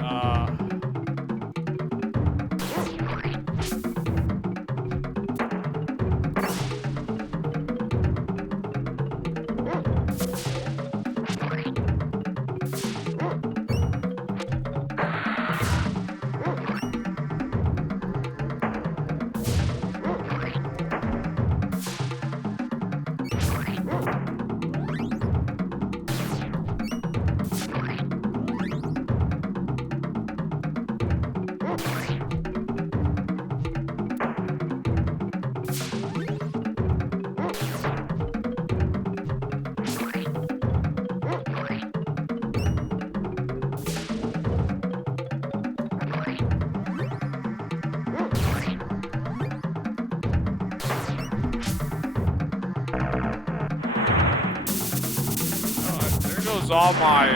there goes all my,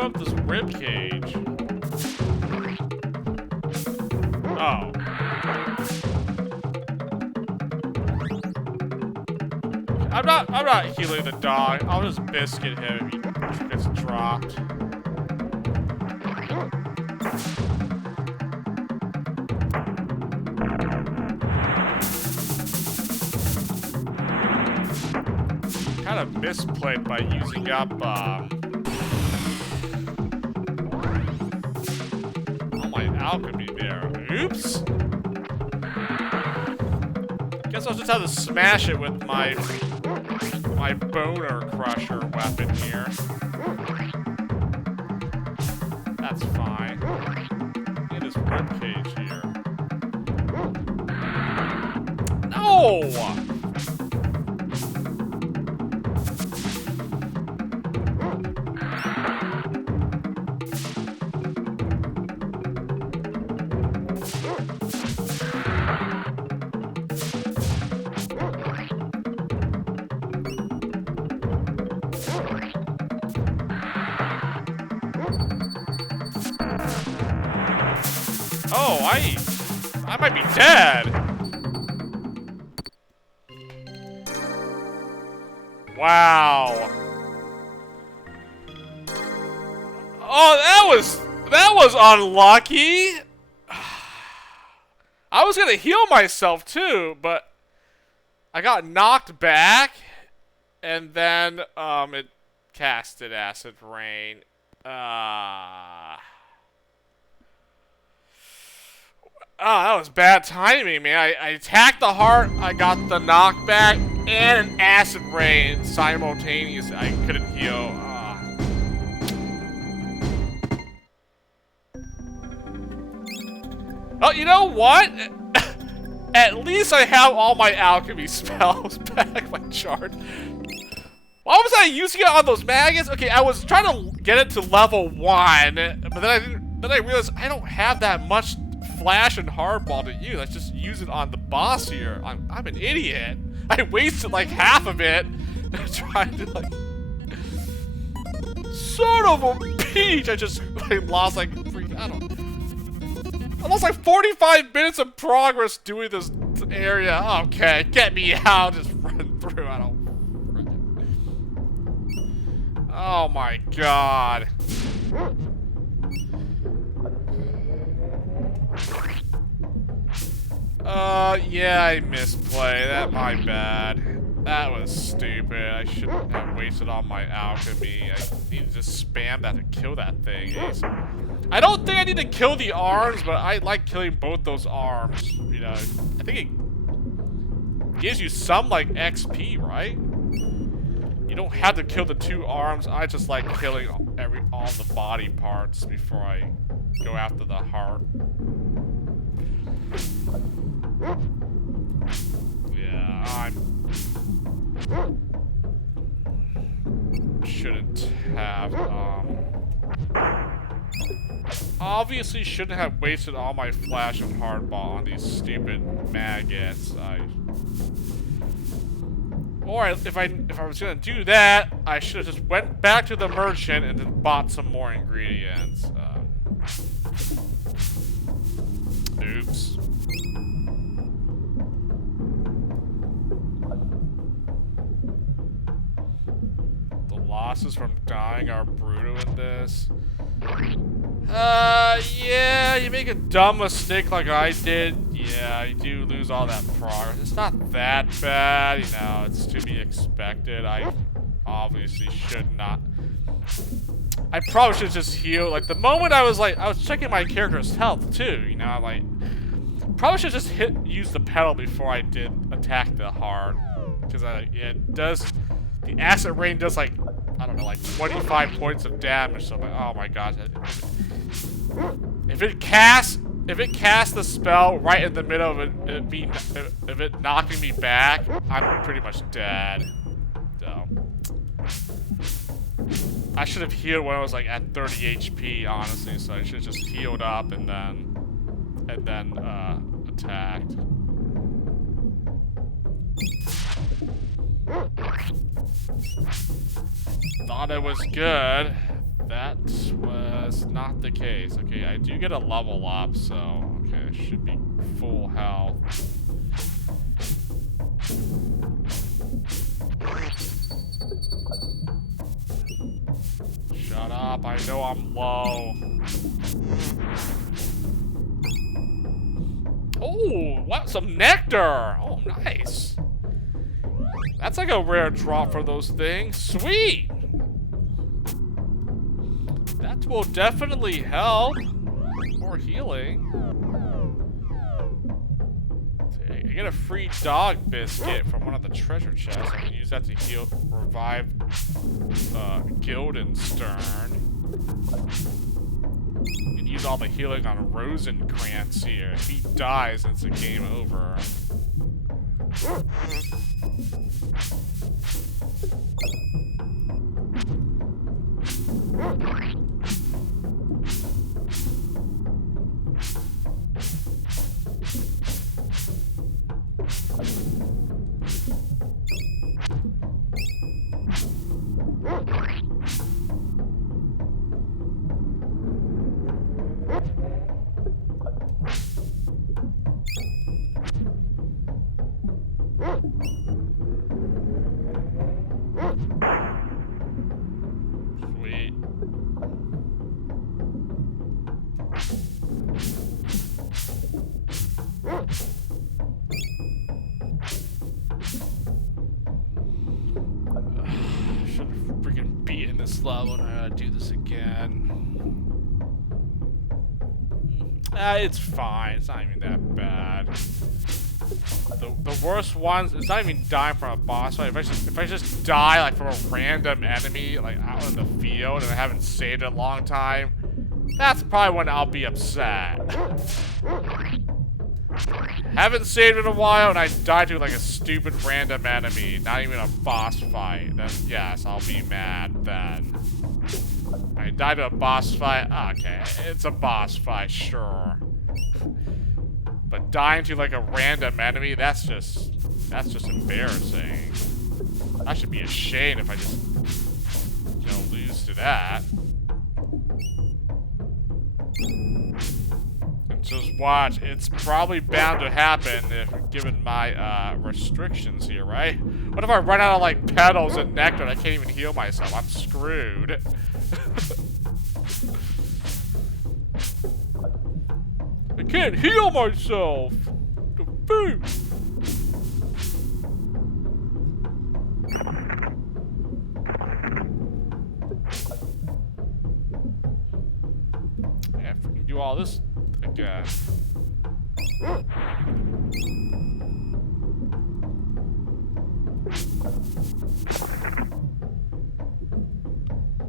up this rib cage. Oh. I'm not healing the dog. I'll just biscuit him if he gets dropped. Kind of misplayed by using up, alchemy there. Oops. Guess I'll just have to smash it with my boner crusher weapon here. That's fine. Get this ribcage here. No! Oh, I might be dead. Wow. Oh, that was unlucky. I was gonna heal myself too, but I got knocked back, and then it casted acid rain. Oh, that was bad timing, man. I attacked the heart, I got the knockback, and an acid rain simultaneously. I couldn't heal. Oh, you know what? At least I have all my alchemy spells back, my chart. Why was I using it on those maggots? Okay, I was trying to get it to level 1, but then I realized I don't have that much flash and hardball to use. Let's just use it on the boss here. I'm an idiot. I wasted like half of it trying to like. Son of a peach! I just lost like I lost like 45 minutes of progress doing this area. Okay, get me out. Just run through. I don't. Oh my god. Yeah, I misplay. That my bad. That was stupid. I shouldn't have wasted all my alchemy. I need to just spam that to kill that thing. I don't think I need to kill the arms, but I like killing both those arms. You know, I think it gives you some like XP, right? You don't have to kill the 2 arms. I just like killing all the body parts before I go after the heart. Yeah, shouldn't have, obviously shouldn't have wasted all my flash and hardball on these stupid maggots. Or if I was gonna do that, I should have just went back to the merchant and then bought some more ingredients. Oops. The losses from dying are brutal in this. Yeah, you make a dumb mistake like I did. Yeah, you do lose all that progress. It's not that bad, you know, it's to be expected. I obviously should not. I probably should just heal. Like, the moment I was checking my character's health too, you know, like, probably should just use the pedal before I did attack the heart. Because it does, the acid rain does like, I don't know, like 25 points of damage. So I'm like, oh my gosh. If it casts the spell right in the middle of it knocking me back, I'm pretty much dead. So I should have healed when I was like at 30 HP, honestly. So I should have just healed up and then attacked. Thought it was good. That was not the case. Okay, I do get a level up, so okay, I should be full health. Shut up, I know I'm low. Oh, what? Some nectar! Oh, nice. That's like a rare drop for those things. Sweet! That will definitely help. More healing. I get a free dog biscuit from one of the treasure chests. I can use that to heal, revive Guildenstern. You can use all the healing on Rosenkrantz here. If he dies, it's a game over. Level and I gotta do this again. It's fine. It's not even that bad. The worst ones, it's not even dying from a boss fight. If I just die like from a random enemy like out in the field and I haven't saved it a long time, that's probably when I'll be upset. Haven't saved in a while and I died to like a stupid random enemy, not even a boss fight, then yes, I'll be mad then. I died to a boss fight, okay, it's a boss fight, sure. But dying to like a random enemy, that's That's just embarrassing. I should be ashamed if I just, you know, lose to that. And just watch. It's probably bound to happen if given my restrictions here, right? What if I run out of like petals and nectar and I can't even heal myself? I'm screwed. I can't heal myself. The food. Yeah, if we can do all this again.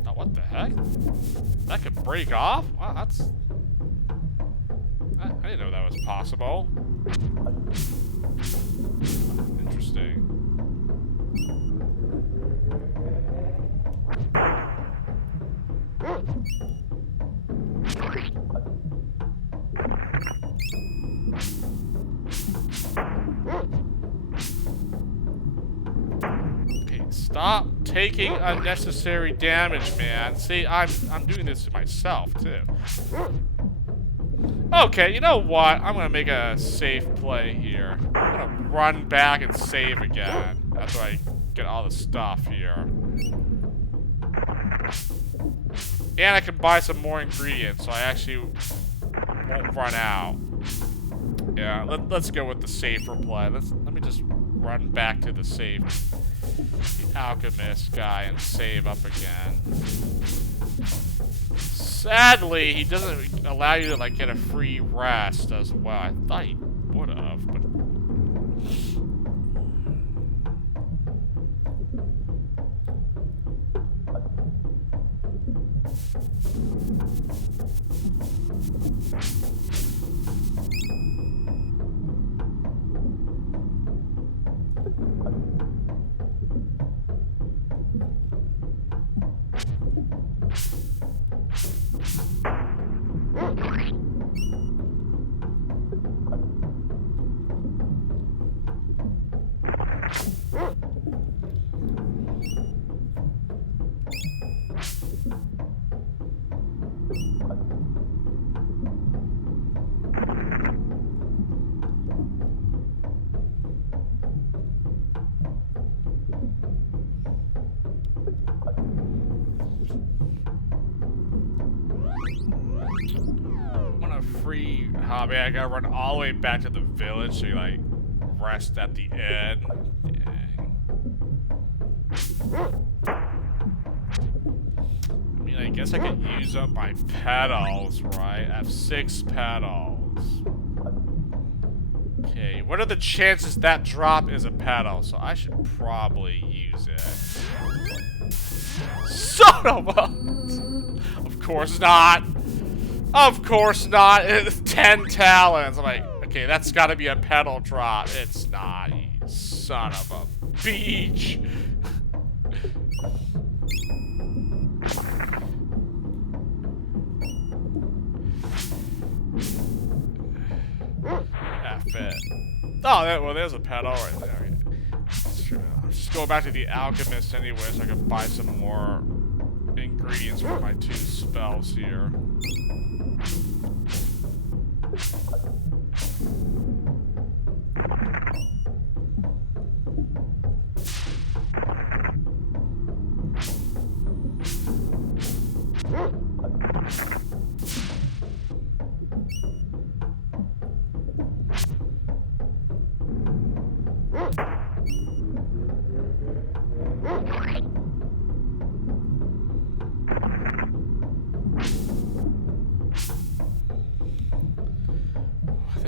Oh, what the heck? That could break off? Wow, that's... I didn't know that was possible. Interesting. Okay, stop taking unnecessary damage, man. See, I'm doing this to myself too. Okay, you know what? I'm gonna make a safe play here. I'm gonna run back and save again after I get all the stuff here. And I can buy some more ingredients, so I actually won't run out. Yeah, let's go with the safer play. Let me just run back to the alchemist guy and save up again. Sadly, he doesn't allow you to like get a free rest as well. I thought he would have, but free hobby. I gotta run all the way back to the village so you like rest at the end. Dang. I mean, I guess I could use up my petals, right? I have 6 petals. Okay, what are the chances that drop is a petal? So I should probably use it. Son of a... Of course not. Of course not. It's 10 talons. I'm like, okay, that's gotta be a petal drop. It's not, you son of a beach. F it. Oh, well, there's a petal right there. I'll just go back to the alchemist anyway so I can buy some more ingredients for my 2 spells here.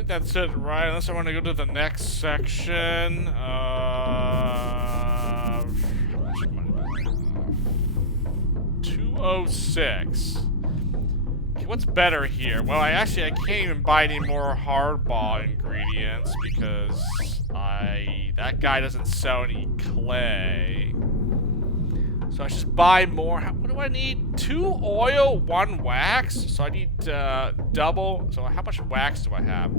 That's it, right? Unless I want to go to the next section. 206. Okay, what's better here? Well, I can't even buy any more hardball ingredients because that guy doesn't sell any clay. So I should buy more. What do I need? 2 oil, 1 wax. So I need double. So how much wax do I have?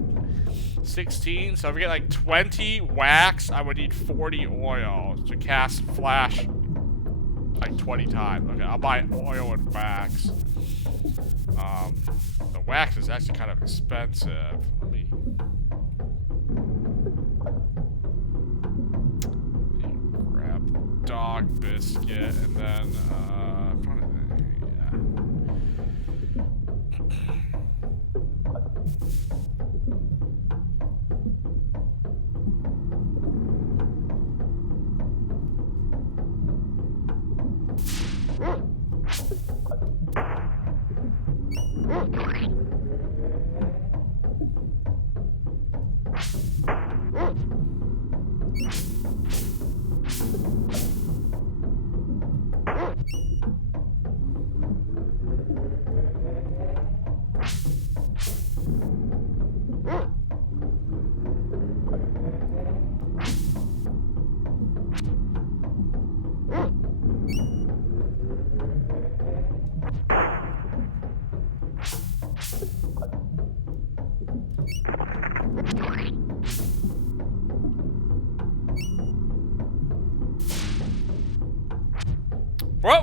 16. So if we get like 20 wax, I would need 40 oil to cast flash like 20 times. Okay, I'll buy oil and wax. The wax is actually kind of expensive. Let me grab the dog biscuit and then I'm trying to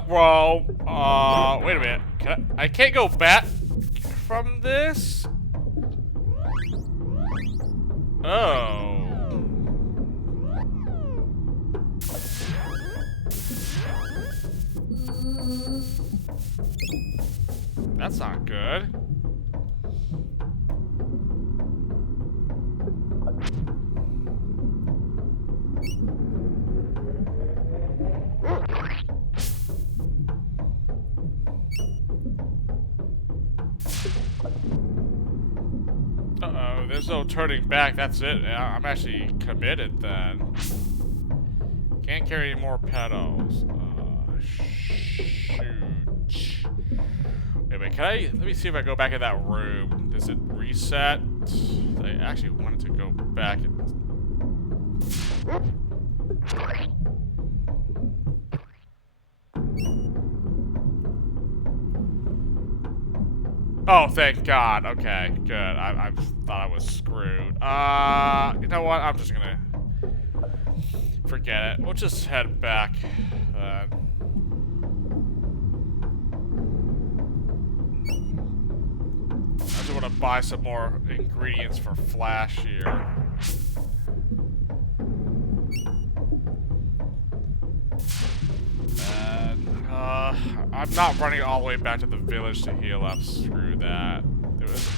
Whoa, wait a minute. I can't go back from this? Oh. That's not good. Uh-oh, there's no turning back. That's it. I'm actually committed then. Can't carry any more pedals. Shoot. Wait, can I? Let me see if I go back in that room. Does it reset? I actually wanted to go back. Oh, thank God. Okay, good. I thought I was screwed. You know what? I'm just gonna forget it. We'll just head back. I just want to buy some more ingredients for Flash here. I'm not running all the way back to the village to heal up. Screw that.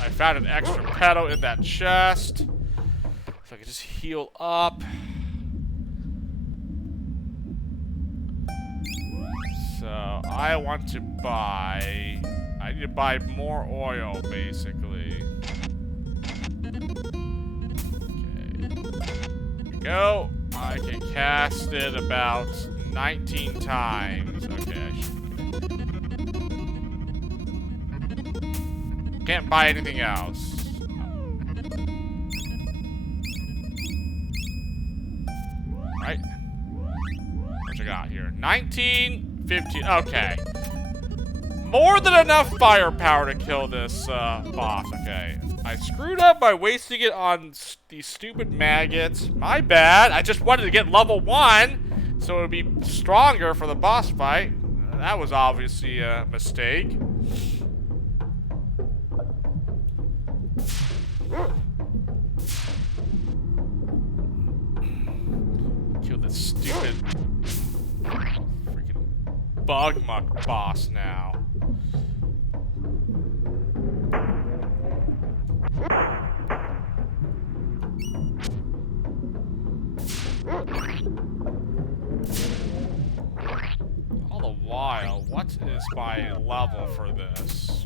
I found an extra pedal in that chest. So I can just heal up. So I want to buy... I need to buy more oil, basically. Okay. Here we go. I can cast it about 19 times. Okay. Can't buy anything else. Right? What you got here? 19, 15. Okay. More than enough firepower to kill this boss. Okay. I screwed up by wasting it on these stupid maggots. My bad. I just wanted to get level 1 so it would be stronger for the boss fight. That was obviously a mistake. Kill this stupid freaking bug muck boss now. All the while, what is my level for this?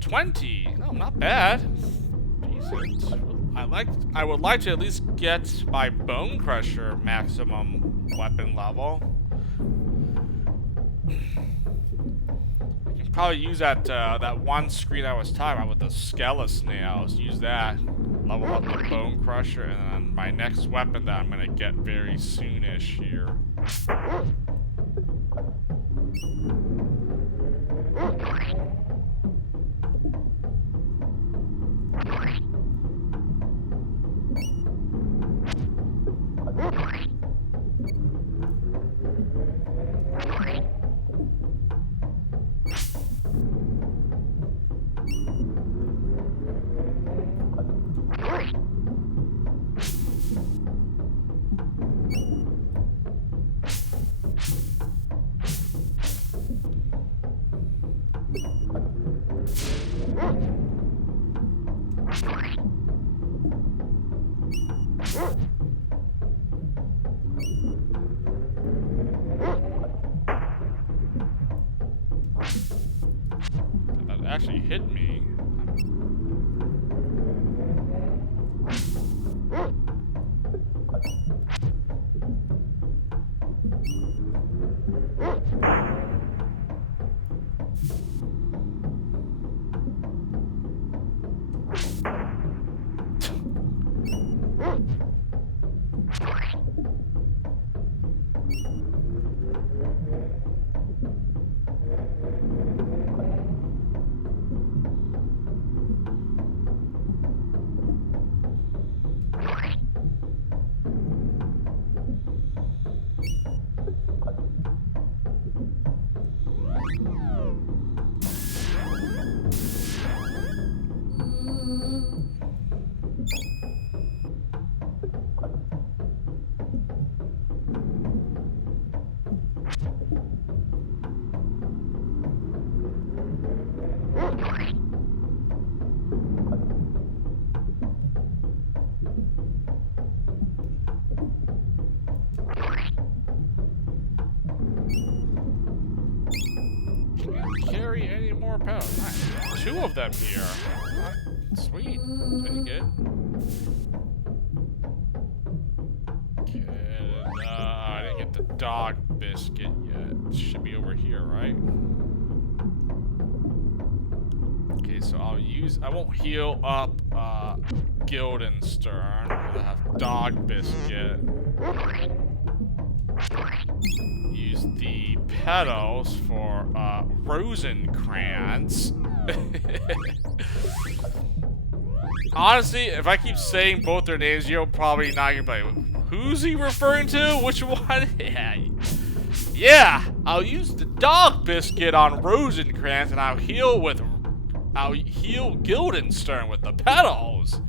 20. Oh, not bad. Decent. I would like to at least get my Bone Crusher maximum weapon level. I can probably use that that one screen I was talking about with the Skeleton Snails. Use that, level up the Bone Crusher, and then my next weapon that I'm gonna get very soonish here. actually hit me. Carry any more pedals. Nice. 2 of them here. Sweet. Take it. Okay, I didn't get the dog biscuit yet. It should be over here, right? Okay, so I won't heal up Guildenstern because I have dog biscuit. Use the petals for Rosenkrantz. Honestly, if I keep saying both their names, you're probably not gonna be like, who's he referring to? Which one? Yeah, I'll use the dog biscuit on Rosenkrantz, and I'll heal Guildenstern with the petals.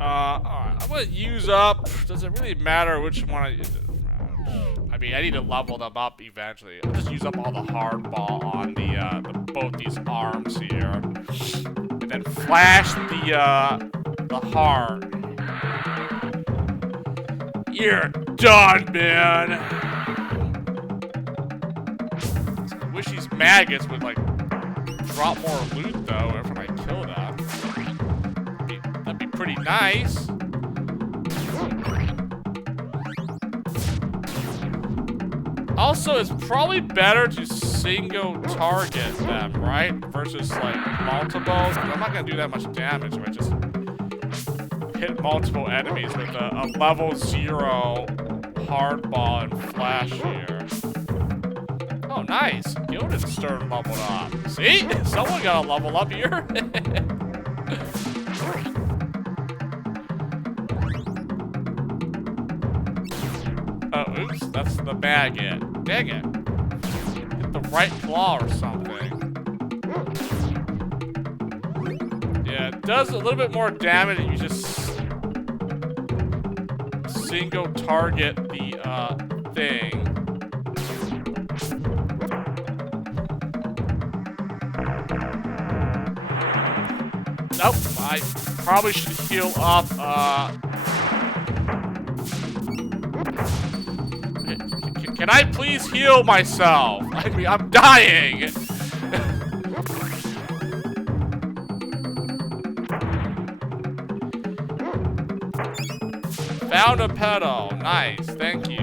Alright, I'm gonna use up. Does it really matter which one I use? I mean, I need to level them up eventually. I'll just use up all the hardball on both these arms here, and then flash the heart. You're done, man. I wish these maggots would like drop more loot though when I kill them. That'd be pretty nice. Also, it's probably better to single target them, right? Versus like multiples. I'm not gonna do that much damage if I just hit multiple enemies with a level 0 hardball and flash here. Oh, nice. Guildenstern leveled up. See? Someone got a level up here. Oh, oops. That's the maggot. Dang it. Hit the right claw or something. Yeah, it does a little bit more damage if you just single target the thing. Nope, I probably should heal up, can I please heal myself? I mean, I'm dying! Found a pedal. Nice, thank you.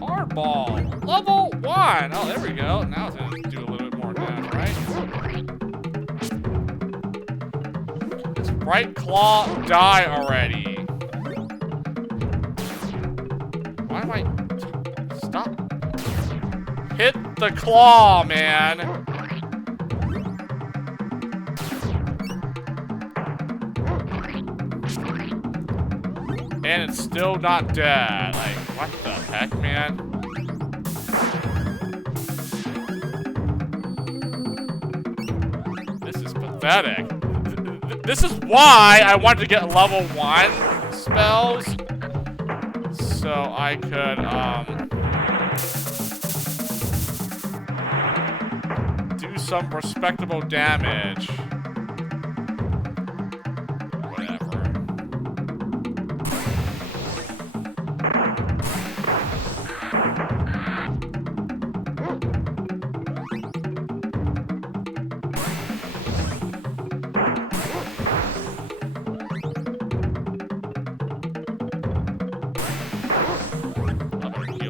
Hardball. Level 1. Oh, there we go. Now it's gonna do a little bit more damage, right? This right claw die already. Why am I... Stop. Hit the claw, man. And it's still not dead. Like, what the heck, man? This is pathetic. This is why I wanted to get level 1 spells. So I could, do some respectable damage.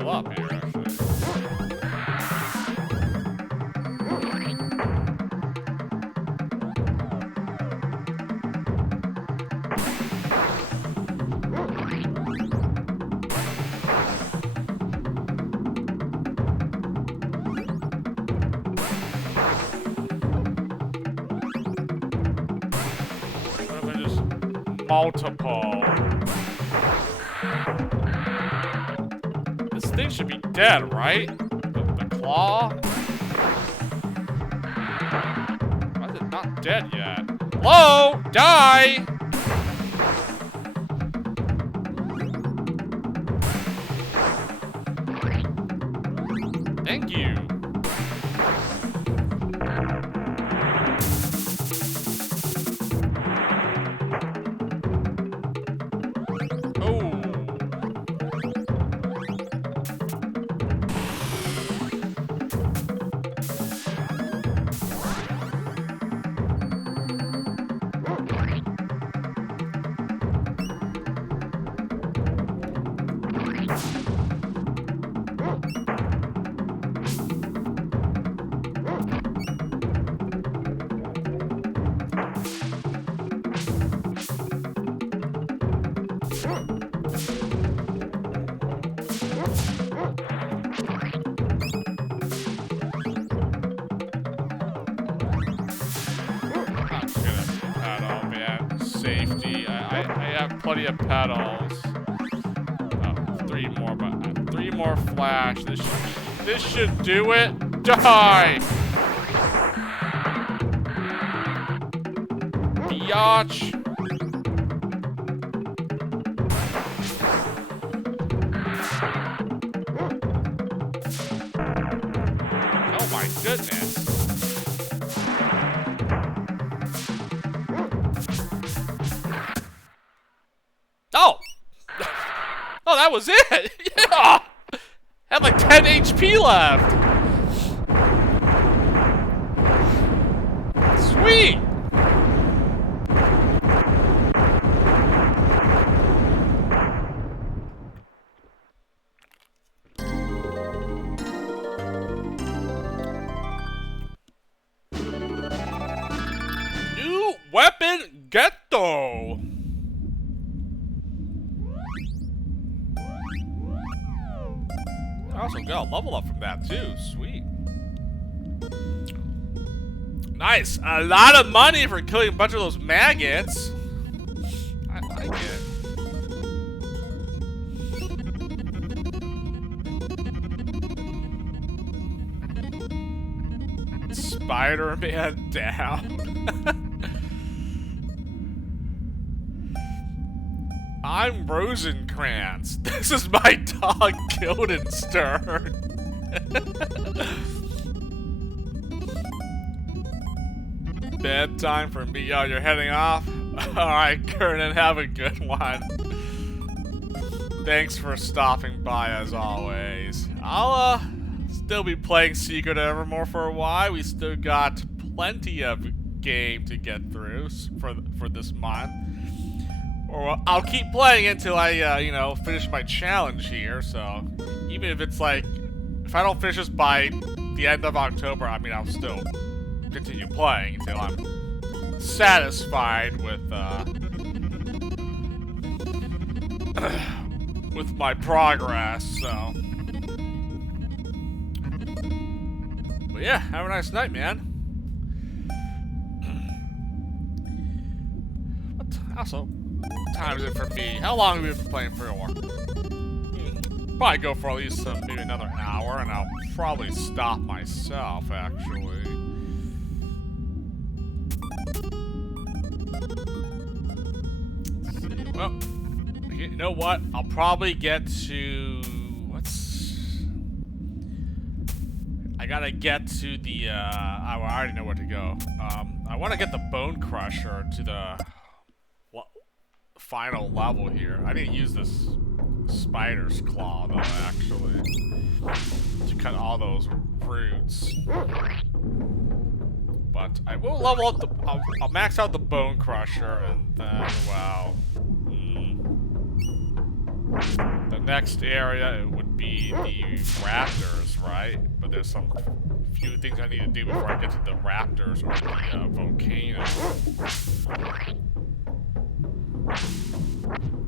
Up here, actually. What if I just multiple? This thing should be dead, right? The claw? Why is it not dead yet? Hello? Die! Thank you. Safety. I have plenty of petals. Oh, 3 more, but 3 more flash. This should do it. Die! Biatch! Oh my goodness. Oh! Oh, that was it! Yeah! Had like 10 HP left! Sweet! New weapon ghetto! I also got a level up from that too. Sweet. Nice. A lot of money for killing a bunch of those maggots. I like it. Spider-Man down. I'm Rosencrantz. This is my dog Guildenstern. Bedtime for me. Oh, you're heading off? Alright, Kernan, have a good one. Thanks for stopping by as always. I'll still be playing Secret Evermore for a while. We still got plenty of game to get through for this month. Or I'll keep playing until I, you know, finish my challenge here, so even if it's like, if I don't finish this by the end of October, I mean, I'll still continue playing until I'm satisfied with, with my progress, so. But yeah, have a nice night, man. Also, time is it for me? How long have we been playing for? Probably go for at least maybe another hour, and I'll probably stop myself, actually. Let's see. Well, you know what? I'll probably get to... I gotta get to the, I already know where to go. I want to get the Bone Crusher to the final level here. I need to use this Spider's Claw, though, actually, to cut all those roots. But I will level up the, I'll max out the Bone Crusher, and then, well, the next area, it would be the Raptors, right? But there's some few things I need to do before I get to the Raptors or the volcano.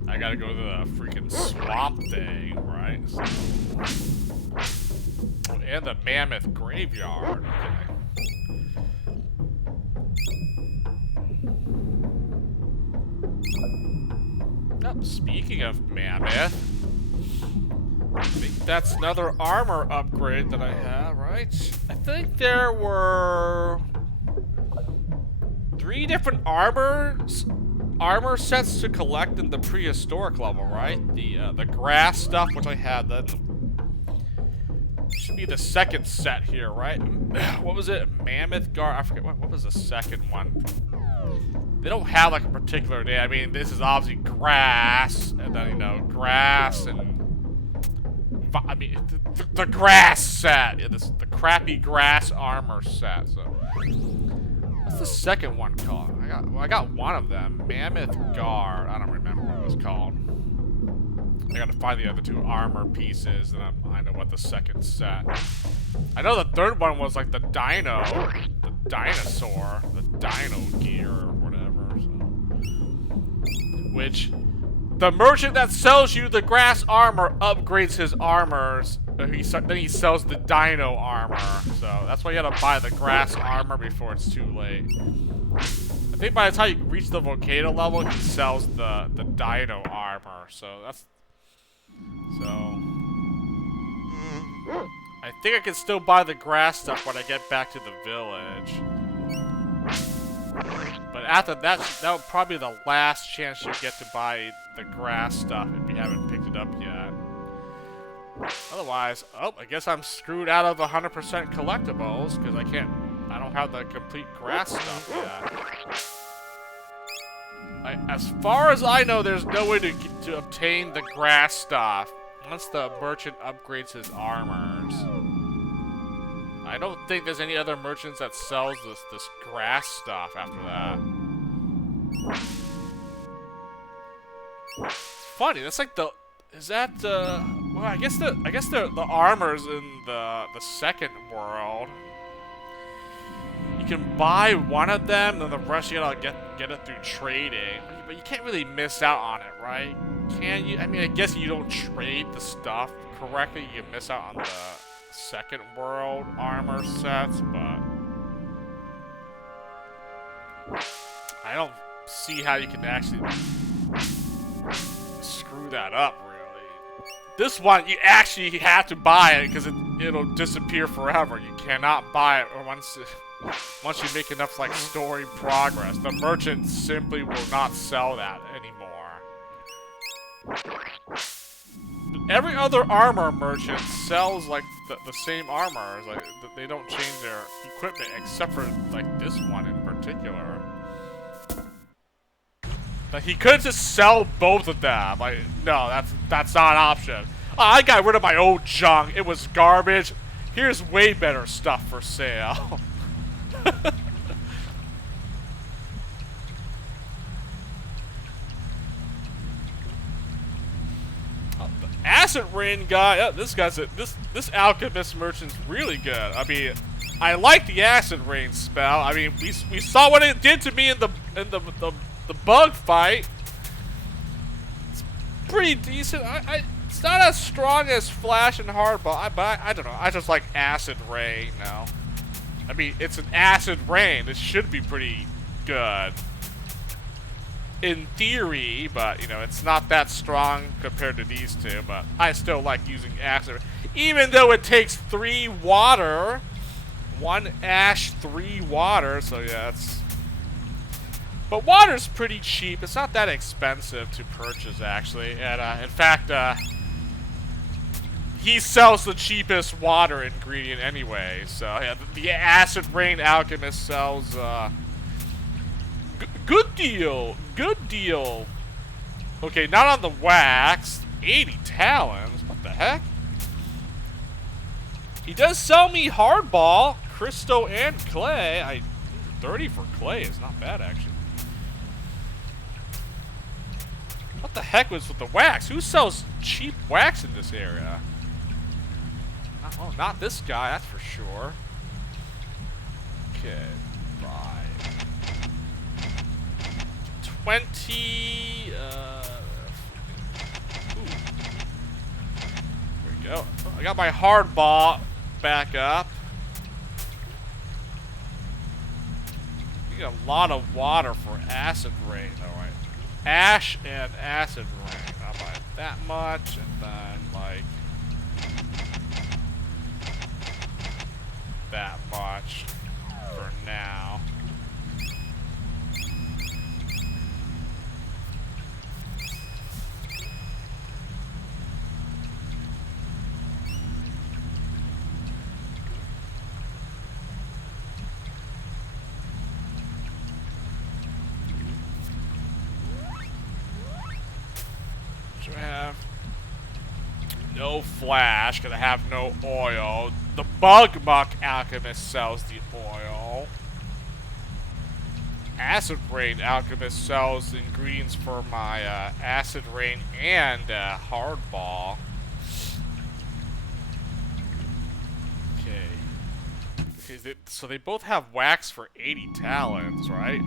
I gotta go to the freaking swamp thing, right? So, oh, and the Mammoth Graveyard. Okay. Oh, speaking of Mammoth, I think that's another armor upgrade that I have, right? I think there were 3 different armor sets to collect in the prehistoric level, right? The grass stuff, which I had, then should be the second set here, right? What was it? Mammoth Guard? I forget what was the second one. They don't have like a particular name. I mean, this is obviously grass, and then, you know, grass and I mean, the grass set. Yeah, the crappy grass armor set. So, what's the second one called? I got one of them. Mammoth Guard. I don't remember what it was called. I gotta find the other 2 armor pieces, and I know what the second set. I know the third one was like the dino, the dinosaur, the dino gear or whatever. So. Which, the merchant that sells you the grass armor upgrades his armors. Then he sells the dino armor. So that's why you gotta buy the grass armor before it's too late. I think by the time you reach the volcano level, he sells the dino armor. So that's... So... I think I can still buy the grass stuff when I get back to the village. But after that would probably be the last chance you get to buy the grass stuff if you haven't picked it up yet. Otherwise, oh, I guess I'm screwed out of the 100% collectibles because I don't have the complete grass stuff yet. As far as I know, there's no way to obtain the grass stuff once the merchant upgrades his armors. I don't think there's any other merchants that sells this grass stuff after that. It's funny. That's like the... Is that well, I guess the armors in the second world. You can buy one of them, and the rest you gotta get it through trading. But you can't really miss out on it, right? Can you? I mean, I guess you don't trade the stuff correctly. You can miss out on the second world armor sets, but I don't see how you can actually screw that up, really. This one, you actually have to buy it because it'll disappear forever. You cannot buy it once you make enough like story progress. The merchant simply will not sell that anymore. Every other armor merchant sells like the same armor. Like they don't change their equipment except for like this one in particular. But he could just sell both of them. Like, no, that's not an option. Oh, I got rid of my old junk. It was garbage. Here's way better stuff for sale. Acid rain guy. Yeah, this this alchemist merchant's really good. I mean, I like the acid rain spell. I mean, we saw what it did to me in the bug fight. It's pretty decent. It's not as strong as Flash and Hardball, but I don't know. I just like acid rain now. I mean, it's an acid rain. It should be pretty good. in theory, but, you know, it's not that strong compared to these two, but I still like using acid. Even though it takes 3 water, 1 ash, 3 water, so yeah, it's... But water's pretty cheap. It's not that expensive to purchase, actually. And, in fact, he sells the cheapest water ingredient anyway, so yeah, the Acid Rain Alchemist sells, good deal, good deal. Okay, not on the wax. 80 talons, what the heck? He does sell me hardball, crystal, and clay. 30 for clay is not bad, actually. What the heck was with the wax? Who sells cheap wax in this area? Oh, not this guy, that's for sure. Okay, buy 20. Ooh. There we go. I got my hardball back up. You get a lot of water for acid rain, though, right? Ash and acid rain. I'll buy that much, and then like that much for now. So I have no flash, because I have no oil. The Bug Muck Alchemist sells the oil. Acid Rain Alchemist sells the ingredients for my Acid Rain and Hardball. Okay, so they both have wax for 80 talents, right?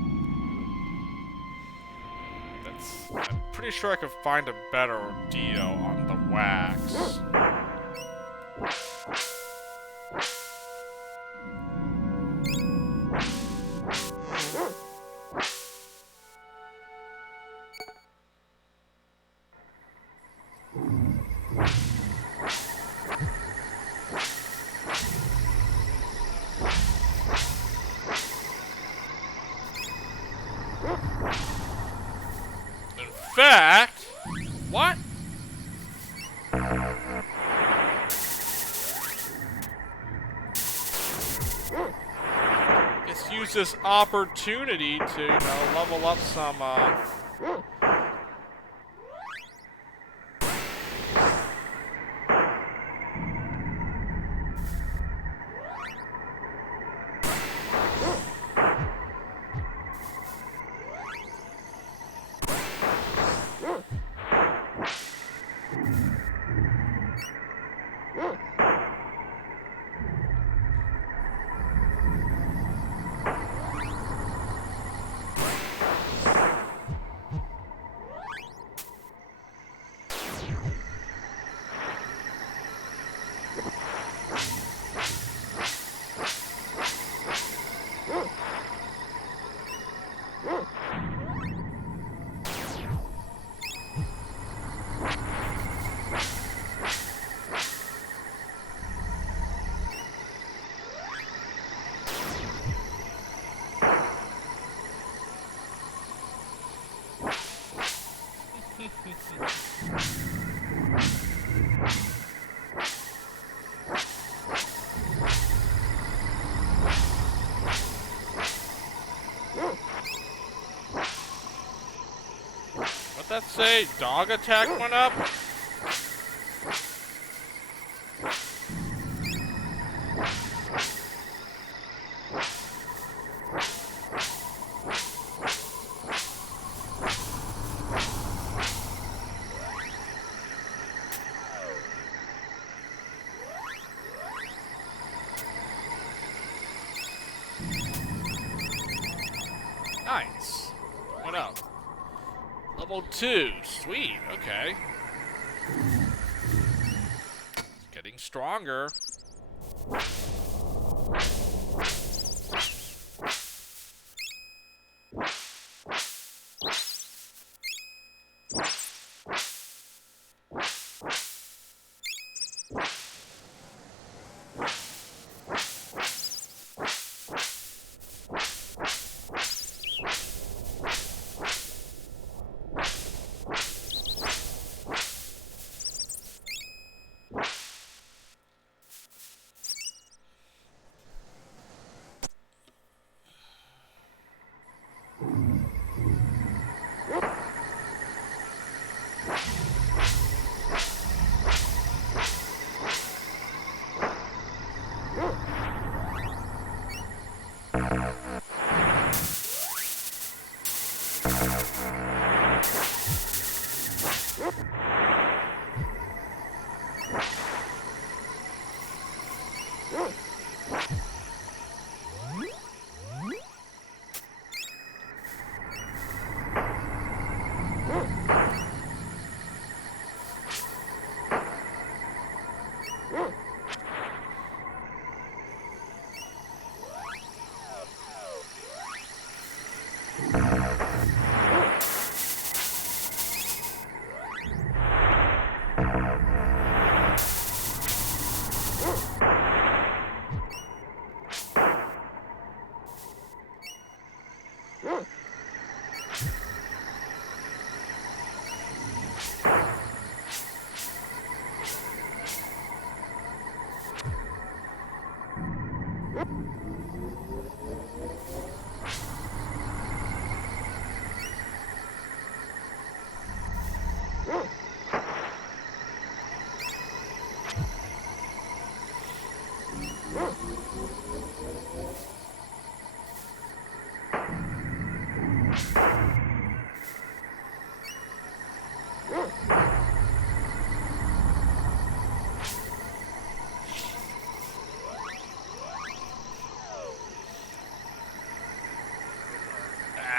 I'm pretty sure I could find a better deal on the wax. In fact, what? Let's use this opportunity to, you know, level up some, what'd that say? Dog attack went up? Nice. What up? Level 2. Sweet. Okay. Getting stronger.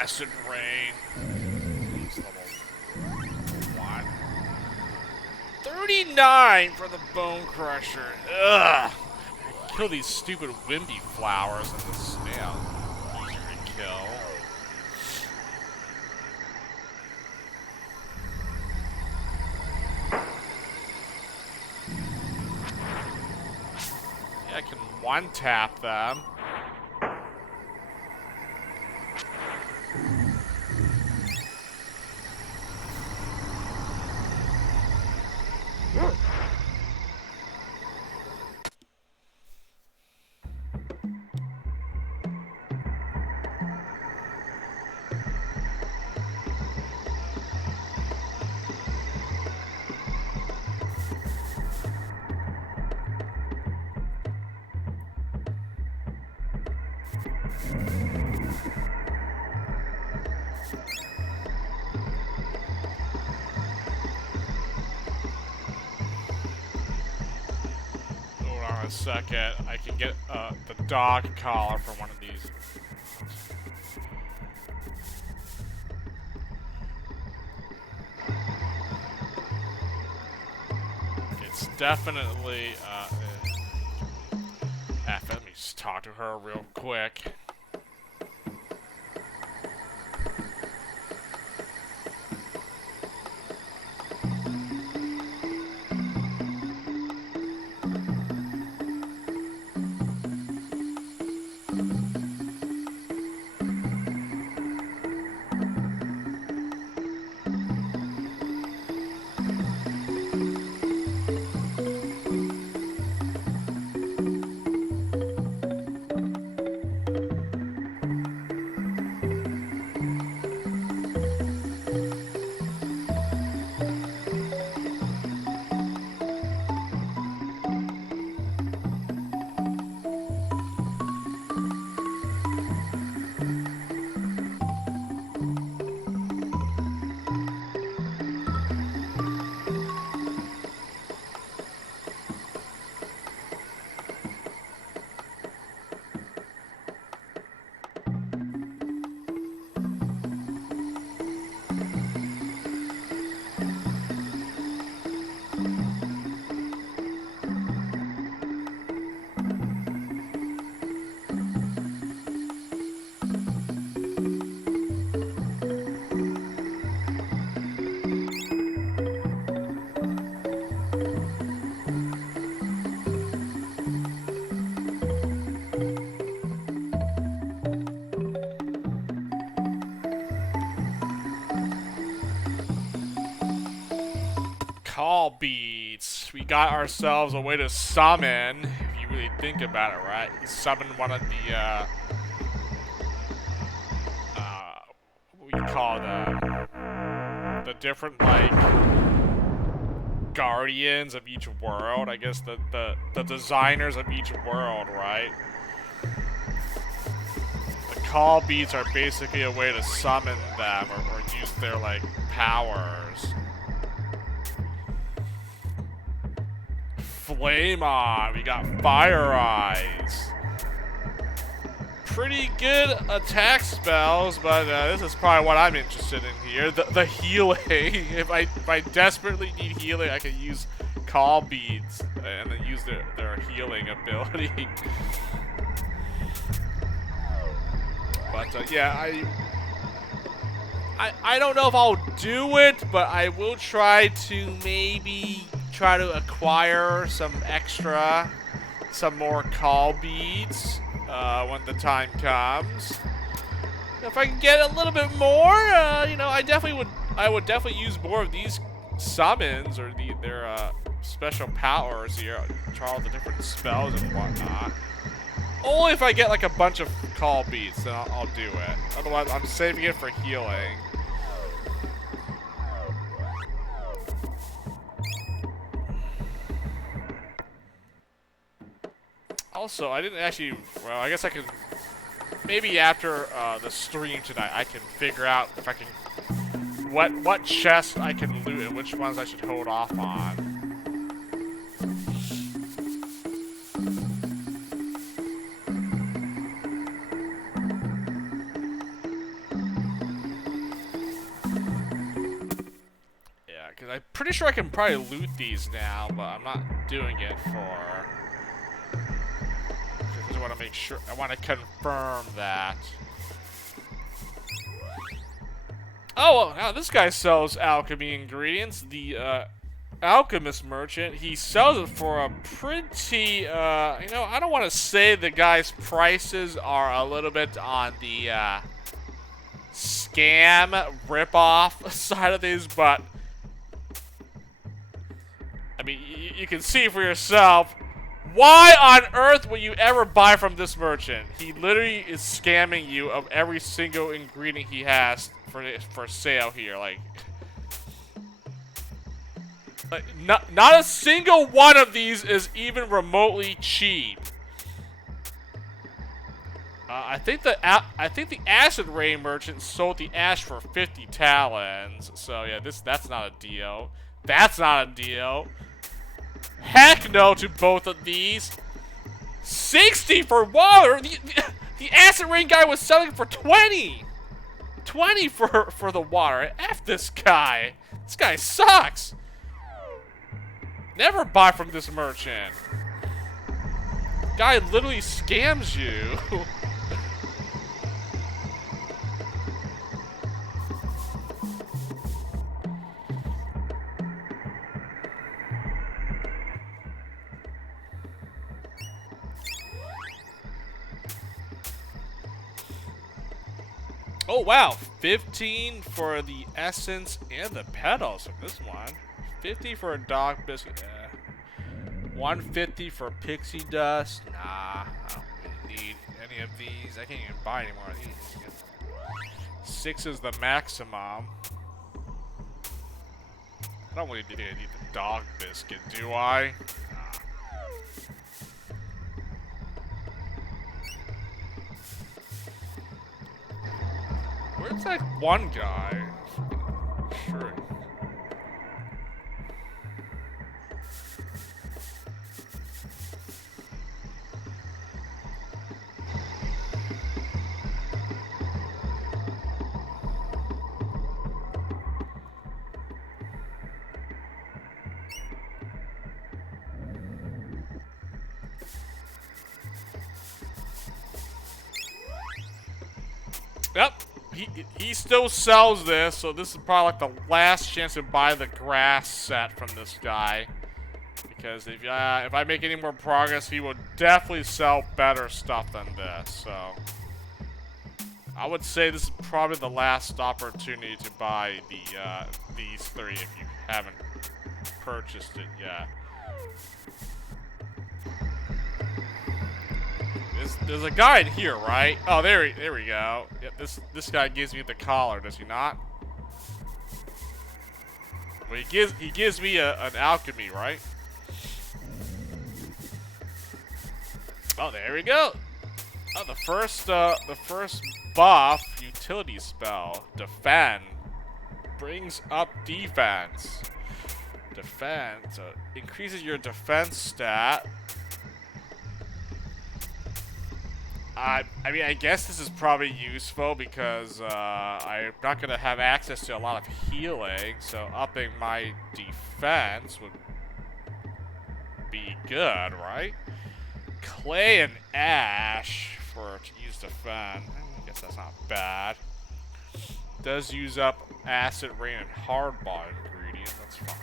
Acid rain. It's level 1. 39 for the Bone Crusher. Ugh. Kill these stupid wimpy flowers and the snail. Easier to kill. Yeah, I can one-tap them. Hold on a second. I can get the dog collar from one of these. It's definitely let me just talk to her real quick. call beads. We got ourselves a way to summon, if you really think about it, right? You summon one of the, what we call the different, like, guardians of each world. I guess the designers of each world, right? The call beads are basically a way to summon them or use their, like, powers. Flame on. We got fire eyes. Pretty good attack spells, but this is probably what I'm interested in here. The healing. If I desperately need healing, I can use call beads and then use their healing ability. But yeah, I don't know if I'll do it, but I will try to maybe try to acquire some more call beads when the time comes. If I can get a little bit more, you know, I would definitely use more of these summons or their special powers here. Try all the different spells and whatnot. Only if I get like a bunch of call beads, then I'll do it. Otherwise, I'm saving it for healing. Also, I didn't actually. Well, I guess I could. Maybe after the stream tonight, I can figure out if I can. What chests I can loot and which ones I should hold off on. Yeah, because I'm pretty sure I can probably loot these now, but I'm not doing it for. I want to make sure. I want to confirm that. Oh, well, now this guy sells alchemy ingredients. The alchemist merchant. He sells it for a pretty. You know, I don't want to say the guy's prices are a little bit on the scam ripoff side of things, but I mean, you can see for yourself. Why on earth would you ever buy from this merchant? He literally is scamming you of every single ingredient he has for sale here. Like not a single one of these is even remotely cheap. I think the acid rain merchant sold the ash for 50 talons. So yeah, that's not a deal. That's not a deal. Heck no to both of these. 60 for water. The acid rain guy was selling for 20. 20 for the water. F this guy. This guy sucks. Never buy from this merchant. Guy literally scams you. Oh wow, 15 for the essence and the petals of this one. 50 for a dog biscuit. 150 for pixie dust. Nah, I don't really need any of these. I can't even buy any more of these. 6 is the maximum. I don't really need the dog biscuit, do I? Where's that one guy? Sure. Yep. He still sells this, so this is probably like the last chance to buy the grass set from this guy. Because if I make any more progress, he will definitely sell better stuff than this. So I would say this is probably the last opportunity to buy the these three if you haven't purchased it yet. There's a guy in here, right? Oh, there we go. Yep, this guy gives me the collar, does he not? Well, he gives me an alchemy, right? Oh, there we go. Oh, the first buff utility spell, defend, brings up defense. Defense increases your defense stat. I mean, I guess this is probably useful because I'm not gonna have access to a lot of healing, so upping my defense would be good, right? Clay and ash to use defend. I guess that's not bad. Does use up acid rain and hardball ingredients. That's fine.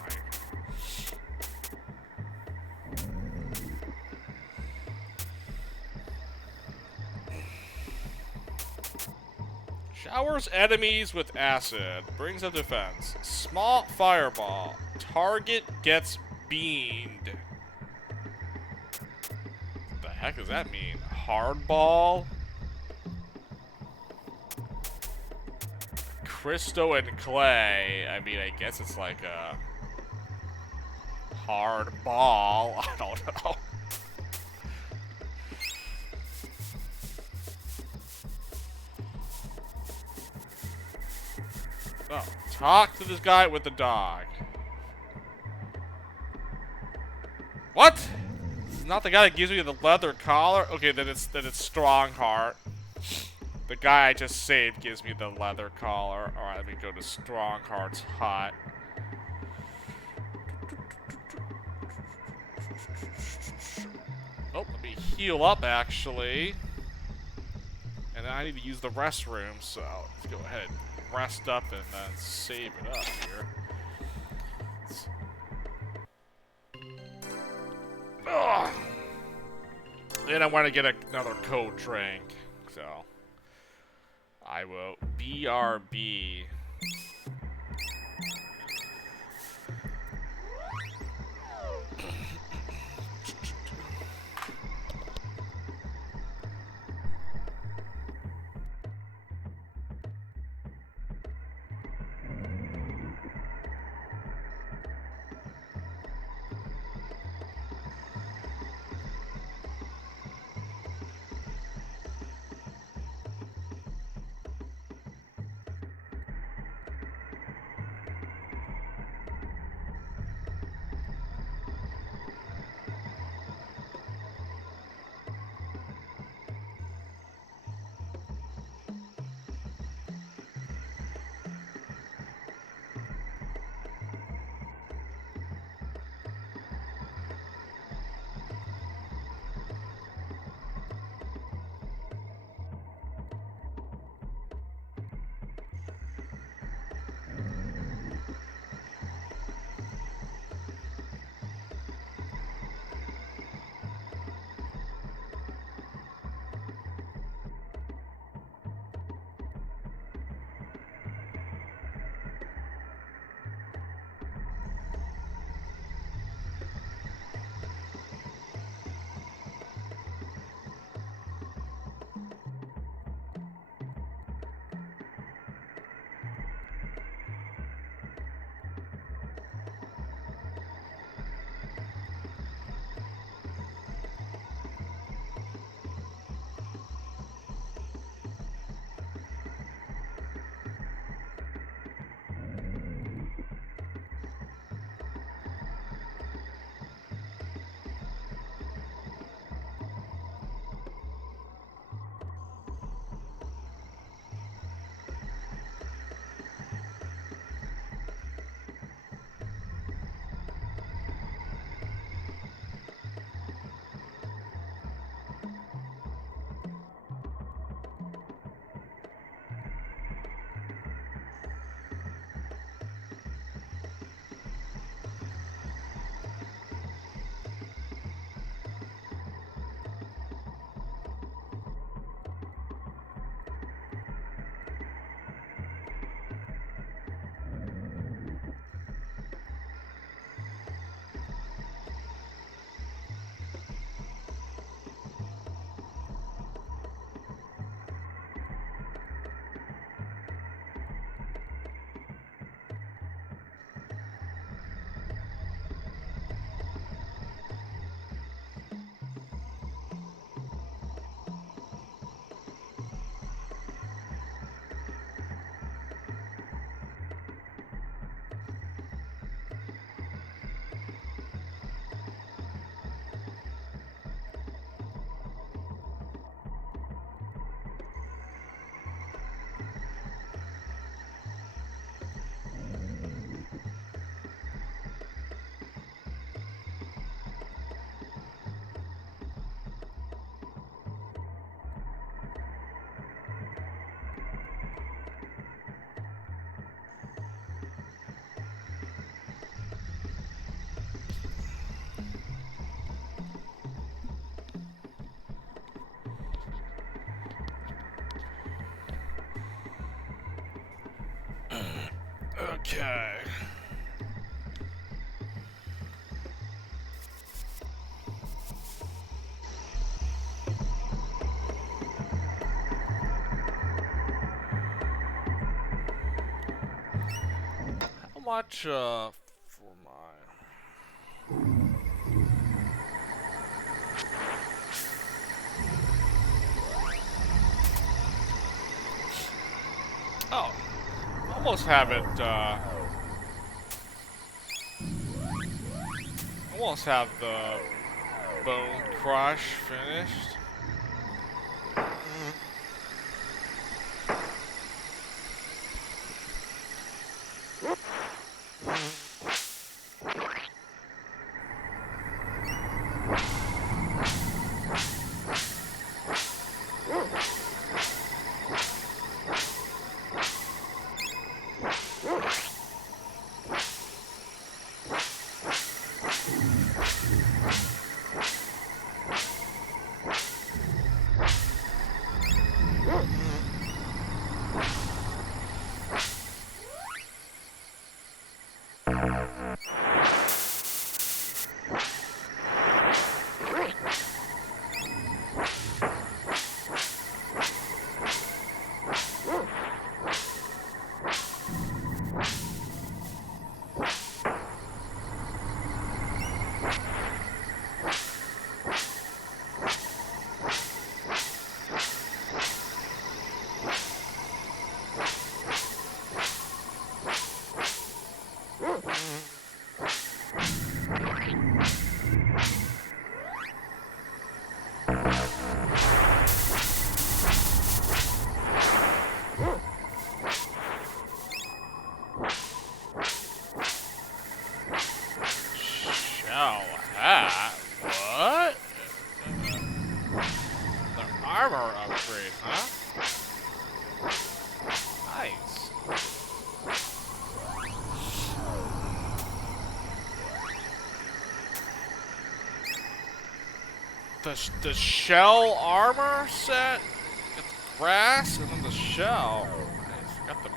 Showers enemies with acid. Brings up defense. Small fireball. Target gets beamed. What the heck does that mean? Hardball? Crystal and clay. I mean, I guess it's like a hard ball. I don't know. Oh, talk to this guy with the dog. What? This is not the guy that gives me the leather collar? Okay, then it's Strongheart. The guy I just saved gives me the leather collar. Alright, let me go to Strongheart's hut. Oh, let me heal up, actually. And then I need to use the restroom, so let's go ahead and rest up and then save it up here. Ugh. And I want to get another code drink, so I will BRB. Okay. How much, for my... Oh, almost have it, almost have the Bone Crush finished. Shell hat? What? The armor upgrade, huh? Nice. The shell armor set? Got the grass and then the shell. Nice. Got the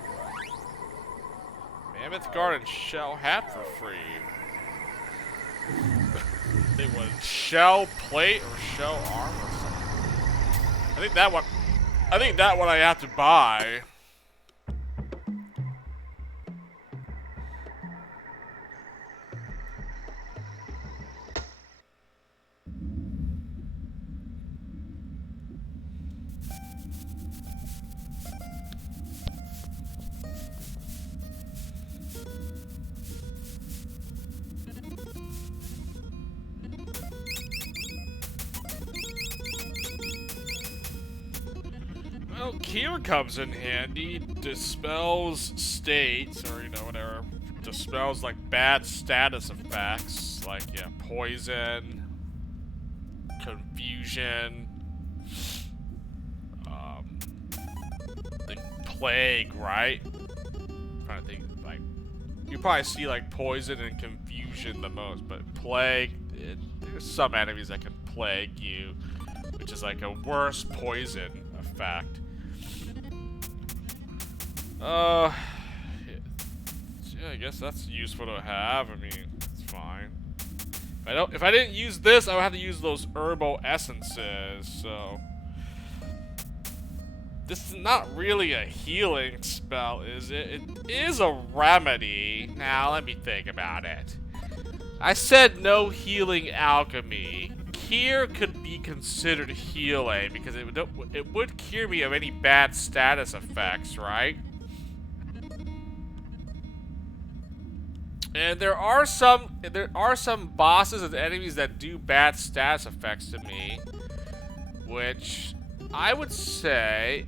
Mammoth Guard and shell hat for free. They was shell plate or shell armor or something. I think that one I have to buy. Well, Kier comes in handy. Dispels states, or, you know, whatever. Dispels, like, bad status effects. Like, yeah, poison, confusion, the plague, right? I'm trying to think, like, you probably see, like, poison and confusion the most, but plague, there's some enemies that can plague you, which is, like, a worse poison effect. Yeah, I guess that's useful to have. I mean, it's fine. If I didn't use this, I would have to use those herbal essences, so this is not really a healing spell, is it? It is a remedy. Now, let me think about it. I said no healing alchemy. Cure could be considered healing because it would cure me of any bad status effects, right? And there are some bosses and enemies that do bad status effects to me, which I would say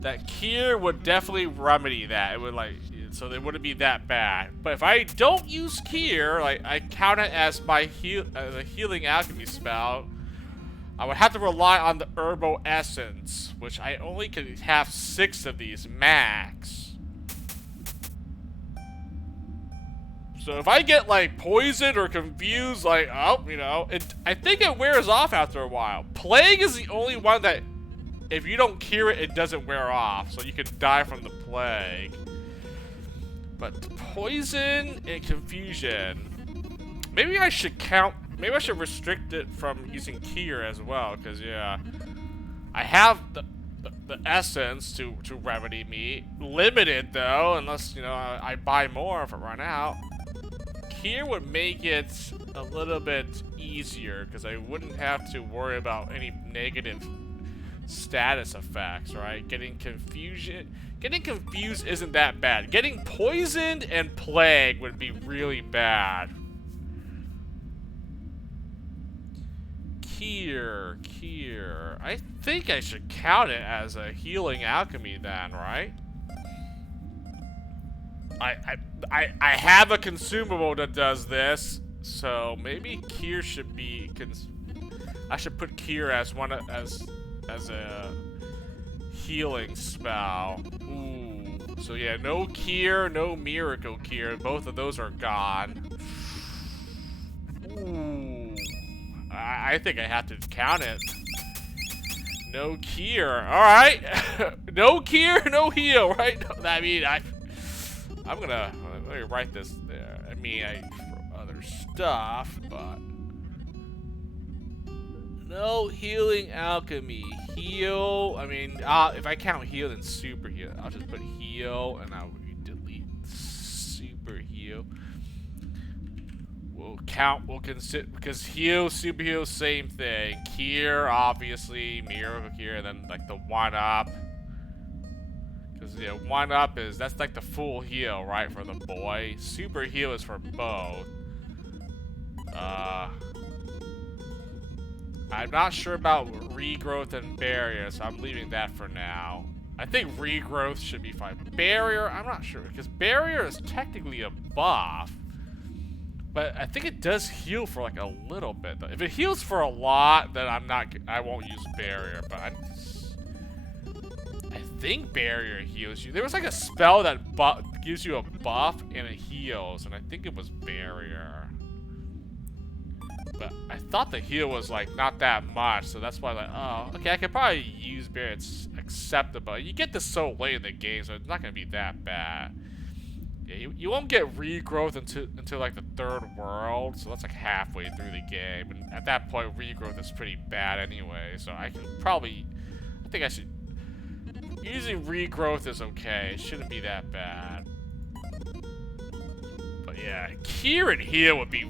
that Cure would definitely remedy that. It would, like, so it wouldn't be that bad. But if I don't use Cure, like, I count it as my the healing alchemy spell, I would have to rely on the herbal essence, which I only can have 6 of these max. So if I get, like, poisoned or confused, like, oh, you know, I think it wears off after a while. Plague is the only one that if you don't cure it, it doesn't wear off, so you could die from the plague. But poison and confusion. Maybe I should count. Maybe I should restrict it from using cure as well, because yeah, I have the essence to remedy me. Limited though, unless you know I buy more if I run out. Cure would make it a little bit easier because I wouldn't have to worry about any negative status effects, right? Getting confused isn't that bad. Getting poisoned and plague would be really bad. Cure. I think I should count it as a healing alchemy then, right? I have a consumable that does this, so maybe cure should be. I should put cure as one as a healing spell. Ooh. So yeah, no cure, no miracle cure. Both of those are gone. Ooh. I think I have to count it. No cure. All right. No cure, no heal. Right? I mean, I'm gonna let me write this there. I mean, for other stuff, but no healing alchemy. Heal. I mean, if I count heal, then super heal. I'll just put heal, and I'll delete super heal. We'll consider, because heal, super heal, same thing. Cure, obviously, miracle cure, and then like the 1-up. Because yeah, 1-up that's like the full heal, right, for the boy. Super heal is for both. I'm not sure about regrowth and barrier, so I'm leaving that for now. I think regrowth should be fine. Barrier, I'm not sure, because barrier is technically a buff. But I think it does heal for like a little bit though. If it heals for a lot, then I won't use barrier. But I think barrier heals you. There was like a spell that gives you a buff and it heals, and I think it was barrier. But I thought the heal was like not that much, so that's why like, oh, okay, I could probably use barrier. It's acceptable. You get this so late in the game, so it's not gonna be that bad. Yeah, you won't get regrowth until like the 3rd world, so that's like halfway through the game, and at that point regrowth is pretty bad anyway, so I think I should, using regrowth is okay, it shouldn't be that bad. But yeah, cure and heal would be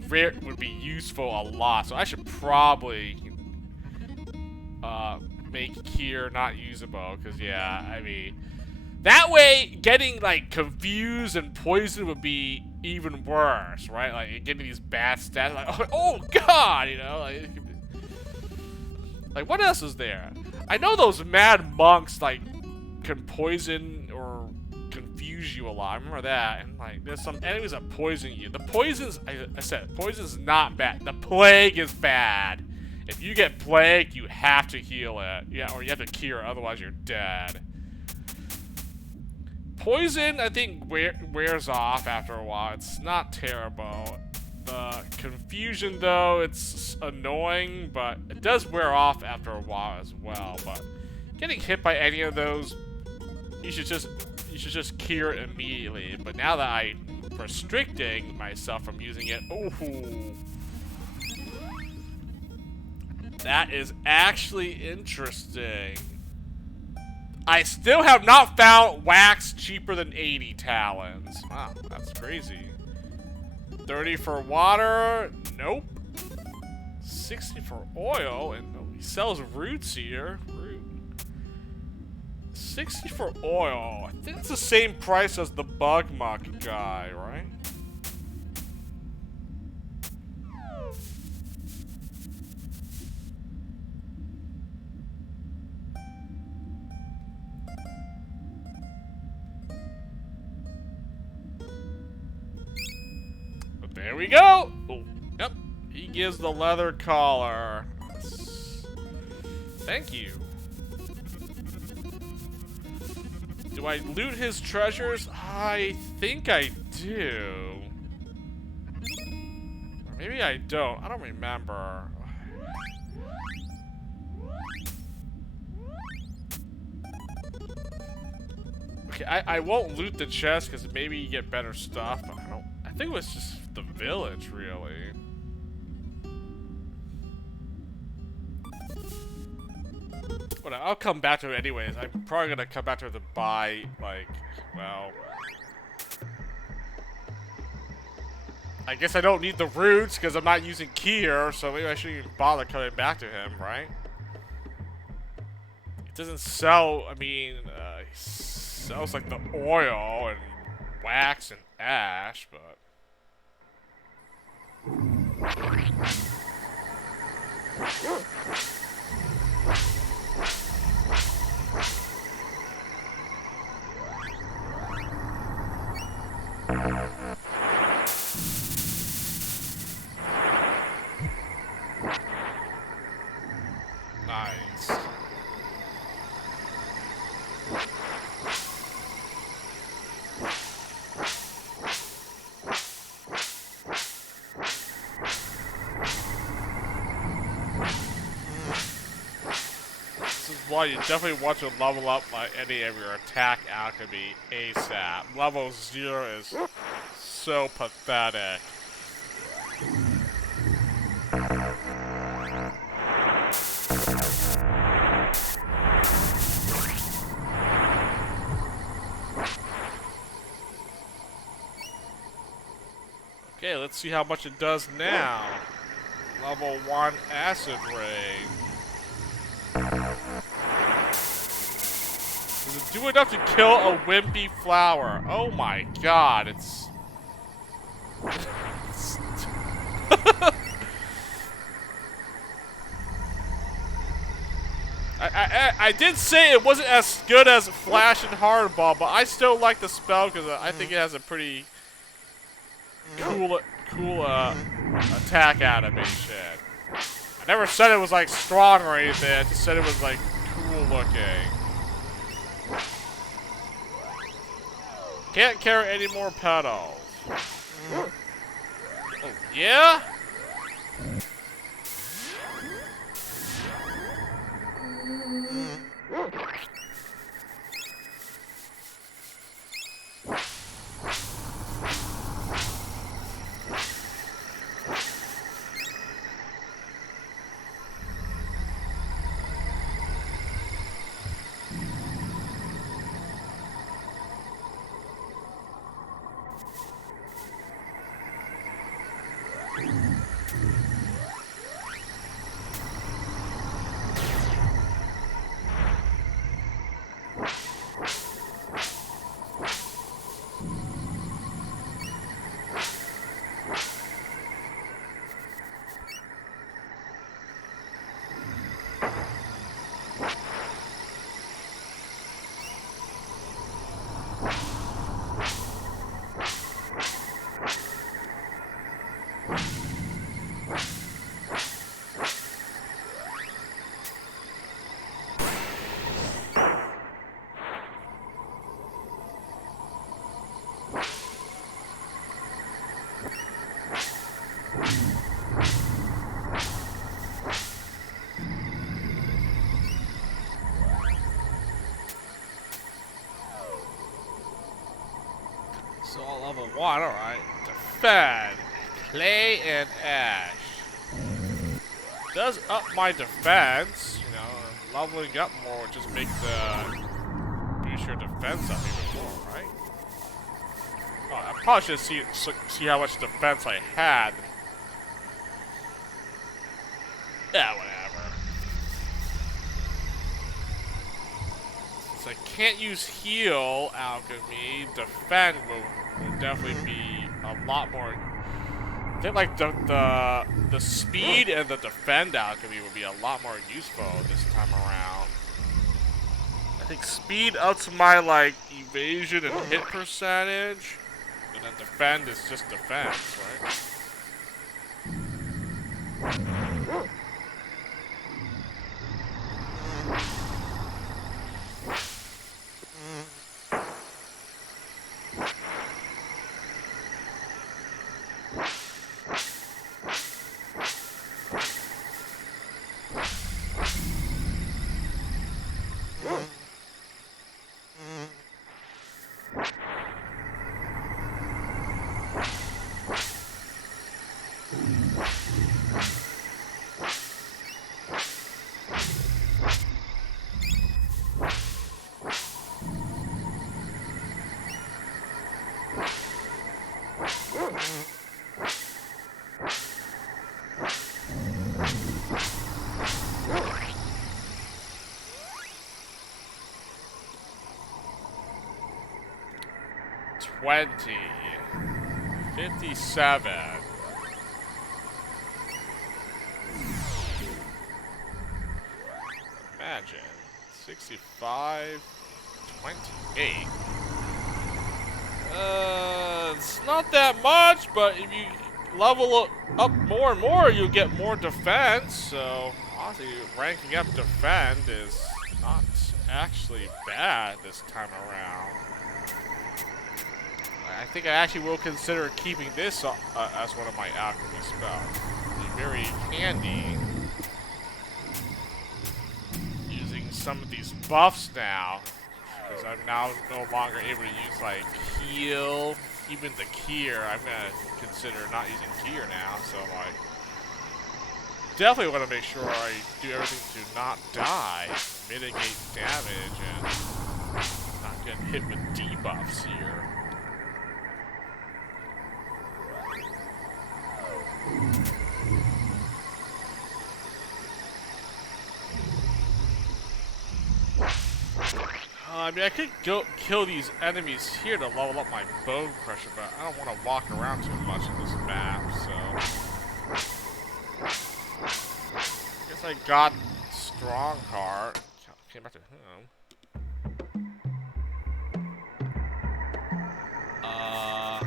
useful a lot, so I should probably make cure not usable, because yeah, I mean, that way, getting, like, confused and poisoned would be even worse, right? Like, getting these bad stats, like, oh god, you know? Like, what else is there? I know those mad monks, like, can poison or confuse you a lot. I remember that. And, like, there's some enemies that poison you. The poison's, I said, poison's not bad. The plague is bad. If you get plagued, you have to heal it. Yeah, or you have to cure it, otherwise you're dead. Poison, I think, wears off after a while. It's not terrible. The confusion, though, it's annoying, but it does wear off after a while as well. But getting hit by any of those, you should just cure it immediately. But now that I'm restricting myself from using it, ooh, that is actually interesting. I still have not found wax cheaper than 80 talons. Wow, that's crazy. 30 for water? Nope. 60 for oil, and he sells roots here. Root. 60 for oil. I think it's the same price as the bug muck guy, right? There we go! Oh, yep. He gives the leather collar. Thank you. Do I loot his treasures? I think I do. Or maybe I don't. I don't remember. Okay, I won't loot the chest because maybe you get better stuff. But I think it was just the village, really. But I'll come back to it anyways. I'm probably gonna come back to it to buy, like, well, I guess I don't need the roots because I'm not using Kier, so maybe I shouldn't even bother coming back to him, right? It doesn't sell, I mean, he sells like the oil and wax and ash, but... Nice. This is why you definitely want to level up any of your attack alchemy ASAP. Level 0 is so pathetic. Okay, let's see how much it does now. Level 1 acid rain. Does it do enough to kill a wimpy flower? Oh my god, it's... I did say it wasn't as good as Flash and Hardball, but I still like the spell because I think it has a pretty cool attack animation. I never said it was like strong or anything, I just said it was like cool looking. Can't carry any more petals. Oh, yeah? So all level 1, alright. Defend. Clay and ash. Does up my defense, you know, leveling up more would just make the boost your defense up even more, right? Oh, I probably should see how much defense I had. Yeah, whatever. Since I can't use heal alchemy, defend will definitely be a lot more. I think like the speed and the defend alchemy would be a lot more useful this time around. I think speed ups my like evasion and hit percentage, and then defend is just defense, right? 20. 57. Imagine. 65. 28. It's not that much, but if you level up more and more, you'll get more defense. So, honestly, ranking up defend is not actually bad this time around. I think I actually will consider keeping this as one of my alchemy spells. It'll be very handy using some of these buffs now, because I'm now no longer able to use like heal, even the Kier. I'm gonna consider not using Kier now, so like definitely want to make sure I do everything to not die, mitigate damage, and not get hit with debuffs here. I mean, I could go kill these enemies here to level up my Bone Crusher, but I don't want to walk around too much on this map, so... I guess I got Strong Heart. Came back to him. I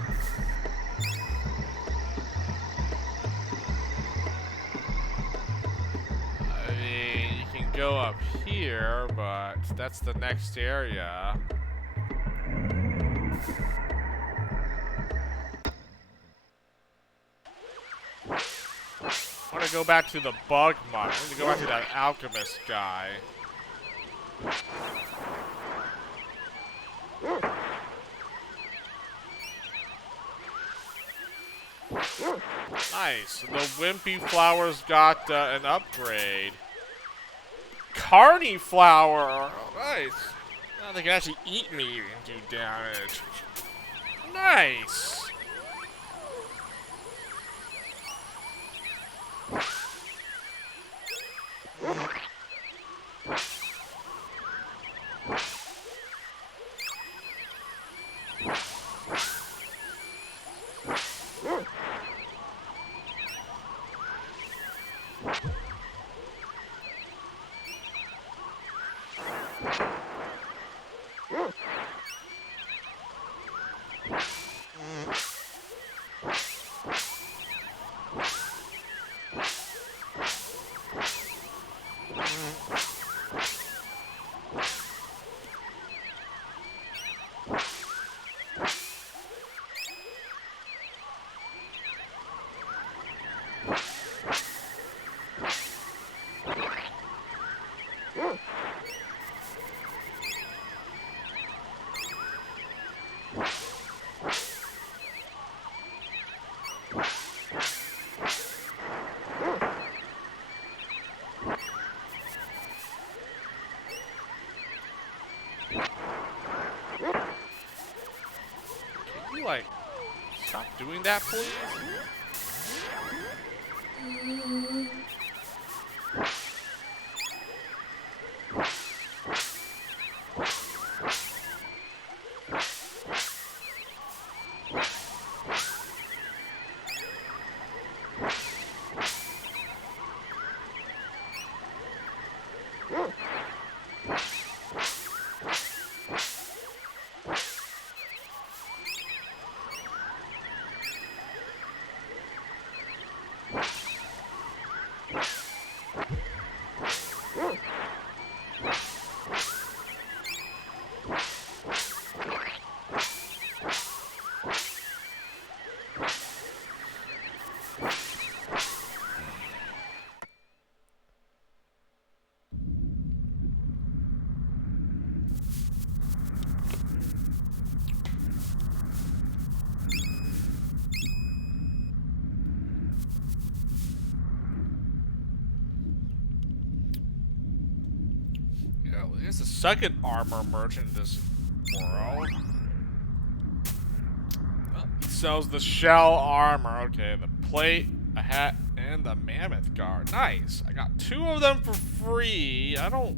mean, you can go up here, but that's the next area. I want to go back to the bug mud. I want to go back to that alchemist guy. Nice. The Wimpy Flowers got an upgrade. Carny Flower. Oh, nice. Now they can actually eat me and do damage. Nice. Like, stop doing that, please? There's a second armor merchant in this world. Oh, he sells the shell armor. Okay, the plate, a hat, and the mammoth guard. Nice. I got 2 of them for free. I don't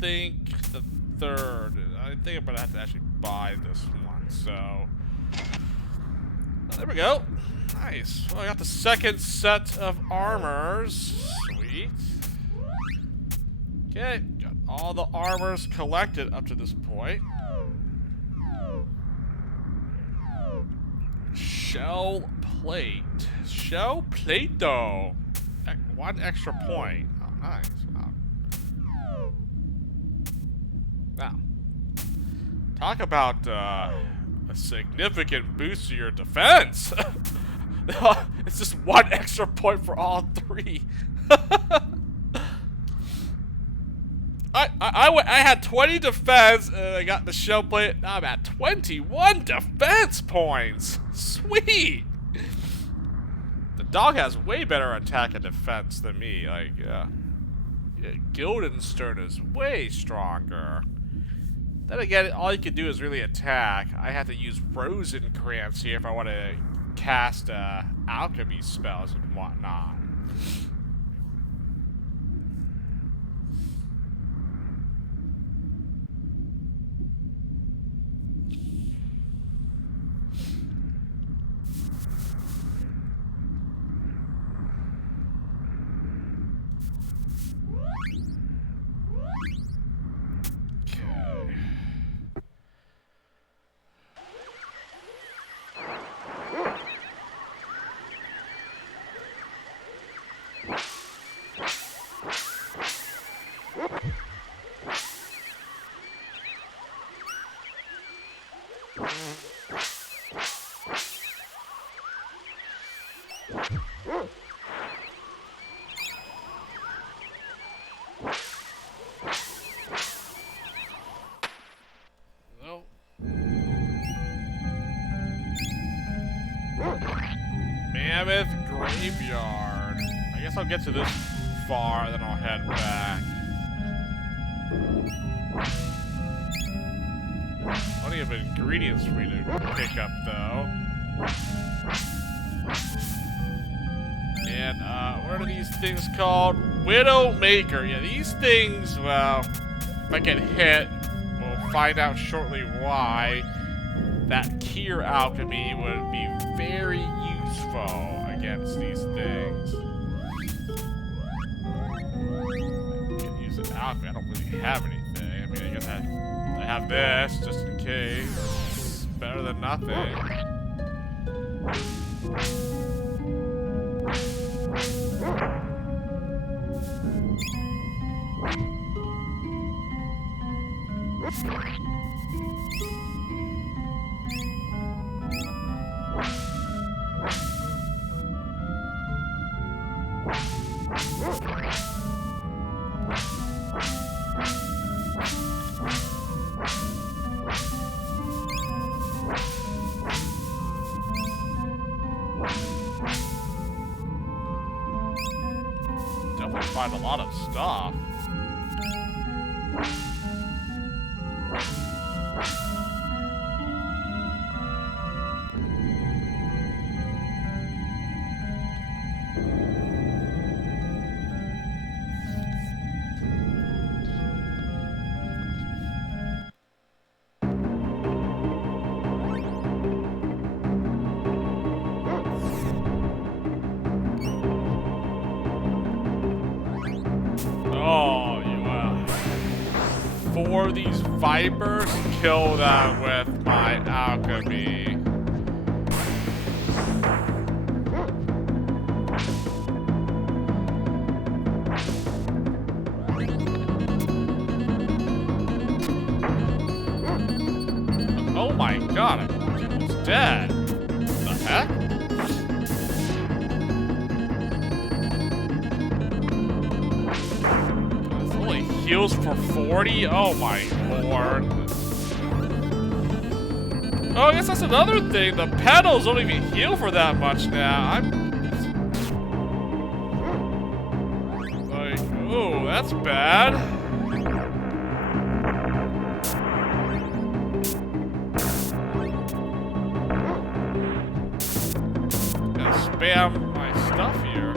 think the third. I think I'm gonna have to actually buy this one. So There we go. Nice. Well, I got the second set of armors. Sweet. Okay, got all the armors collected up to this point. Shell plate. Shell plate, though. 1 extra point. Oh, nice. Wow. Now, talk about a significant boost to your defense. It's just 1 extra point for all 3. I had 20 defense, and I got the shell plate. Now I'm at 21 defense points. Sweet. The dog has way better attack and defense than me. Like, yeah, Guildenstern is way stronger. Then again, all you can do is really attack. I have to use Rosencrantz here if I want to cast alchemy spells and whatnot. Mammoth Graveyard. I guess I'll get to this far, then I'll head back. Plenty of ingredients for me to pick up, though. And, what are these things called? Widowmaker. Yeah, these things, well, if I get hit, we'll find out shortly why. That Kier alchemy would be very useful against these things. I can use an alchemy. I don't really have anything. I mean, I guess I have this just in case. It's better than nothing. Definitely find a lot of stuff. Oh, for these vipers, kill them with my alchemy. Oh my god, I'm almost dead. What the heck? Heals for 40? Oh my lord. Oh, I guess that's another thing. The pedals don't even heal for that much now. I'm like, oh, that's bad. Gotta spam my stuff here.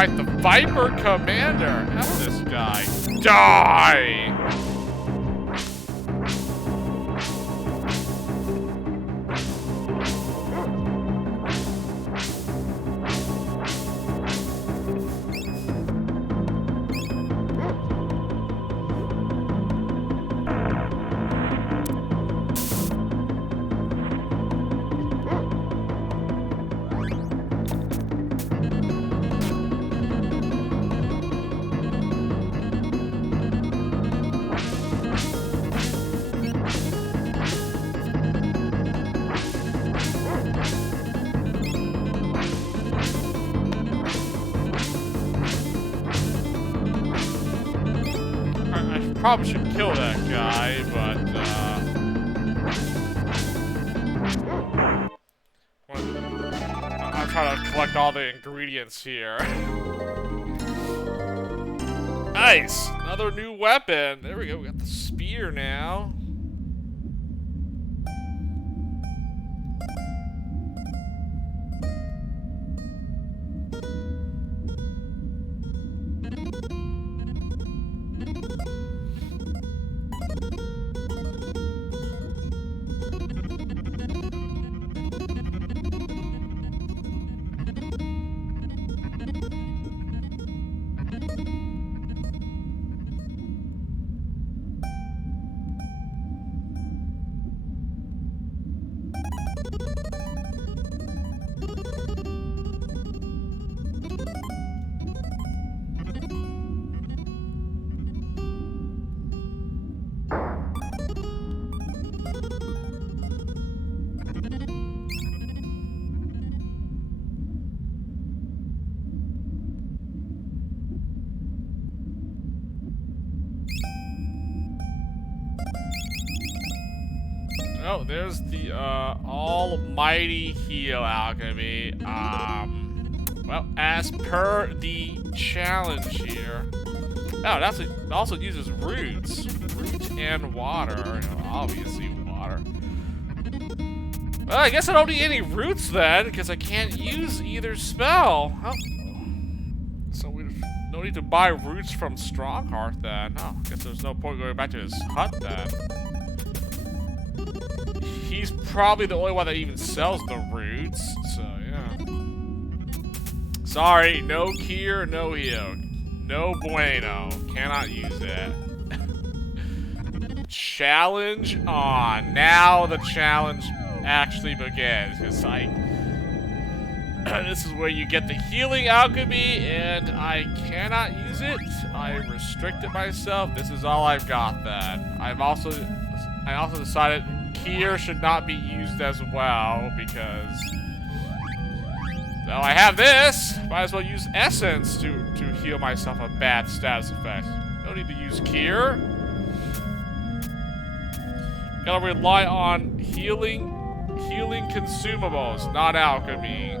fight the Viper Commander. How's this guy? Die! Probably should kill that guy, but I'm trying to collect all the ingredients here. Nice! Another new weapon. There we go. We got the spear now. Oh, there's the almighty heal alchemy. Well, as per the challenge here. Oh, it also uses roots and water. You know, obviously water. Well, I guess I don't need any roots then, because I can't use either spell. Oh. So we no need to buy roots from Strongheart then. Oh, I guess there's no point going back to his hut then. He's probably the only one that even sells the roots, so yeah. Sorry, no Kier, no heal. No bueno. Cannot use that. Challenge on. Now the challenge actually begins, because this is where you get the healing alchemy, and I cannot use it. I restricted myself. This is all I've got then. I also decided Kier should not be used as well, because I have this. Might as well use Essence to heal myself a bad status effect. No need to use Kier. Gotta rely on healing consumables, not alchemy.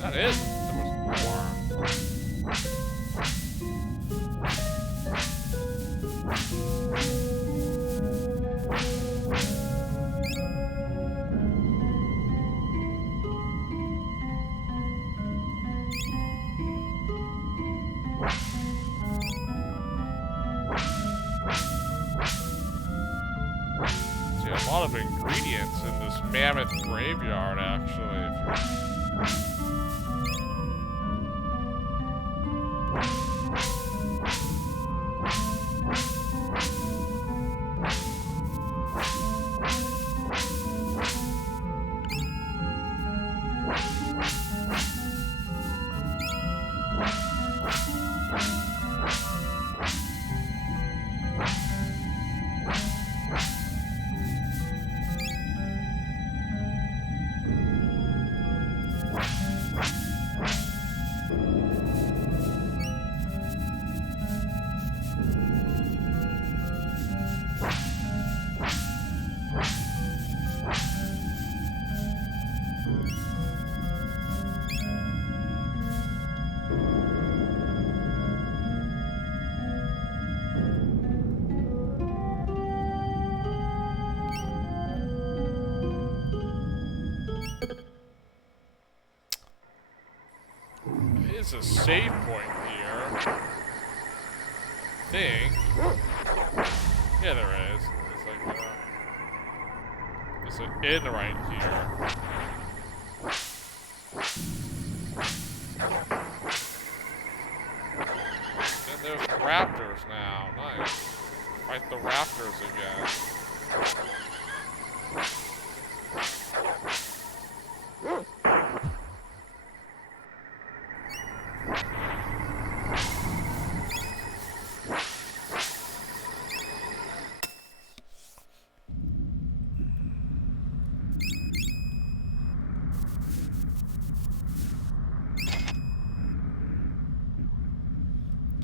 That is. There was more. See, a lot of ingredients in this mammoth graveyard, actually. It's a save point here. I think. Yeah, there is. It's like there's an inn right here. And there's raptors now. Nice. Fight the raptors again.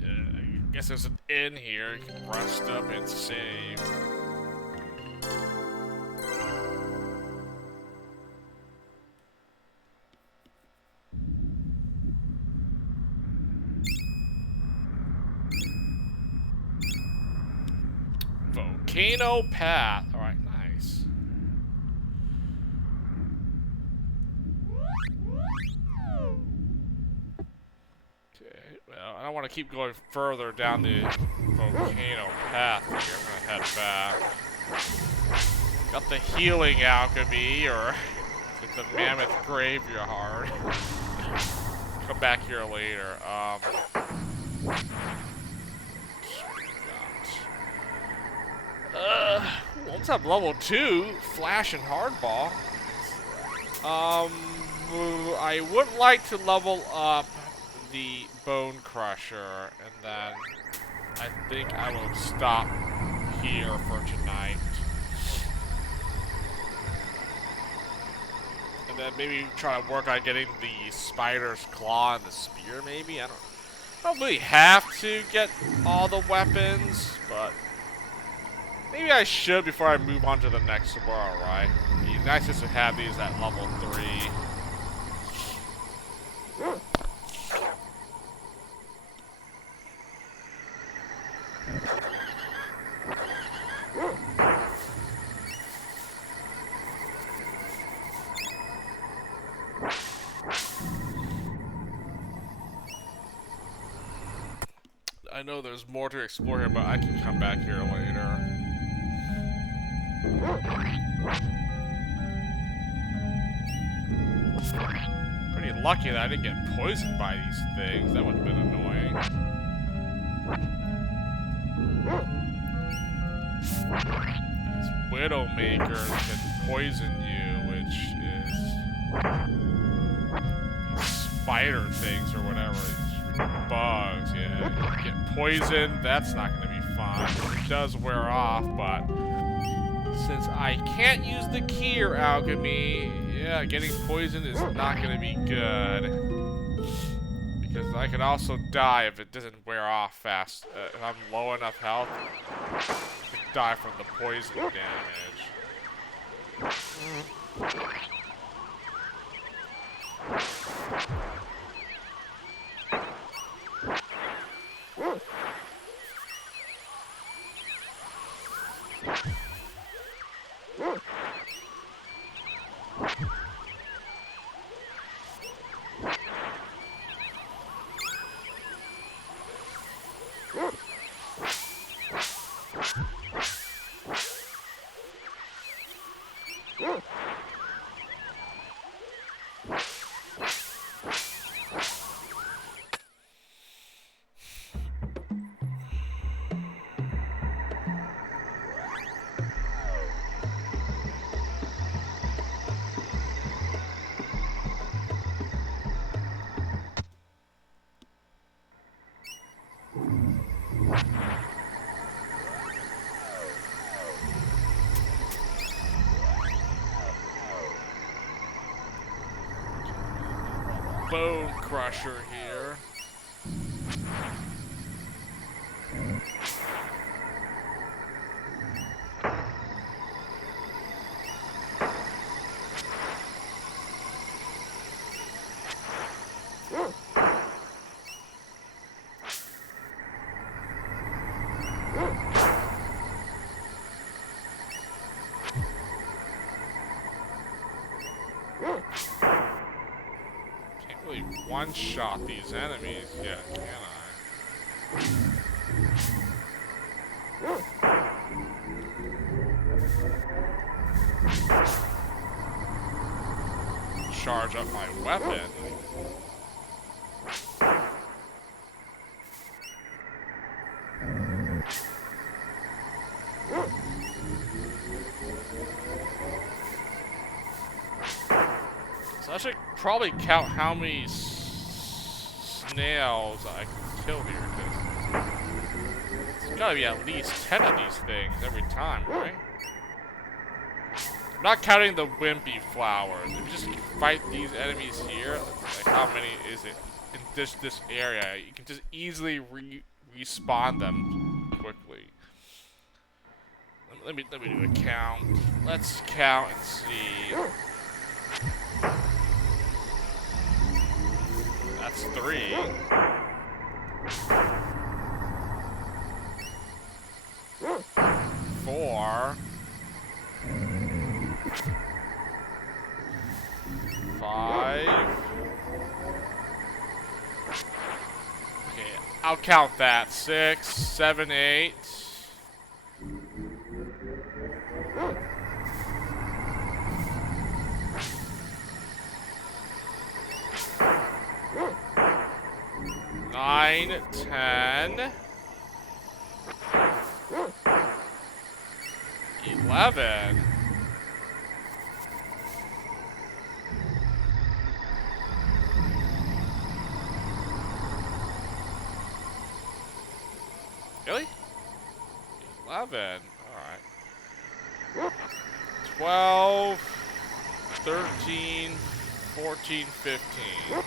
I guess there's an inn here. You can rest up and save. Volcano Path. Alright, nice. Okay, well, I don't want to keep going further down the volcano path here. I'm gonna head back. Got the healing alchemy, or the mammoth graveyard. Come back here later. Almost have level 2, Flash and Hardball. I would like to level up the Bone Crusher, and then I think I will stop here for tonight. And then maybe try to work on getting the Spider's Claw and the Spear, maybe? I don't really have to get all the weapons, but maybe I should before I move on to the next world, right? It'd be nice just to have these at level 3. I know there's more to explore here, but I can come back here later. Pretty lucky that I didn't get poisoned by these things. That would have been annoying. These Widowmakers can poison you, which is these spider things or whatever. Bugs, yeah. Get poisoned, that's not gonna be fun. It does wear off, but since I can't use the Keyer alchemy, yeah, getting poisoned is not gonna be good. Because I could also die if it doesn't wear off fast. If I'm low enough health, I could die from the poison damage. Bone Crusher here. one-shot these enemies yet, can I? Charge up my weapon. So I should probably count how many snails I can kill here, because there's gotta be at least 10 of these things every time, right? I'm not counting the wimpy flowers. If you just fight these enemies here, like how many is it in this area? You can just easily respawn them quickly. Let me do a count. Let's count and see. That's 3. 4. 5. Okay, I'll count that. 6, 7, 8. 9, 10, 11. Really? 11. Alright. 12, 13, 14, 15.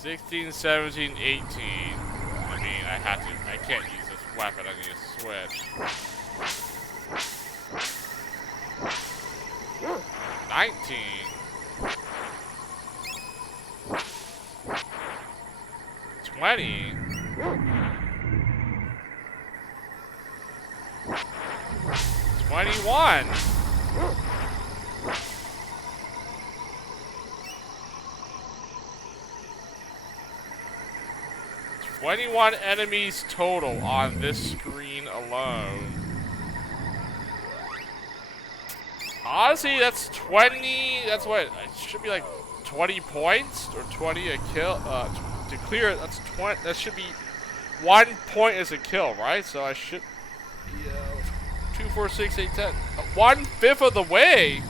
16, 17, 18. I mean, I can't use this weapon, I need to switch. 19. 20. 21. 21 enemies total on this screen alone. Honestly, that's 20. That's what it should be, like 20 points or 20 a kill. To clear, that's 20. That should be 1 point as a kill, right? So I should. 2, 4, 6, 8, 10. 1/5 of the way.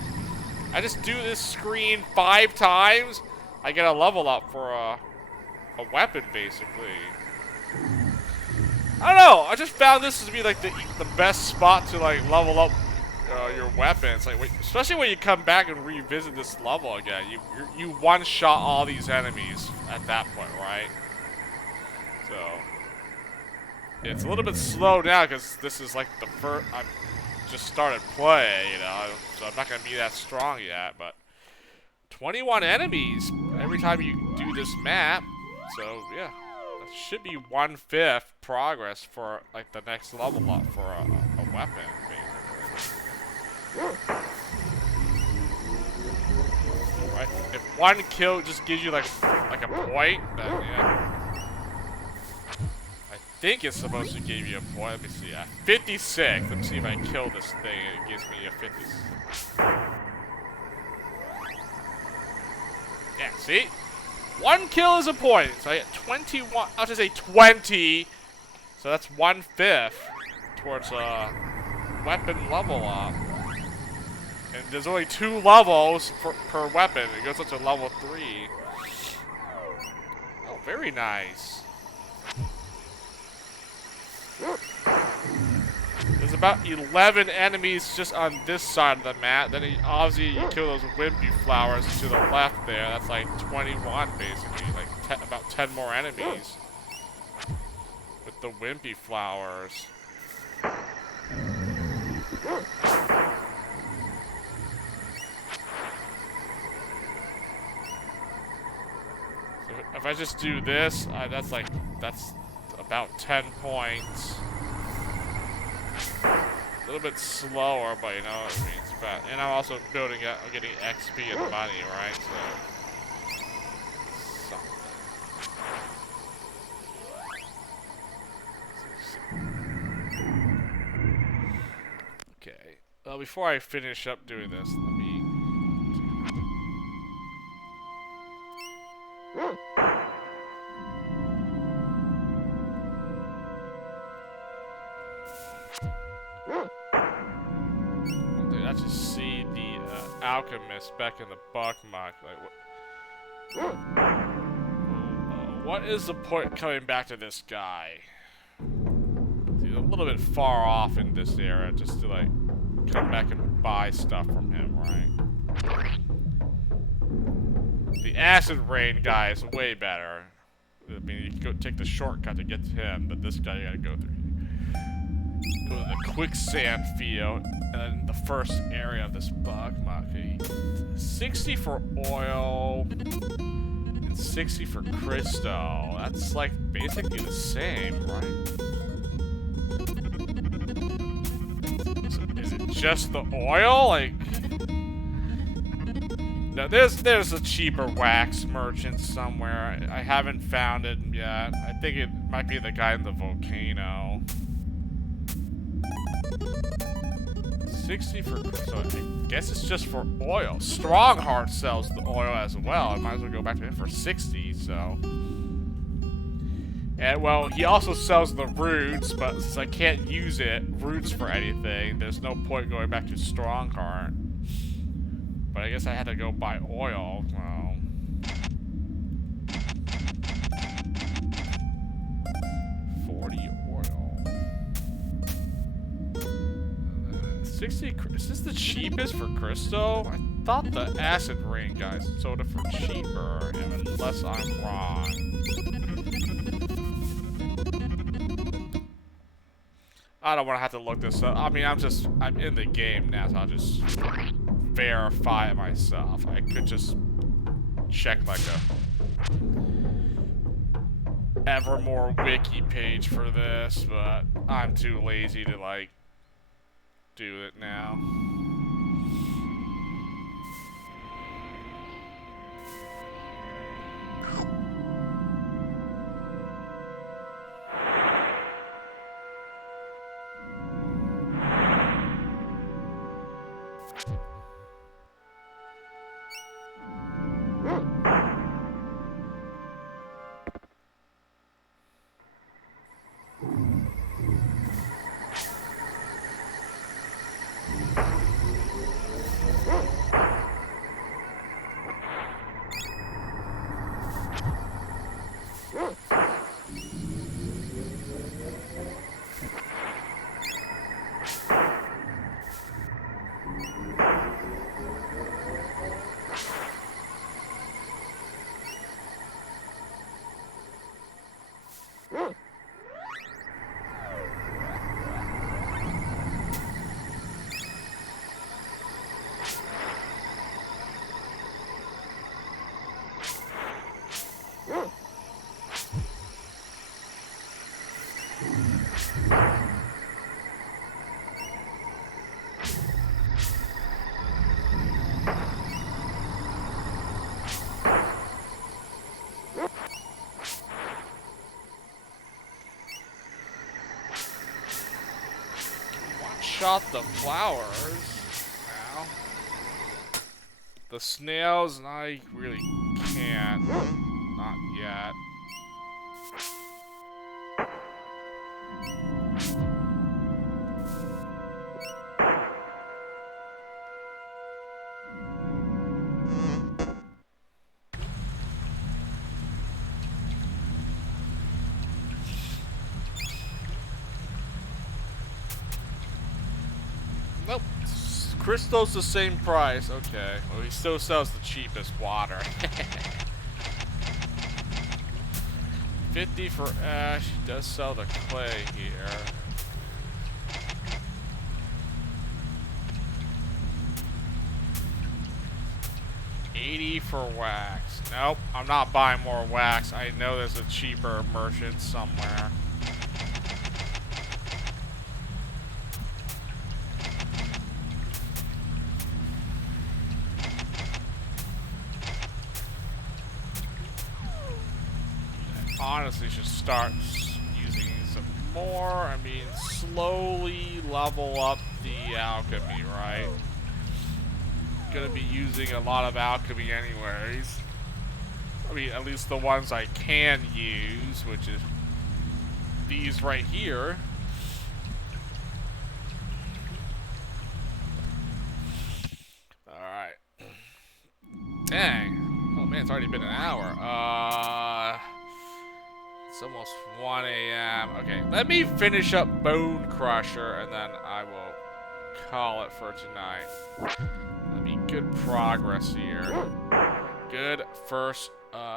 I just do this screen 5 times. I get a level up for a weapon, basically. I don't know. I just found this to be like the best spot to like level up your weapons. Like, especially when you come back and revisit this level again. You one-shot all these enemies at that point, right? So it's a little bit slow now because this is like the first. I just started play, you know, so I'm not gonna be that strong yet. But 21 enemies every time you do this map. So yeah, that should be 1/5 progress for like the next level up for a weapon, basically. Right? If 1 kill just gives you like a point, then yeah. I think it's supposed to give you a point. Let me see. 56. Let me see if I kill this thing. It gives me a 56. Yeah. See. 1 kill is a point, so I get 21. I'll just say 20. So that's 1/5 towards a weapon level up. And there's only 2 levels per weapon. It goes up to level 3. Oh, very nice. There's about 11 enemies just on this side of the map. Then obviously you kill those wimpy flowers to the left there. That's like 21 basically, like about 10 more enemies with the wimpy flowers. So if I just do this, that's about 10 points. little bit slower, but you know, I mean, it's fast. And I'm also building up, I'm getting XP and money, right? So, something. Okay. Well, before I finish up doing this, let me. I just see the alchemist back in the Buckmuck. Like, what is the point coming back to this guy? He's a little bit far off in this area, just to like come back and buy stuff from him, right? The acid rain guy is way better. I mean, you can go take the shortcut to get to him, but this guy you gotta go through. Go to the quicksand field, and then the first area of this Buckmuck. 60 for oil, and 60 for crystal. That's like basically the same, right? So is it just the oil? Like, no, there's a cheaper wax merchant somewhere. I haven't found it yet. I think it might be the guy in the volcano. 60 for, so I guess it's just for oil. Strongheart sells the oil as well. I might as well go back to him for 60, so. And well, he also sells the roots, but since I can't use roots for anything, there's no point going back to Strongheart. But I guess I had to go buy oil. Well, 40 oil. 60. Is this the cheapest for crystal? I thought the acid rain guys sold it for cheaper, unless I'm wrong. I don't want to have to look this up. I mean, I'm in the game now, so I'll just verify it myself. I could just check like a Evermore wiki page for this, but I'm too lazy to like do it now. Shot the flowers. Now. The snails, I really can't. Not yet. Nope. Crystal's the same price. Okay. Well, he still sells the cheapest water. 50 for ash. He does sell the clay here. $80 for wax. Nope. I'm not buying more wax. I know there's a cheaper merchant somewhere. honestly should start using some more. I mean, slowly level up the alchemy, right? Gonna be using a lot of alchemy anyways. I mean, at least the ones I can use, which is these right here. Alright. Dang. Oh man, it's already been an hour. It's almost 1 a.m. Okay, let me finish up Bone Crusher and then I will call it for tonight. Let me good progress here. Good first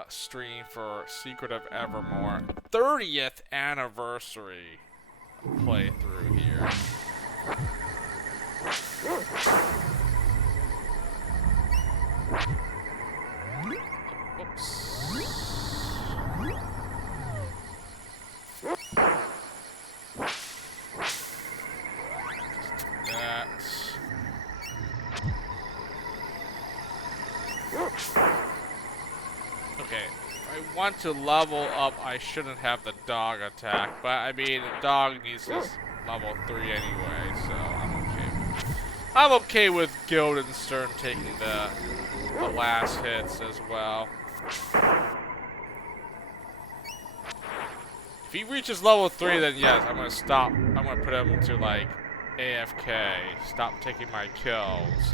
stream for Secret of Evermore. 30th anniversary playthrough here. Whoops. Okay, if I want to level up, I shouldn't have the dog attack, but I mean, the dog needs this level 3 anyway, so I'm okay with Guildenstern taking the last hits as well. If he reaches level 3, then yes, I'm gonna stop. I'm gonna put him to like AFK. Stop taking my kills.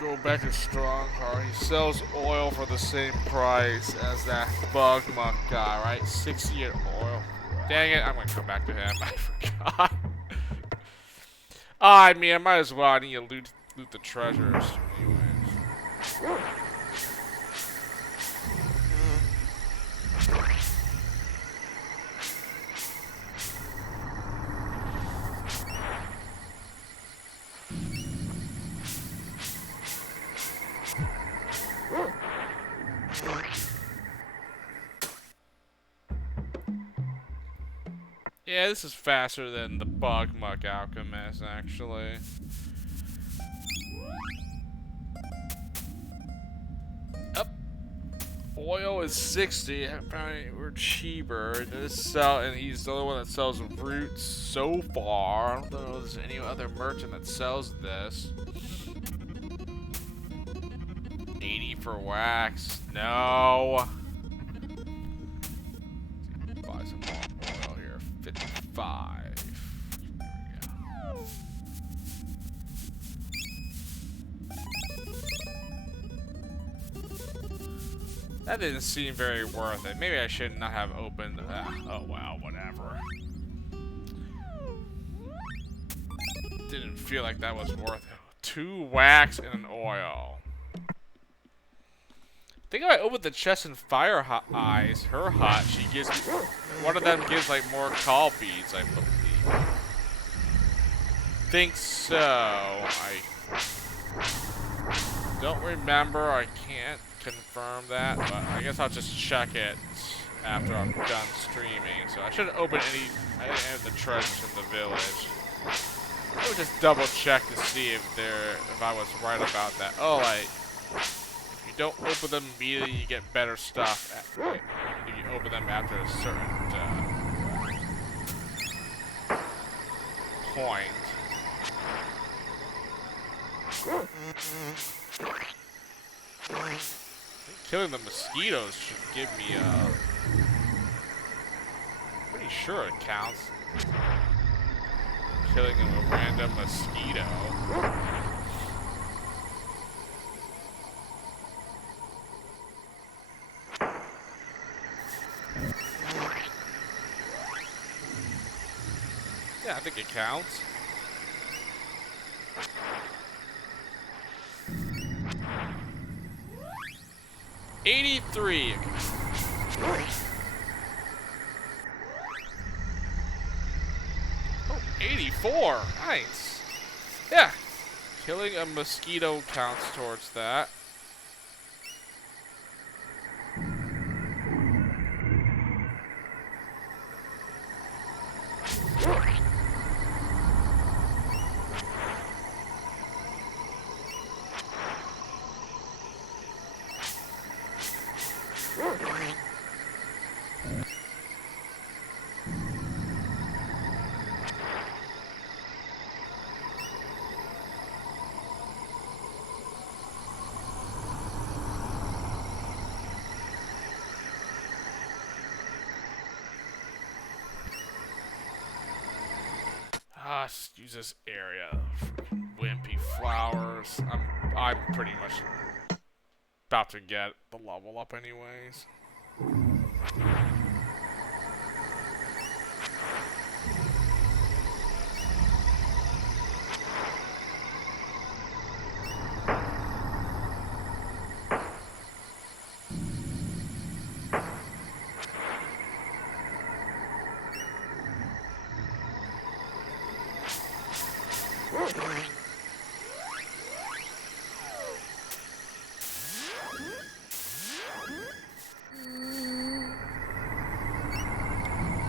Go back to Strongheart. He sells oil for the same price as that bug monk guy, right? 60 oil. Dang it, I'm gonna come back to him. I forgot. I mean, I might as well. I need to loot the treasures. Anyways. Yeah, this is faster than the Bug Muck Alchemist, actually. Up. Oil is 60. Apparently, we're cheaper. And he's the only one that sells roots so far. I don't know if there's any other merchant that sells this. 80 for wax. No. Buy some more oil here. 55. There we go. That didn't seem very worth it. Maybe I should not have opened. Oh wow, whatever. Didn't feel like that was worth it. 2 wax and an oil. I think if I open the chest in Fire Eyes, her hut, she gives me, one of them gives like more call beads, I believe. Think so. I don't remember. I can't confirm that, but I guess I'll just check it after I'm done streaming. So I shouldn't open any of the treasures in the village. I would just double check to see if I was right about that. Oh, like, if you don't open them immediately, you get better stuff. If you open them after a certain point. Killing the mosquitoes should give me pretty sure it counts. Killing a random mosquito. Yeah, I think it counts. $83. Oh, 84. Nice. Yeah. Killing a mosquito counts towards that. Just use this area. Freaking wimpy flowers. I'm pretty much about to get the level up anyways.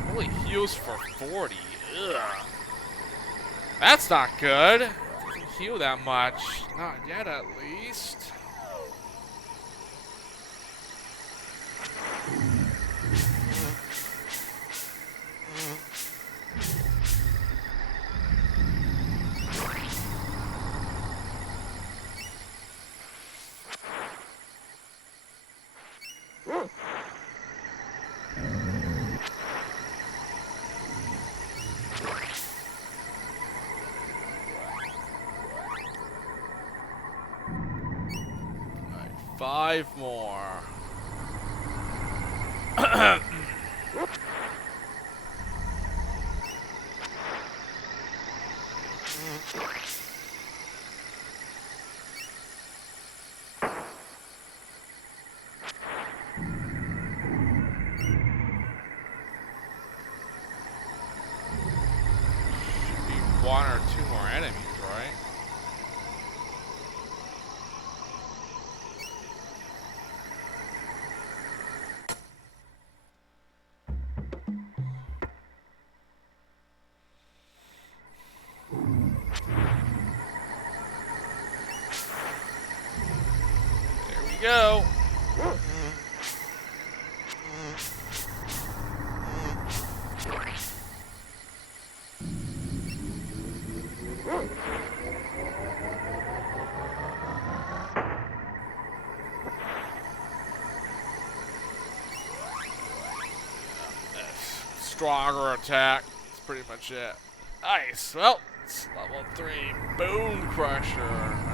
Only heals for 40. Ugh. That's not good. Doesn't heal that much. Not yet, at least. Five more. Should be one or two more enemies, right? Go. Stronger attack. That's pretty much it. Nice. Well, it's level 3 Bone Crusher.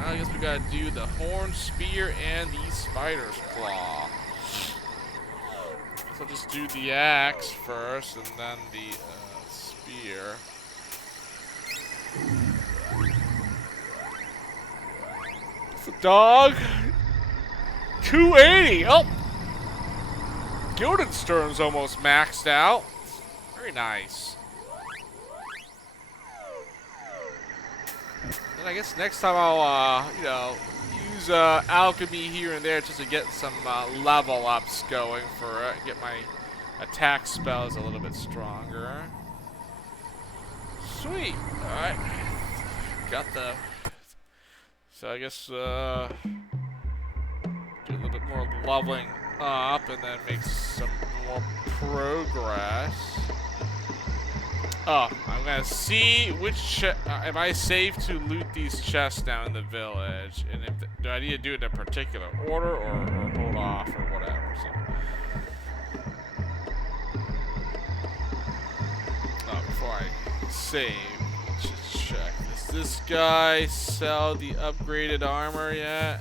I guess we gotta do the Horn Spear and the Spider's Claw. So just do the axe first and then the spear. It's a dog. 280. Oh! Guildenstern's almost maxed out. Very nice. And I guess next time I'll, use alchemy here and there just to get some level ups going for it. Get my attack spells a little bit stronger. Sweet. Alright. Got the... So I guess, do a little bit more leveling up and then make some more progress. Oh, I'm gonna see which am I safe to loot these chests down in the village, and if do I need to do it in a particular order or hold off or whatever. So, before I save, let's just check. Does this guy sell the upgraded armor yet?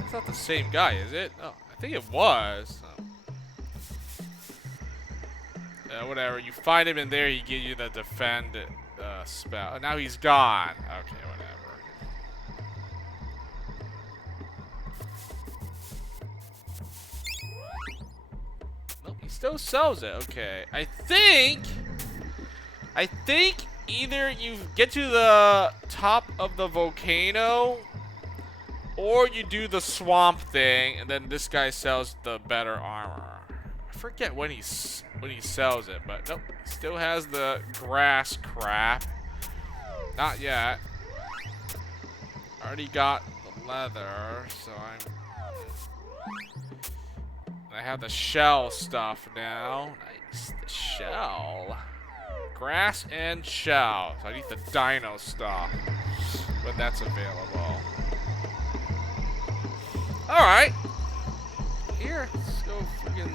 It's not the same guy, is it? Oh, I think it was. Oh. Whatever. You find him in there, he gives you the defend spell. Oh, now he's gone. Okay, whatever. Nope, he still sells it. Okay. I think either you get to the top of the volcano, or you do the swamp thing, and then this guy sells the better armor. I forget when he sells it, but nope, he still has the grass crap. Not yet. Already got the leather, so I have the shell stuff now. Nice, the shell. Grass and shell. So I need the dino stuff, but that's available. Alright. Here, let's go freaking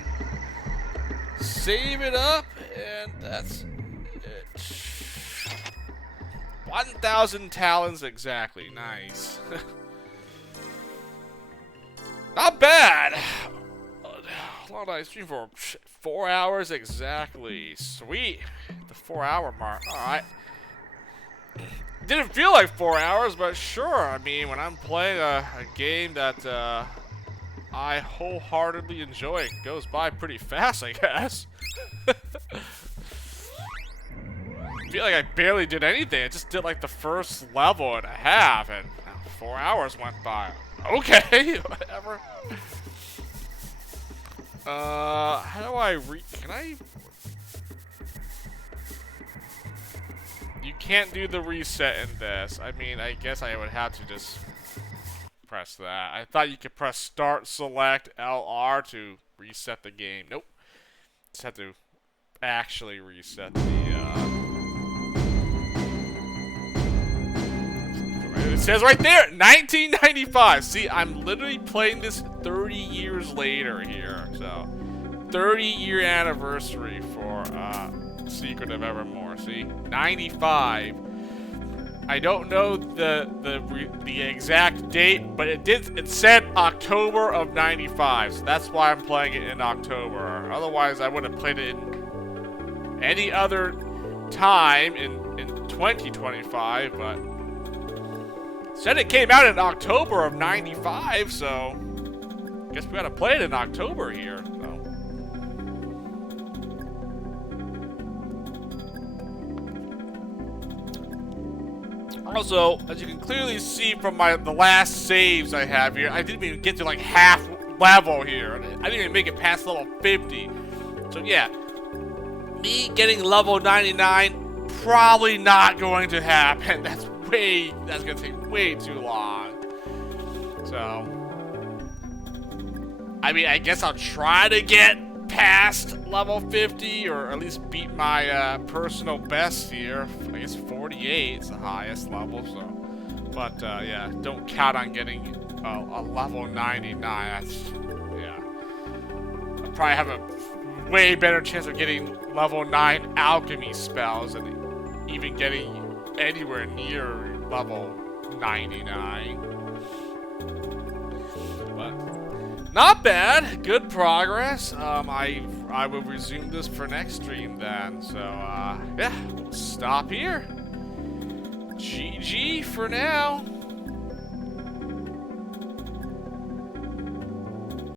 save it up, and that's it. 1,000 talons exactly. Nice. Not bad. Long night stream for 4 hours exactly. Sweet. The 4-hour mark. Alright. Didn't feel like 4 hours, but sure. I mean, when I'm playing a game that I wholeheartedly enjoy, it goes by pretty fast, I guess. I feel like I barely did anything. I just did like the first level and a half, and 4 hours went by. Okay, whatever. How do I can I? You can't do the reset in this. I mean, I guess I would have to just press that. I thought you could press start, select, LR to reset the game. Nope. Just have to actually reset the, It says right there, 1995. See, I'm literally playing this 30 years later here. So, 30-year anniversary for Secret of Evermore. See, 95. I don't know the exact date, but it said October of 95. So that's why I'm playing it in October. Otherwise, I would have played it in any other time in 2025, but said it came out in October of 95, so guess we gotta play it in October here. So. Also, as you can clearly see from the last saves I have here, I didn't even get to like half level here. I didn't even make it past level 50. So yeah, me getting level 99 probably not going to happen. That's gonna take way too long. So, I mean, I guess I'll try to get past level 50, or at least beat my personal best here. I guess 48 is the highest level, so. But, yeah, don't count on getting a level 99. That's, yeah. I'll probably have a way better chance of getting level 9 alchemy spells than even getting anywhere near level 99. But not bad. Good progress. I will resume this for next stream then. So yeah, we'll stop here. GG for now.